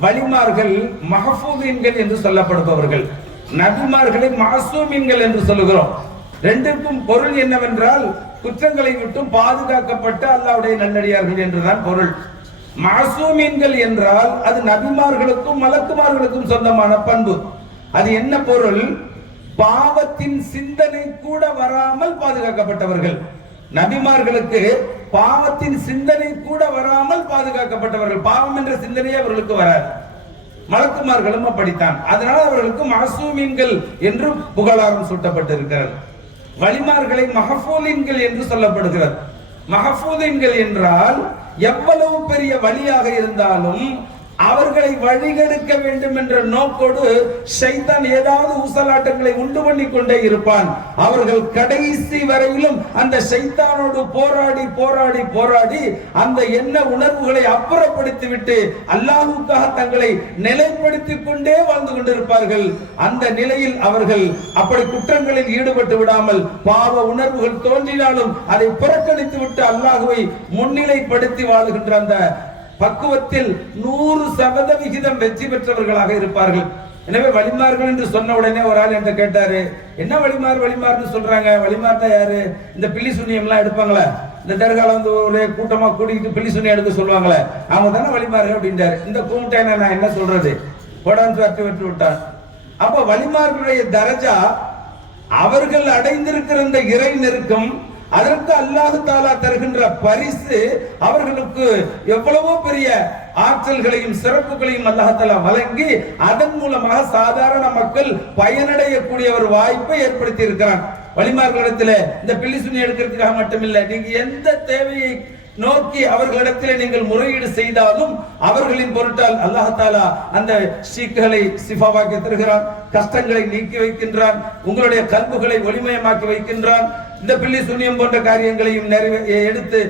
வலிமார்கள் மஹ்ஃபூதீன்கள் என்று சொல்லப்படுபவர்கள், நபிமார்களை மாசூமீன்கள் என்று சொல்லுகிறோம். ரெண்டுக்கும் பொருள் என்னவென்றால் குற்றங்களை விட்டும் பாதுகாக்கப்பட்ட அல்லாஹ்வுடைய நல்லடியார்கள் என்றுதான் பொருள். மாசூமீன்கள் என்றால் அது நபிமார்களுக்கும் மலக்குமார்களுக்கும் சொந்தமான பண்பு. அது என்ன பொருள்? பாவத்தின் சிந்தனை கூட வராமல் பாதுகாக்கப்பட்டவர்கள். நபிமார்களுக்கு பாவத்தின் சிந்தனை கூட வராமல் பாதுகாக்கப்பட்டவர்கள். பாவம் என்ற சிந்தனையே அவர்களுக்கு வராது. மலக்குமார்களும் அப்படித்தான். அதனால அவர்களுக்கு மாசூமீன்கள் என்று புகழாரம் சூட்டப்பட்டிருக்கிறது. வலிமார்களை மஹ்ஃபூதீன்கள் என்று சொல்லப்படுகிறது. மஹ்ஃபூதீன்கள் என்றால் எவ்வளவு பெரிய வலியாக இருந்தாலும் அவர்களை வழிகெடுக்க வேண்டும் என்ற நோக்கோடு ஷைத்தான் ஏதாவது ஊசலாட்டங்களை உண்டு பண்ணி கொண்டே இருப்பான். அவர்கள் கடைசி வரையிலும் அந்த ஷைத்தானோடு போராடி போராடி போராடி அந்த எண்ண உணர்வுகளை அப்புறப்படுத்திவிட்டு அல்லாஹ்வுக்காக தங்களை நிலைப்படுத்திக் கொண்டே வாழ்ந்து கொண்டிருப்பார்கள். அந்த நிலையில் அவர்கள் அப்படி குற்றங்களில் ஈடுபட்டு விடாமல் பாவ உணர்வுகள் தோன்றினாலும் அதை புறக்கணித்து விட்டு அல்லாஹ்வை முன்னிலைப்படுத்தி வாழுகின்ற அந்த பக்குவத்தில் 100% வெற்றி பெற்றவர்களாக இருப்பார்கள். எனவே வலிமார்கள் என்று சொன்ன உடனே ஒரு ஆள் என்கிட்ட கேட்டாரு, என்ன வலிமார்னு சொல்றாங்க? வலிமார்னா யாரு? இந்த பில்லி சுண்ணியம் எல்லாம் எடுப்பாங்களே, இந்த தர்கால வந்து ஒரே கூட்டமா கூட்டிட்டு பில்லி சுண்ணியம் எடுக்க சொல்லுவாங்களே, அவங்க தானே வலிமார்கள் அப்படின்றாரு. இந்த கூட்டனை நான் என்ன சொல்றது? போடான்னு வெற்றி விட்டான். அப்ப வலிமார்களுடைய தரஜா, அவர்கள் அடைந்திருக்கிற இந்த இறை நெருக்கம், அதற்கு அல்லாஹ் தஆலா தருகின்ற பரிசு, அவர்களுக்கு எவ்வளவோ பெரிய ஆற்றல்களையும் சிறப்புகளையும் அல்லாஹ் தஆலா வழங்கி அதன் மூலமாக சாதாரண மக்கள் பயனடையக்கூடிய ஒரு வாய்ப்பை ஏற்படுத்தி இருக்கிறான். வலிமார்களிடத்தில் இந்த பில்லி சுண்ணி எடுக்கிறதுக்காக மட்டுமில்லை, நீங்க எந்த தேவையை நோக்கி அவர்களிடத்தில் நீங்கள் முறையீடு செய்தாலும் அவர்களின் பொருட்டால் அல்லாஹ் தஆலா அந்த ஷீக்களை சிஃபாவாக்கி தருகிறான், கஷ்டங்களை நீக்கி வைக்கின்றான், உங்களுடைய கல்புகளை ஒளிமயமாக்கி வைக்கின்றான், இந்த பில்லி சுண்ணியம் போன்ற காரியங்களையும் எடுத்து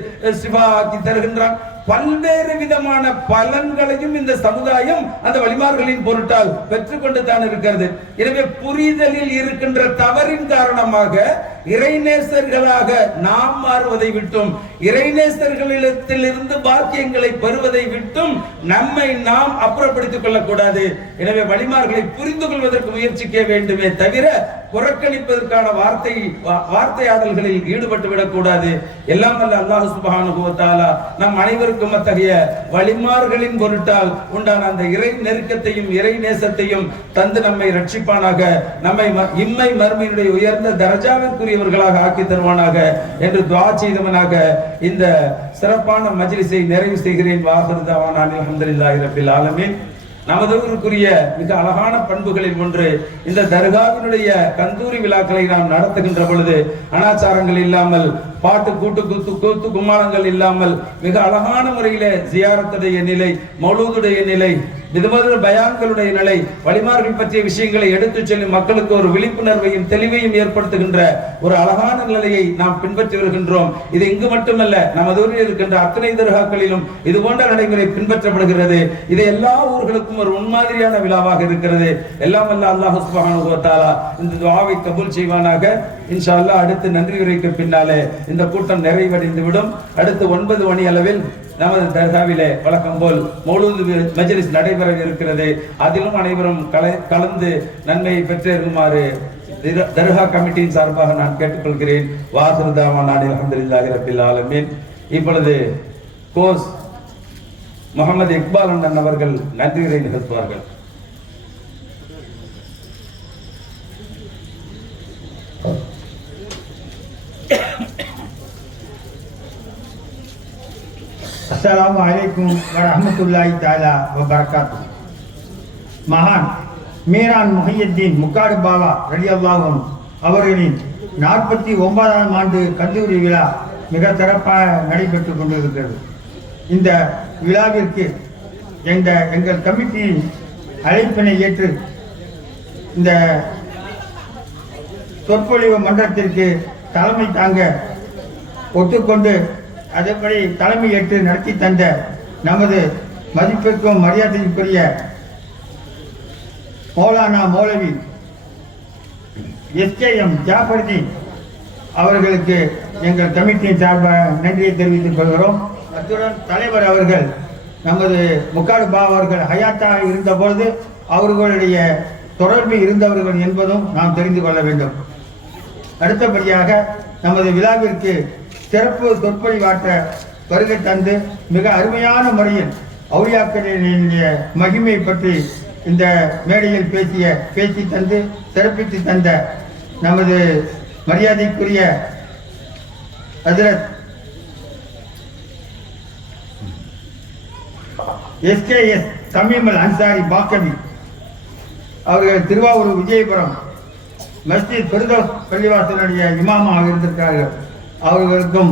சிஃபா ஆக்கி தருகின்றான். பல்வேறு விதமான பலன்களையும் இந்த சமுதாயம் அந்த வலிமார்களின் பொருட்டால் பெற்றுக்கொண்டு தான் இருக்கிறது. எனவே புரிதலில் இருக்கின்ற தவறின் காரணமாக இறைநேசர்களாக நாம் மாறுவதை விட்டும், இறைநேசர்களிடத்திலிருந்து பாக்கியங்களை பெறுவதை விட்டும் நம்மை நாம் அப்புறப்படுத்திக் கொள்ளக்கூடாது. எனவே வலிமார்களை புரிந்து கொள்வதற்கு முயற்சிக்க வேண்டுமே தவிர புறக்கணிப்பதற்கான வார்த்தையாடல்களில் ஈடுபட்டு விடக்கூடாது. எல்லாம் வல்ல அல்லாஹ் சுப்ஹானஹு வ தஆலா நம் அனைவருக்கும் அத்தகைய வலிமார்களின் பொருட்டால் உண்டான அந்த இறை நெருக்கத்தையும் இறை நேசத்தையும் தந்து நம்மை ரட்சிப்பானாக, நம்மை இம்மை மறுமையினுடைய உயர்ந்த தரஜாவிற்குரியவர்களாக ஆக்கி தருவானாக என்று துஆ செய்தவனாக இந்த சிறப்பான மஜ்லிஸை நிறைவு செய்கிறேன். வாஹிரு தஅவானா அல்ஹம்துலில்லாஹி ரப்பில் ஆலமீன். நமதுக்குரிய மிக அழகான பண்புகளில் ஒன்று, இந்த தர்காவினுடைய கந்தூரி விழாக்களை நாம் நடத்துகின்ற பொழுது அனாச்சாரங்கள் இல்லாமல், பாட்டு கூத்து கும்மாளங்கள் இல்லாமல் மிக அழகான முறையிலே ஜியாரத்துடைய நிலை, மௌலூதுடைய நிலை, விதமான பயான்களுடைய நிலை, வலிமார்கள் பற்றிய விஷயங்களை எடுத்துச் சொல்லி மக்களுக்கு ஒரு விழிப்புணர்வையும் தெளிவையும் ஏற்படுத்துகின்ற ஒரு அழகான நிலையை நாம் பின்பற்றி வருகின்றோம். இது இங்கு மட்டுமல்ல, நமது ஊரில் இருக்கின்ற அத்தனை தர்காக்களிலும் இது போன்ற நடைமுறை பின்பற்றப்படுகிறது. இது எல்லா ஊர்களுக்கும் ஒரு முன்மாதிரியான விழாவாக இருக்கிறது. எல்லாம் வல்ல அல்லாஹ் சுப்ஹானஹு வ தஆலா இந்த துஆவை கபூல் செய்வானாக. இன்ஷா அல்லாஹ் அடுத்து நன்றி உரைக்கு பின்னாலே இந்த கூட்டம் நிறைவடைந்து விடும். அடுத்து 9 மணி அளவில் நமது தர்காவிலே வழக்கம் போல் மௌலூது மஜ்லிஸ் நடைபெற இருக்கிறது. அதிலும் அனைவரும் கலந்து நன்மையை பெற்றிருக்குமாறு தர்கா கமிட்டியின் சார்பாக நான் கேட்டுக்கொள்கிறேன். வாஹிரு தஅவானா அல்ஹம்துலில்லாஹி ரப்பில் ஆலமீன். இப்பொழுது கோஸ் முகமது இக்பால் அண்ணன் அவர்கள் நன்றியுரை நிகழ்த்துவார்கள். அஸ்ஸலாமு அலைக்கும் வரஹ்மத்துல்லாஹி தஆலா வபரகாத்து. மகான் மீரான் முஹையத்தீன் முக்காடு பாபா ரலியல்லாஹு அன்ஹு அவர்களின் 49ஆம் ஆண்டு கல்லூரி விழா மிக சிறப்பாக நடைபெற்றுக் கொண்டிருக்கிறது. இந்த விழாவிற்கு எங்கள் கமிட்டியின் அழைப்பினை ஏற்று இந்த சொற்பொழிவு மன்றத்திற்கு தலைமை தாங்க ஒத்துக்கொண்டு அதேபடி தலைமை ஏற்று நடத்தி தந்த நமது மதிப்பிற்கும் மரியாதைக்குரிய மௌலானா மௌலவி எஸ்கேஎம் ஜாஃபர்தீன் அவர்களுக்கு எங்கள் கமிட்டியின் சார்பாக நன்றியை தெரிவித்துக் கொள்கிறோம். அத்துடன் தலைவர் அவர்கள் நமது முக்காடு பா அவர்கள் ஹயாத்தாக இருந்தபொழுது அவர்களுடைய தொடர்பு இருந்தவர்கள் என்பதும் நாம் தெரிந்து கொள்ள வேண்டும். அடுத்தபடியாக நமது விழாவிற்கு சிறப்பு சொற்பொழிவாற்ற வருகை தந்து மிக அருமையான முறையில் அவுலியாக்களின் மகிமை பற்றி இந்த மேடையில் பேசி தந்து சிறப்பித்து தந்த நமது மரியாதைக்குரிய ஹஜ்ரத் எஸ்கேஎஸ் சமீமல் அன்சாரி பாக்கவி அவர்கள் திருவாரூர் விஜயபுரம் மஸ்ஜித் பெருதோஸ் பள்ளிவாசலுடைய இமாமாக இருந்திருக்கிறார்கள். அவர்களுக்கும்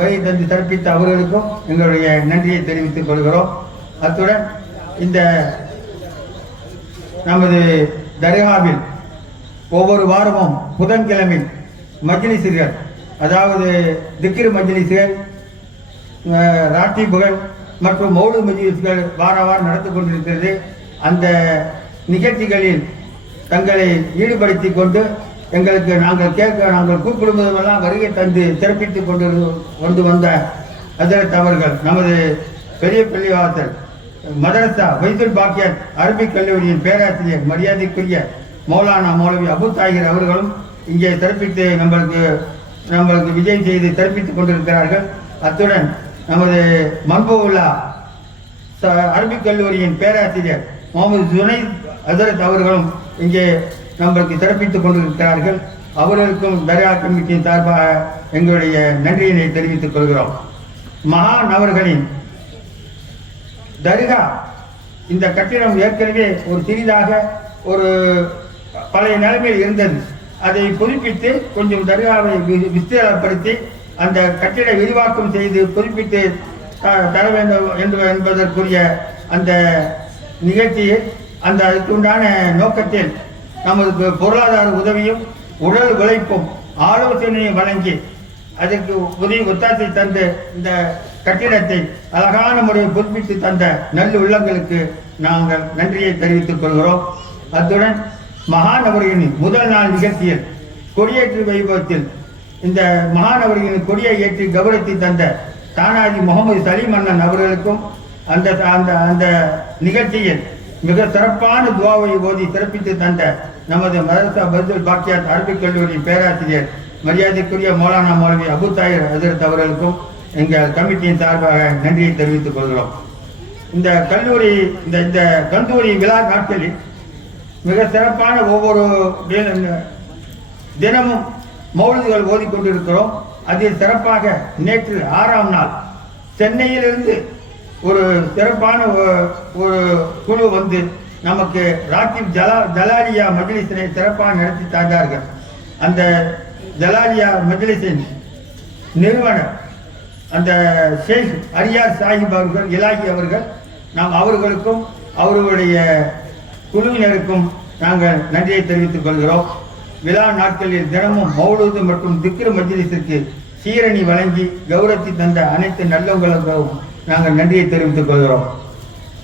வரி தந்து சிறப்பித்த அவர்களுக்கும் எங்களுடைய நன்றியை தெரிவித்துக் கொள்கிறோம். அத்துடன் இந்த நமது தர்காவில் ஒவ்வொரு வாரமும் புதன்கிழமை மஜ்லிஸ்கள், அதாவது திக்ர் மஜ்லிஸ்கள், ராட்டிபுகள் மற்றும் மௌலு மஜ்லிஸ்கள் வாரம் நடந்து கொண்டிருக்கிறது. அந்த நிகழ்ச்சிகளில் தங்களை ஈடுபடுத்திக் கொண்டு எங்களுக்கு நாங்கள் கூப்பிடுவதெல்லாம் வருகை தந்து சிறப்பித்துக் கொண்டு வந்த ஹஜ்ரத் அவர்கள் நமது பெரிய பள்ளிவாசல் மதரசா வைத்துல் பாக்கியத் அரபிக் கல்லூரியின் பேராசிரியர் மரியாதைக்குரிய மௌலானா மௌலவி அபு தாகிர் அவர்களும் இங்கே சிறப்பித்து நம்மளுக்கு விஜயம் செய்து சிறப்பித்துக் கொண்டிருக்கிறார்கள். அத்துடன் நமது மன்புல்லா அரபிக் கல்லூரியின் பேராசிரியர் முகமது ஜுனைத் ஹஜரத் அவர்களும் இங்கே நம்மளுக்கு சிறப்பித்துக் கொண்டிருக்கிறார்கள். அவர்களுக்கும் தர்கா கமிட்டியின் சார்பாக எங்களுடைய நன்றியினை தெரிவித்துக் கொள்கிறோம். மகான் அவர்களின் தர்கா இந்த கட்டிடம் ஏற்கனவே ஒரு சிறிதாக ஒரு பழைய நிலைமையில் இருந்தது. அதை புதுப்பித்து கொஞ்சம் தர்காவை விஸ்தீரப்படுத்தி அந்த கட்டிட விரிவாக்கம் செய்து புதுப்பித்து தர வேண்டும் என்பதற்குரிய அந்த நிகழ்ச்சியில் அதுக்குண்டான நோக்கத்தில் நமது பொருளாதார உதவியும் உடல் உழைப்பும் ஆலோசனையும் வழங்கி அதற்கு ஒத்தாசை தந்து இந்த கட்டிடத்தை அழகான முறையில் புதுப்பித்து தந்த நல்ல உள்ளங்களுக்கு நாங்கள் நன்றியை தெரிவித்துக் கொள்கிறோம். அத்துடன் மகாநவர்களின் முதல் நாள் நிகழ்ச்சியில் கொடியேற்று வைபவத்தில் இந்த மகாநவர்களின் கொடியை ஏற்றி கௌரவித்து தந்த தானாஜி முகமது சலீம் அண்ணன் அவர்களுக்கும் அந்த அந்த அந்த நிகழ்ச்சியில் மிக சிறப்பான துவாவை ஓதி சிறப்பித்து தந்த நமது மதரசா பைத்துல் பாக்கியாத் அரபிக் கல்லூரி பேராசிரியர் மரியாதைக்குரிய மௌலானா மௌலவி அபு தாகிர் ஹஜ்ரத் அவர்களுக்கும் எங்கள் கமிட்டியின் சார்பாக நன்றியை தெரிவித்துக் கொள்கிறோம். இந்த கந்தூரி விழா நாட்களில் மிக சிறப்பான ஒவ்வொரு தினமும் மௌலிதுகள் ஓதிக்கொண்டிருக்கிறோம். அதில் சிறப்பாக நேற்று 6ஆம் நாள் சென்னையிலிருந்து ஒரு சிறப்பான ஒரு குழு வந்து நமக்கு ராக்கிப் ஜலாலியா மஜ்லிஸினை சிறப்பாக நடத்தி தந்தார்கள். அந்த ஜலாலியா மஜ்லிஸின் நிறுவனர் அந்த ஷேக் அரியார் சாஹிப் அவர்கள் இலாஹி அவர்கள் நாம் அவர்களுக்கும் அவர்களுடைய குழுவினருக்கும் நாங்கள் நன்றியை தெரிவித்துக் கொள்கிறோம். விழா நாட்களில் தினமும் மௌலூது மற்றும் திக்ரு மஜ்லிஸிற்கு சீரணி வழங்கி கௌரவித்து தந்த அனைத்து நல்லவங்களுக்கும் நாங்கள் நன்றியை தெரிவித்துக் கொள்கிறோம்.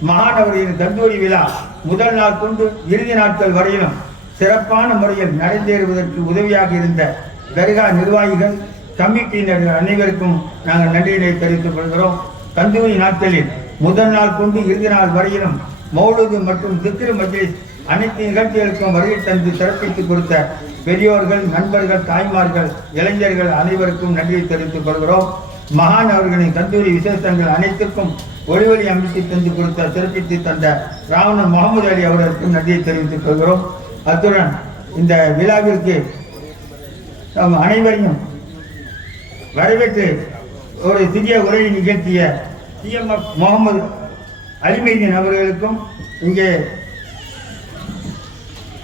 மகாநவரின் கந்தூரி விழா முதல் நாள் கொண்டு இறுதி நாட்கள் வரையிலும் சிறப்பான முறையில் நடந்தேறுவதற்கு உதவியாக இருந்த தர்கா நிர்வாகிகள் கமிட்டியினர்கள் அனைவருக்கும் நாங்கள் நன்றியினை தெரிவித்துக் கொள்கிறோம். கந்தூரி நாட்களில் முதல் நாள் கொண்டு இறுதி நாள் வரையிலும் மௌலூது மற்றும் திக்ரு மஜ்லிஸ் அனைத்து நிகழ்ச்சிகளுக்கும் வருகை தந்து சிறப்பித்துக் கொடுத்த பெரியோர்கள், நண்பர்கள், தாய்மார்கள், இளைஞர்கள் அனைவருக்கும் நன்றியை தெரிவித்துக் கொள்கிறோம். மகான் அவர்களின் கந்தூரி விசேஷங்கள் அனைத்திற்கும் ஒளிவழி அமைத்து தந்து கொடுத்த சிறப்பித்து தந்த ராவணன் முகமது அலி அவர்களுக்கும் நன்றியை தெரிவித்துக் கொள்கிறோம். அத்துடன் இந்த விழாவிற்கு நம் அனைவரையும் வரவேற்று ஒரு சிறிய உரையை நிகழ்த்திய TMF முகமது அலிமைதீன் அவர்களுக்கும் இங்கே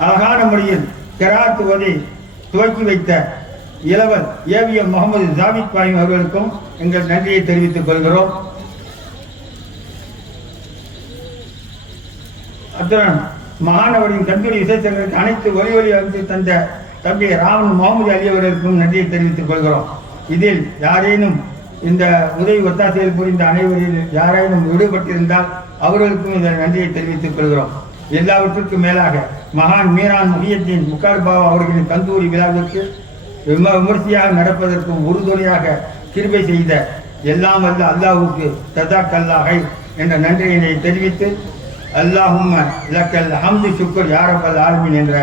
அழகான முறையில் கிராத் ஓதி துவக்கி வைத்த இளவல் AVM முகமது ஜாவித் பாயும் அவர்களுக்கும் எங்கள் நன்றியை தெரிவித்துக் கொள்கிறோம். அத்துடன் மகானவரின் கந்தூரி விசேஷங்களுக்கு அனைத்து ஒலி அமைத்து தந்த தம்பி ராமன் முகமது அலி அவர்களுக்கும் நன்றியை தெரிவித்துக் கொள்கிறோம். இதில் யாரேனும் இந்த உதவி ஒத்தாசையில் புரிந்த அனைவரில் யாரேனும் விடுபட்டிருந்தால் அவர்களுக்கும் இந்த நன்றியை தெரிவித்துக் கொள்கிறோம். எல்லாவற்றுக்கும் மேலாக மகான் மீரான் முஹியத்தீன் முக்கார் பாபா அவர்களின் கந்தூரி விழாவிற்கு விமர்சையாக நடப்பதற்கும் உறுதுணையாக கிருபை செய்த எல்லாம் வல்ல அல்லாஹ்வுக்கு தஜாக்கல்லாஹை என்ற நன்றியினை தெரிவித்து அல்லாஹும்ம லக்கல் ஹம்து ஷுக்ர் யா ரப்பல் ஆலமீன் என்ற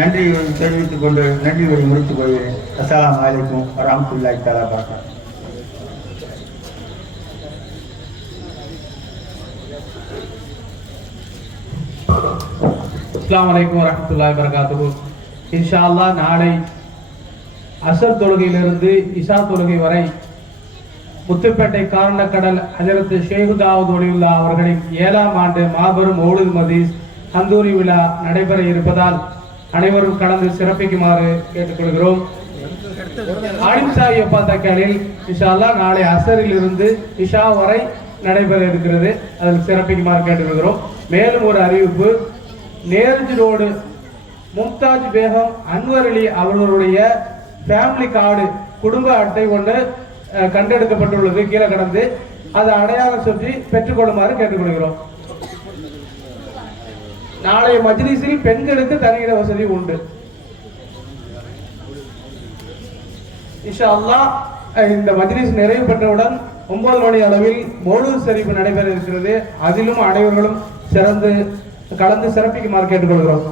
நன்றியை தெரிவித்துக் கொண்டு நன்றியை முடித்துக் கொள்கிறேன். அஸ்ஸலாமு அலைக்கும் வரஹ்மத்துல்லாஹி தஆலா வபரகாத்துஹு. அஸ்ஸலாமு அலைக்கும் வரஹ்மத்துல்லாஹி வபரகாத்துஹு. இன்ஷா அல்லாஹ் நாளை அசர் தொழுகையிலிருந்து இஷா தொழுகை வரை முத்துப்பேட்டை காரணக்கடல் ஹஜரத் ஷேக் தாவூத் வலியுல்லா அவர்களின் 7ஆம் ஆண்டு மாபெரும் மௌலித் மஜ்லிஸ் கந்தூரி விழா நடைபெற இருப்பதால் அனைவரும் கலந்து சிறப்பிக்குமாறு கேட்டுக்கொள்கிறோம். ஆலிம்சா எப்பத்தாக்களில் இன்ஷா அல்லாஹ் நாளை அசரில் இருந்து இஷா வரை நடைபெற இருக்கிறது. அதில் சிறப்பிக்குமாறு கேட்டுக்கொள்கிறோம். மேலும் ஒரு அறிவிப்பு, நேருஜ் ரோடு மும்தாஜ் பேகம் அன்வர் அலி அவர்களுடைய ஃபேமிலி கார்டு குடும்ப அட்டை ஒன்று கண்டெடுக்கப்பட்டுள்ளது. கீழே கடந்து அதை அடையாளம் சொல்லி பெற்றுக்கொள்ளுமாறு கேட்டுக்கொள்கிறோம். நாளைய மஜ்லிஸில் பெண்களுக்கு தனியிட வசதி உண்டு. இன்ஷா அல்லாஹ் இந்த மஜ்லிஸ் நிறைவு பெற்றவுடன் 9 மணி அளவில் மௌலூத் ஷரீஃப் நடைபெற இருக்கிறது. அதிலும் அனைவர்களும் கலந்து சிறப்பிக்குமாறு கேட்டுக்கொள்கிறோம்.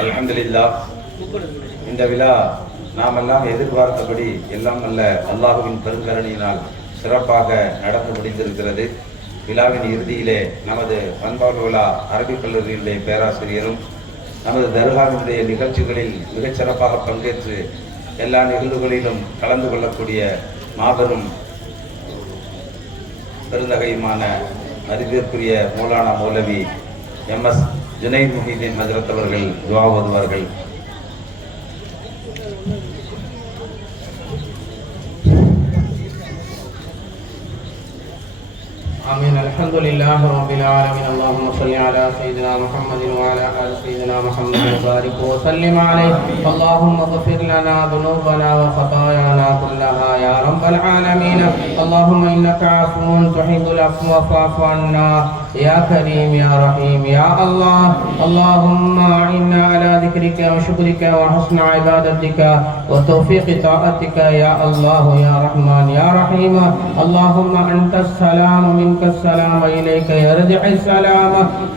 அல்ஹம்துலில்லாஹ். இந்த விழா நாமெல்லாம் எதிர்பார்த்தபடி எல்லாம் அல்ல அல்லாஹுவின் பெருங்கருணையினால் சிறப்பாக நடந்து முடிந்திருக்கிறது. விழாவின் இறுதியிலே நமது பண்பாடு விழா அரபிக் கல்லூரியினுடைய பேராசிரியரும் நமது தர்காவினுடைய நிகழ்ச்சிகளில் மிகச் சிறப்பாக பங்கேற்று எல்லா நிகழ்வுகளிலும் கலந்து கொள்ளக்கூடிய மாபெரும் பெருந்தகையுமான மதிப்பிற்குரிய மௌலானா மௌலவி MS ஜுனைத் முஹிதீன் ஹஜ்ரத் அவர்கள் துஆ ஓதுவார்கள். آمين. الحمد لله رب العالمين. اللهم صل على سيدنا محمد وعلى آل سيدنا محمد وبارك وسلم عليه. اللهم اغفر لنا ذنوبنا وخطايانا كلها يا رب العالمين. اللهم إنك عفو تحب العفو فاعف عنا يا كريم يا رحيم يا الله. اللهم أعنا على ذكرك وشكرك وحسن عبادتك وتوفيق طاعتك يا الله يا رحمن يا رحيم. اللهم أنت السلام منك السلام وإليك يرجع السلام.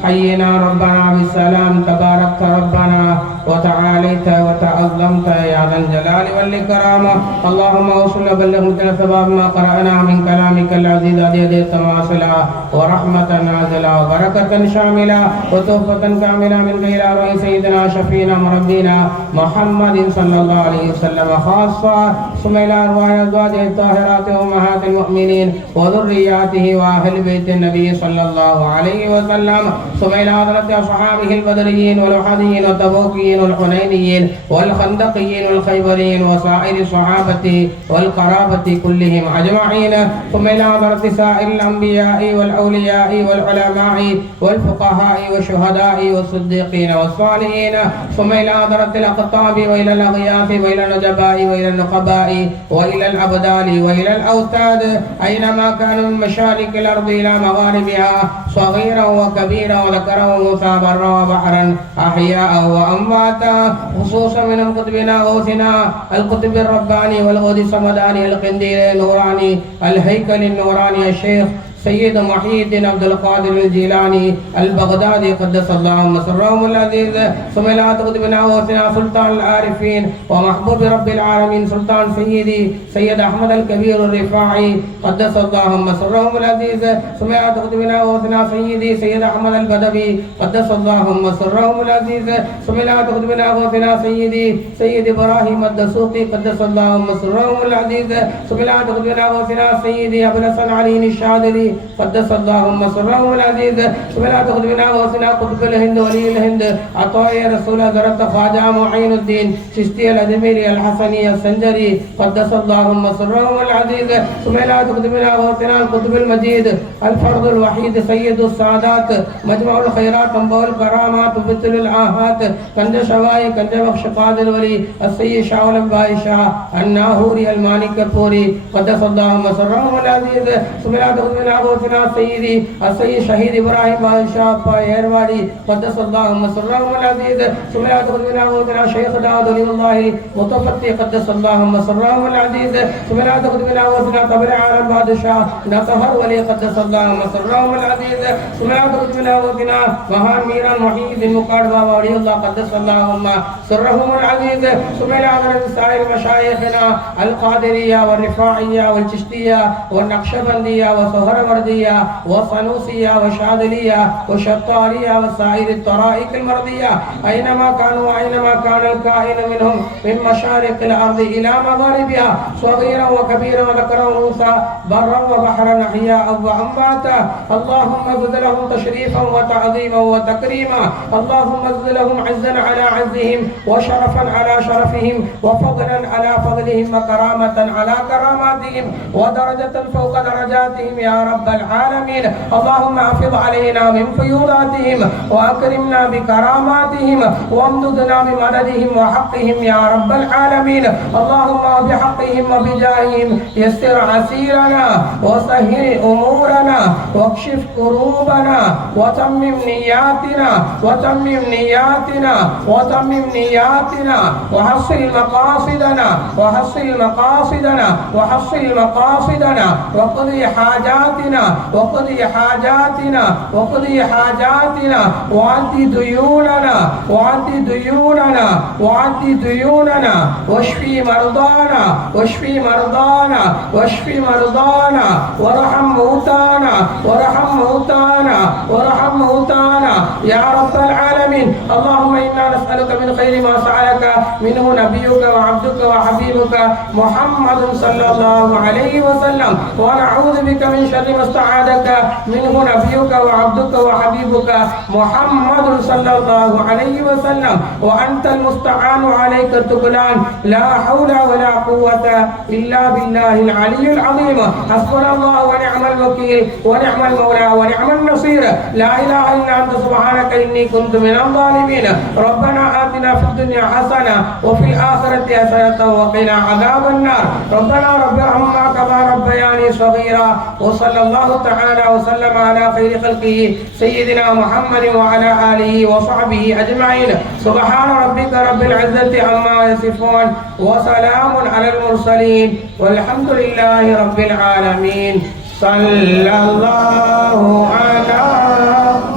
حينا ربنا بالسلام. تباركت ربنا وتعاليت وتعظمت يا ذا الجلال والإكرام. اللهم وصل بلغنا ثواب ما قرأنا من كلامك العزيز الذي تواصلا ورحمة نازلا وبركة شاملة وتوفة كاملة من غير روح سيدنا شفينا مربينا محمد صلى الله عليه وسلم خاصة. ثم إلى أرواح أزواجه الطاهرات وأمهات المؤمنين وذرياته وأهل بيت النبي صلى الله عليه وسلم. ثم إلى حضرة أصحابه البدريين والأحديين والتبوكيين والحنينيين والخندقيين والخيبريين وسائر الصحابة والقرابة كلهم أجمعين. ثم إلى حضرة سائر الأنبياء والأولياء والعلماء والفقهاء والشهداء والصديقين والصالحين. ثم إلى حضرة الأقطاب وإلى الأغياث وإلى النجباء وإلى النقباء وإلى الأبدال وإلى الأوتاد أينما كانوا من مشارق الأرض إلى مغاربها صغيرا وكبيرا وذكرا وأنثى برا وبحرا أحياء وأمواتا. خصوصا من قطبنا غوثنا القطب الرباني والغوث الصمداني القنديل النوراني الهيكل النوراني الشيخ سيد محي الدين عبد القادر الجيلاني البغدادي قدس اللهم سرهم العزيز ثم لا تقدمنا وسنا سلطان العارفين ومحبوب رب العالمين سلطان سيدي سيد أحمد الكبير الرفاعي قدس اللهم سرهم العزيز ثم لا تقدمنا وسنا سيدي سيد أحمد البدوي قدس اللهم سرهم العزيز ثم لا تقدمنا وسنا سيدي سيد إبراهيم الدسوقي قدس اللهم سرهم العزيز ثم لا تقدمنا وسنا سيدي أبو الحسن علي الشاذلي قدس اللهم سرهم العزيز ثم لا تقدمنا وسنا قطب الهند ولي الهند عطاء رسول حضرت خواجہ معین الدین چشتی الأجمیری الحسنی السنجری قدس اللهم سرهم العزيز ثم لا تقدمنا وسنا القطب المجيد الفرد الوحيد سيد السعادات مجمع الخيرات منبع الكرامات وبتل الآهات کنج شوائی کنج بخش قادر ولی السید شاہ الانبائی شاہ الناہوری المانک پوری قدس اللهم سرهم العزيز ثم لا تقدمنا وسنا سيدي السید شہید ابراہیم بادشاہ پایرواری قدس اللهم سرهم العزيز ثم لا تقدمنا وسنا شیخ داود ولی اللہ متفتی قدس اللهم سرهم العزيز ثم لا تقدمنا وسنا قبر عالم بادشاہ نطهر ولی قدس اللهم سرهم العزيز ثم لا تقدمنا وسنا مہان میران محید مقاد بابا ولی اللہ قدس اللهم سرهم العزيز ثم لا حضرت سائر مشایخنا القادریہ والرفاعیہ والچشتیہ والنقشبندیہ وسہروردیہ وصنوسیہ وشاذلیہ وشطاریہ وسائر الطرائق المرضیہ أينما كانوا وأينما كان الكائن منهم من مشارق الأرض إلى مغاربها صغيرا وكبيرا وذكرا وأنثى برا وبحرا أحياء وأمواتا اللهم زد لهم تشريفا وتعظيما وتكريما اللهم زد لهم عزا على عزهم وشرفا على شرفهم وفضلا على فضلهم وكرامة على كراماتهم ودرجة فوق درجاتهم يا رب العالمين اللهم احفظ علينا من فيوضاتهم وأكرمنا بكراماتهم وامددنا بمددهم وحقهم يا رب العالمين اللهم بحقهم وبجاههم يسر عسيرنا وسهل أمورنا واكشف كروبنا وتمم نياتنا وتمم نياتنا وتمم نياتنا وحصل مقاصدنا وحصل مقاصدنا وحصل مقاصدنا وقضي حاجاتنا وقضي حاجاتنا وقضي حاجاتنا وعد ديوننا وعد ديوننا وعد ديوننا واشفي مرضانا واشفي مرضانا واشفي مرضانا وارحم موتانا وارحم موتانا وارحم موتانا يا رب العالمين اللهم إنا نسألك من خير ما سألك منه نبيك وعبدك وحبيبك محمد صلى الله عليه وسلم ونعوذ بك من شر ما استعاذك منه نبيك وعبدك وحبيبك محمد صلى الله عليه وسلم وأنت المستعان عليك التكلان لا حول ولا قوة إلا بالله العلي العظيم حسبنا الله ونعم الوكيل ونعم المولى ونعم النصير لا إله إلا أنت سبحانك إني كنت من الظالمين ربنا آتنا في الدنيا حسنة وفي الآخرة حسنة وقنا عذاب النار ربنا رب ارحمنا كما ربياني صغيرا وصلى الله تعالى وسلم على خير خلقه سيدنا محمد وعلى آله وصحبه أجمعين سبحان ربك رب العزة عما يصفون وسلام على المرسلين والحمد لله رب العالمين صلى الله على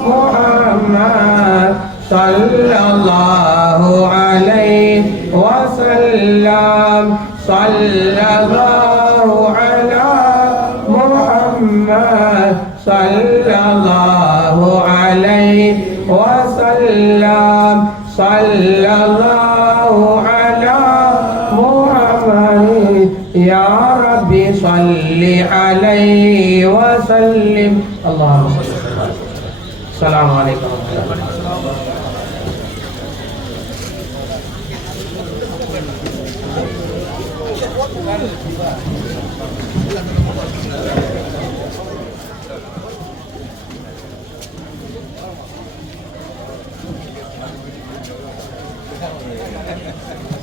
محمد صلى الله عليه وسلم صلى الله على محمد صلى الله عليه وسلم صلى الله على محمد يا ربي صل عليه وسلم اللهم صل وسلم السلام عليكم ورحمة الله Gracias.